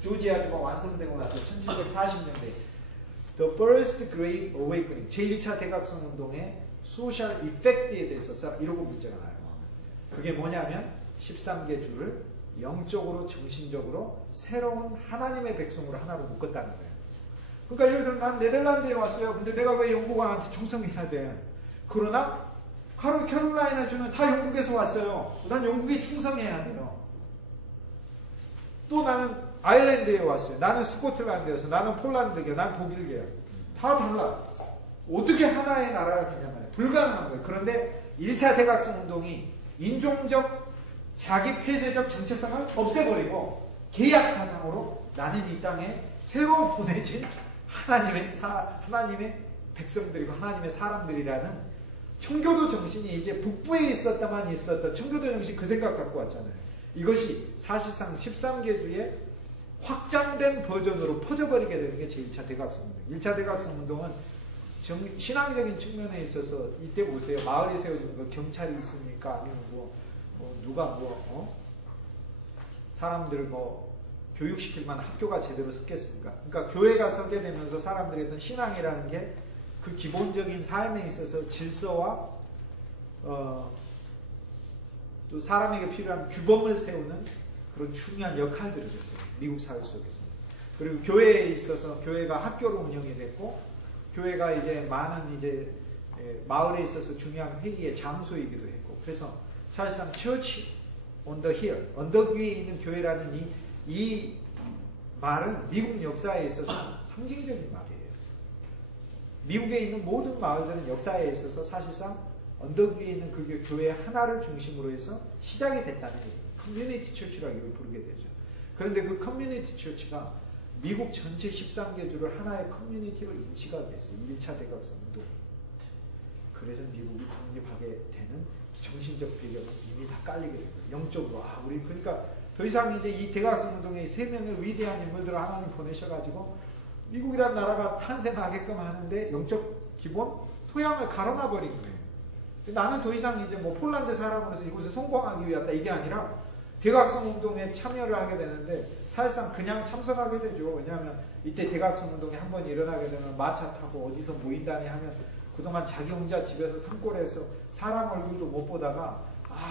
조지아주가 완성되고 나서 1740년대 The First Great Awakening, 제1차 대각성운동의 소셜 이펙트에 대해서 이러고 문제가 나요. 그게 뭐냐면 13개주를 영적으로 정신적으로 새로운 하나님의 백성으로 하나로 묶었다는 거예요. 그러니까 예를 들어 난 네덜란드에 왔어요. 근데 내가 왜 영국 왕한테 충성해야 돼? 그러나 캐롤라이나 주는 다 영국에서 왔어요. 난 영국에 충성해야 돼요. 또 나는 아일랜드에 왔어요. 나는 스코틀랜드에서, 나는 폴란드계, 난 독일계야. 다 달라. 어떻게 하나의 나라가 되냐 말이에요. 불가능한 거예요. 그런데 1차 대각성 운동이 인종적 자기 폐쇄적 정체성을 없애버리고 계약 사상으로 나는 이 땅에 새로 보내진 하나님의 백성들이고 하나님의 사람들이라는 청교도 정신이 이제 북부에 있었다만 있었던 청교도 정신 그 생각 갖고 왔잖아요. 이것이 사실상 13개주의 확장된 버전으로 퍼져버리게 되는 게 제1차 대각성운동. 1차 대각성운동은 신앙적인 측면에 있어서 이때 보세요. 마을이 세워지는 거 경찰이 있습니까? 아니면 누가 사람들을 뭐 교육시킬 만한 학교가 제대로 섰겠습니까? 그러니까 교회가 서게 되면서 사람들의 어떤 신앙이라는 게 그 기본적인 삶에 있어서 질서와 또 사람에게 필요한 규범을 세우는 그런 중요한 역할들을 했어요. 미국 사회 속에서. 그리고 교회에 있어서 교회가 학교로 운영이 됐고, 교회가 이제 많은 이제 마을에 있어서 중요한 회의의 장소이기도 했고, 그래서 사실상 Church on the Hill, 언덕 위에 있는 교회라는 이 말은 미국 역사에 있어서 상징적인 말이에요. 미국에 있는 모든 마을들은 역사에 있어서 사실상 언덕 위에 있는 그 교회 하나를 중심으로 해서 시작이 됐다는 얘기예요. 커뮤니티 처치라고 이걸 부르게 되죠. 그런데 그 커뮤니티 처치가 미국 전체 13개주를 하나의 커뮤니티로 인식하게 했어요. 1차 대각성 운동. 그래서 미국이 독립하게 되는 정신적 배경이 이미 다 깔리게 된 거예요. 영적으로. 우리 그러니까 더 이상 이제 이 대각성 운동에 3명의 위대한 인물들을 하나님 보내셔가지고 미국이란 나라가 탄생하게끔 하는데 영적 기본 토양을 갈아놔 버린 거예요. 나는 더 이상 이제 뭐 폴란드 사람으로서 이곳에 성공하기 위하다 이게 아니라 대각성 운동에 참여를 하게 되는데 사실상 그냥 참석하게 되죠. 왜냐하면 이때 대각성 운동이 한번 일어나게 되면 마차 타고 어디서 모인다니 하면 그동안 자기 혼자 집에서 산골에서 사람 얼굴도 못 보다가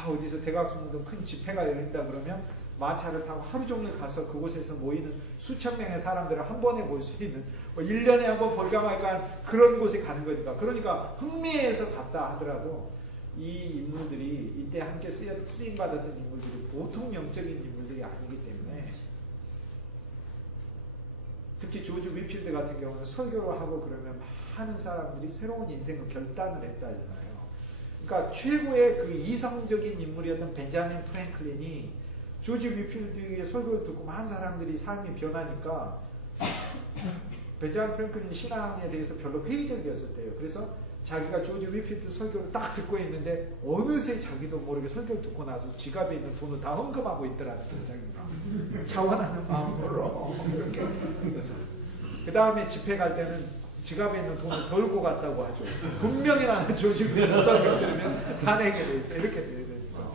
어디서 대각성 운동 큰 집회가 열린다 그러면 마차를 타고 하루 종일 가서 그곳에서 모이는 수천 명의 사람들을 한 번에 볼 수 있는 1년에 한 번 볼까 말까 그런 곳에 가는 거니까. 그러니까 흥미에서 갔다 하더라도 이 인물들이 이때 함께 쓰임받았던 인물들이 보통 영적인 인물들이 아니기 때문에 특히 조지 위필드 같은 경우는 설교를 하고 그러면 많은 사람들이 새로운 인생을 결단을 했다잖아요. 그러니까 최고의 그 이성적인 인물이었던 벤자민 프랭클린이 조지 위필드의 설교를 듣고 많은 사람들이 삶이 변하니까 벤자민 프랭클린 신앙에 대해서 별로 회의적이었었대요. 그래서 자기가 조지 위필드 설교를 딱 듣고 있는데 어느새 자기도 모르게 설교를 듣고 나서 지갑에 있는 돈을 다 헌금하고 있더라는 거예요. 자기가 자원하는 마음으로 이렇게. 그래서 그 다음에 집회 갈 때는 지갑에 있는 돈을 덜고 갔다고 하죠. 분명히 나는 조지 위필드 설교 들으면 다 내게 돼 있어. 이렇게 돼야 되니까.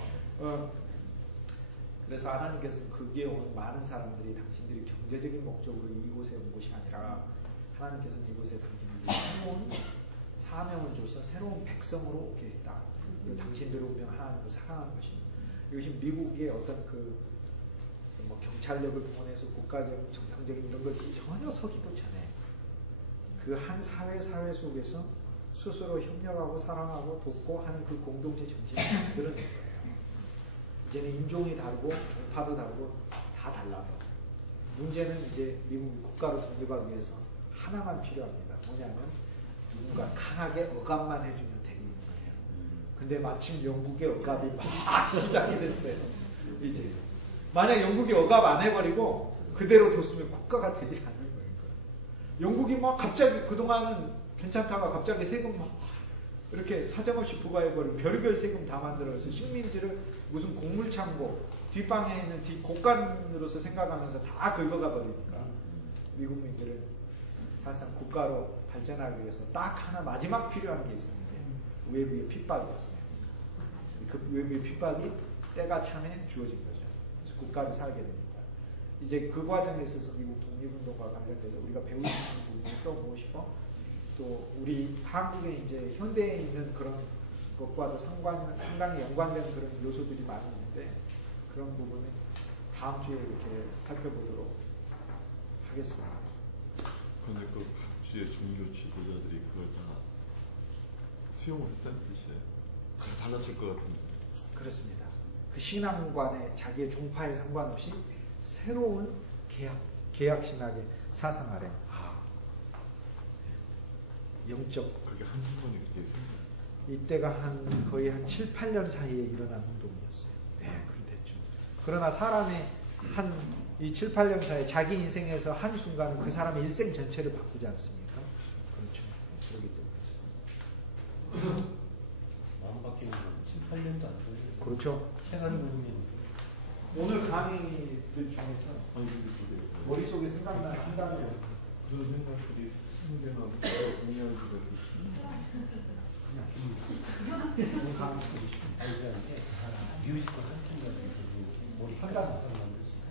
그래서 하나님께서는 거기에 온 많은 사람들이 당신들이 경제적인 목적으로 이곳에 온 것이 아니라 하나님께서는 이곳에 당신들이 새로운 사명을 줘서 새로운 백성으로 오게 했다. 그리고 당신들을 오면 하나님을 사랑하는 것입니다. 이것이 미국의 어떤 뭐 경찰력을 동원해서 국가적 정상적인 이런 걸 전혀 서기도 전에 그 한 사회 속에서 스스로 협력하고 사랑하고 돕고 하는 그 공동체 정신을 만들어낸 거예요. 이제는 인종이 다르고 종파도 다르고 다 달라도 문제는 이제 미국이 국가로 독립하기 위해서 하나만 필요합니다. 뭐냐면 누군가 강하게 억압만 해주면 되는 거예요. 근데 마침 영국의 억압이 막 시작이 됐어요. 이제 만약 영국이 억압 안 해버리고 그대로 뒀으면 국가가 되지 않는 거예요. 영국이 막 갑자기 그동안은 괜찮다가 갑자기 세금 막 이렇게 사정없이 부과해버리고 별의별 세금 다 만들어서 식민지를 무슨 곡물창고 뒷방에 있는 곡간으로서 생각하면서 다 긁어가 버리니까 미국민들은 사실상 국가로 발전하기 위해서 딱 하나 마지막 필요한 게 있었는데 외부의 핍박이었어요. 그 외부의 핍박이 때가 참에 주어진 거죠. 그래서 국가를 살게 됩니다. 이제 그 과정에 있어서 미국 독립운동과 관련돼서 우리가 배울 수 있는 부분이 또 무엇이고 또 우리 한국의 이제 현대에 있는 그런 것과도 상당히 연관되는 그런 요소들이 많이 있는데 그런 부분은 다음 주에 이렇게 살펴보도록 하겠습니다. 그런데 그 각주의 종교 지도자들이 그걸 다 수용을 했다는 뜻이에요. 그게 달랐을 것 같은데. 그렇습니다. 그 신앙관에 자기의 종파에 상관없이 새로운 계약 신학의 사상 아래 영적 그게 한순간에 그렇게 생겨요. 이때가 거의 한 7, 8년 사이에 일어난 운동이었어요. 네, 그렇겠죠. 그러나 사람의 이 7, 8년 사이에 자기 인생에서 한순간은 그 사람의 일생 전체를 바꾸지 않습니까? 그렇죠. 그렇기 때문에. 마음 바뀌는 건 7, 8년도 안 걸려요. 그렇죠. 생활 부분이 오늘 강의들 중에서 머릿속에 생각나는 한 단어 그런 생각들이 생겨나고 공유하기가 뮤지컬 한 편이라도 머리 한 단어 만들 수 있어요.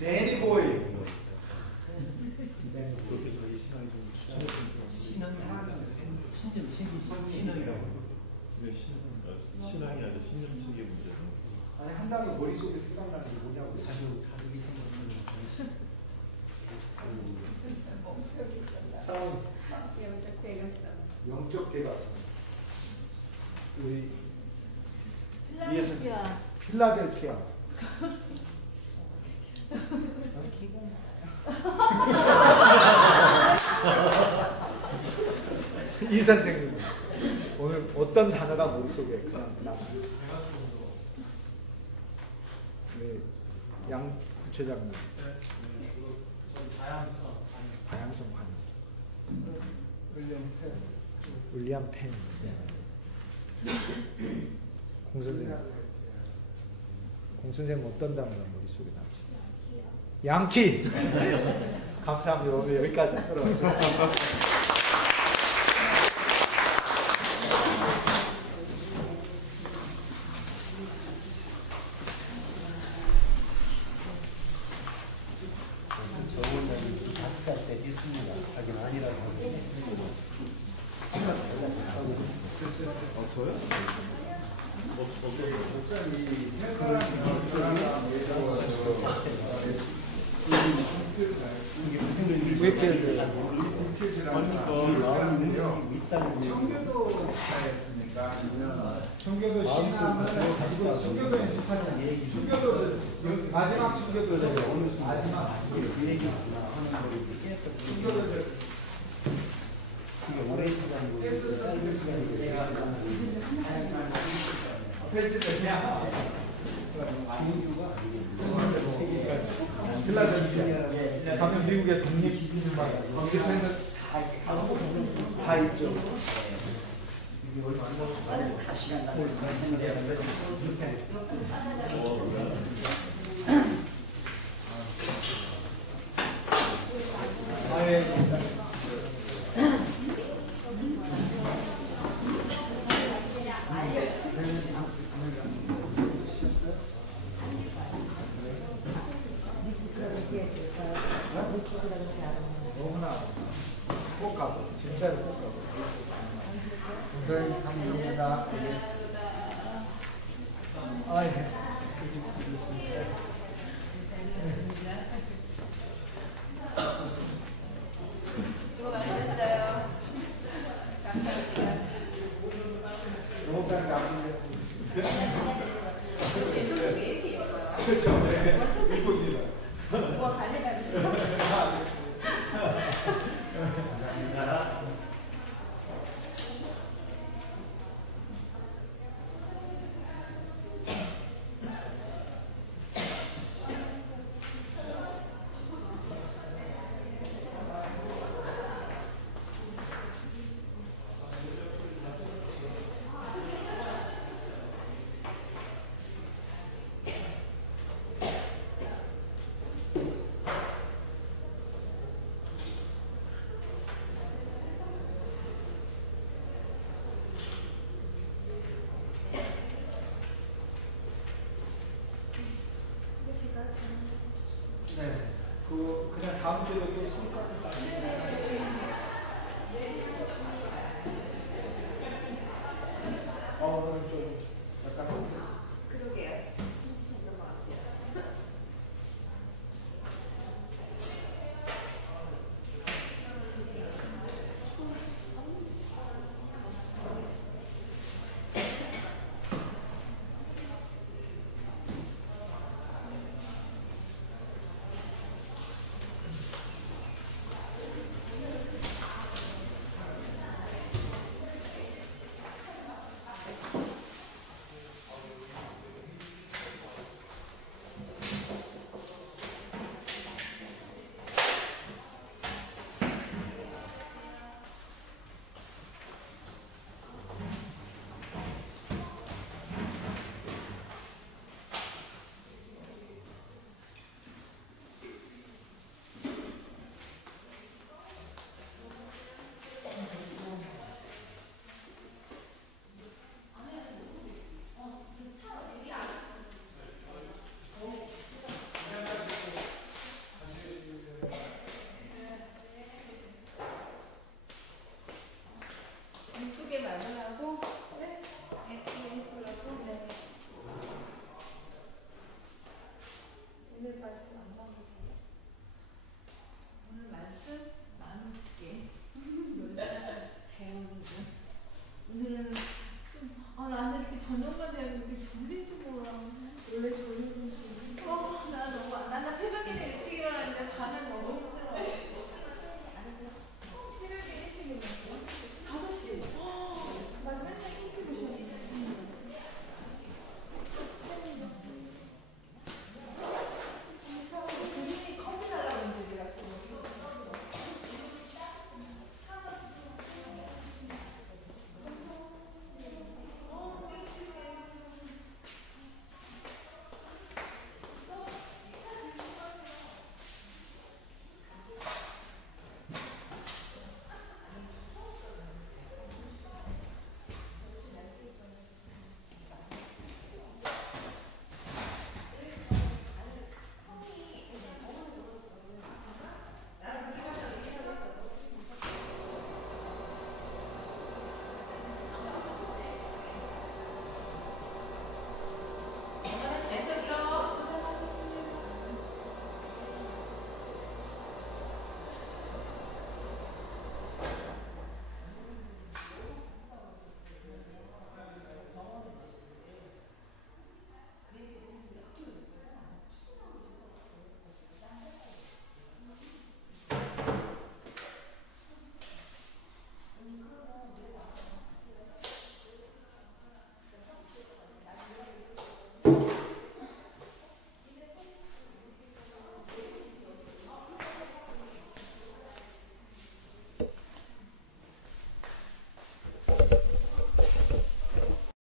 내리보이. 그렇게 저희 신앙이 좀 신앙이라고. 네, 신앙이 아니라 신념책의 문제죠. 아니 한 단어 머릿속에 생각나는 게 뭐냐고. 다르게 생각하는 싸움. 영적 대각선. 우리 필라델피아. 이 선생님 오늘 어떤 단어가 머릿속에 그냥 나나요? 네, 양 부처장님. 다양성 관. 윌리엄 펜. 공선생님 어떤 단어가 머릿속에 남으시죠? 양키. 감사합니다. 오늘 여기까지 하도록 하겠습니다. 정원장님 학살 때 있습니다. 자기는 아니라고 하고. 저요? 왜 이렇게 청교도 신앙을 가지고 청교도 연습하는 얘기. 청교도 마지막 청교도를 어느 순간 마지막 얘기 하는 거를 청교도를 오랜 시간이고 짧은 시간이고 필라델피아 가면 미국의 독립 기준만 거기서 다 있죠. 이게 얼마 안 남았어. 시간 너무나 꼭 가고 진짜로 꼭 가고 오늘 감사합니다. 아예 수고 많으셨어요. 감사합니다. 너무 잘 가고 왜 이렇게 예뻐요? 그렇죠. 뭐가 갈래다면서. 네. 그냥 다음 주에 또 쓸 것 같아요.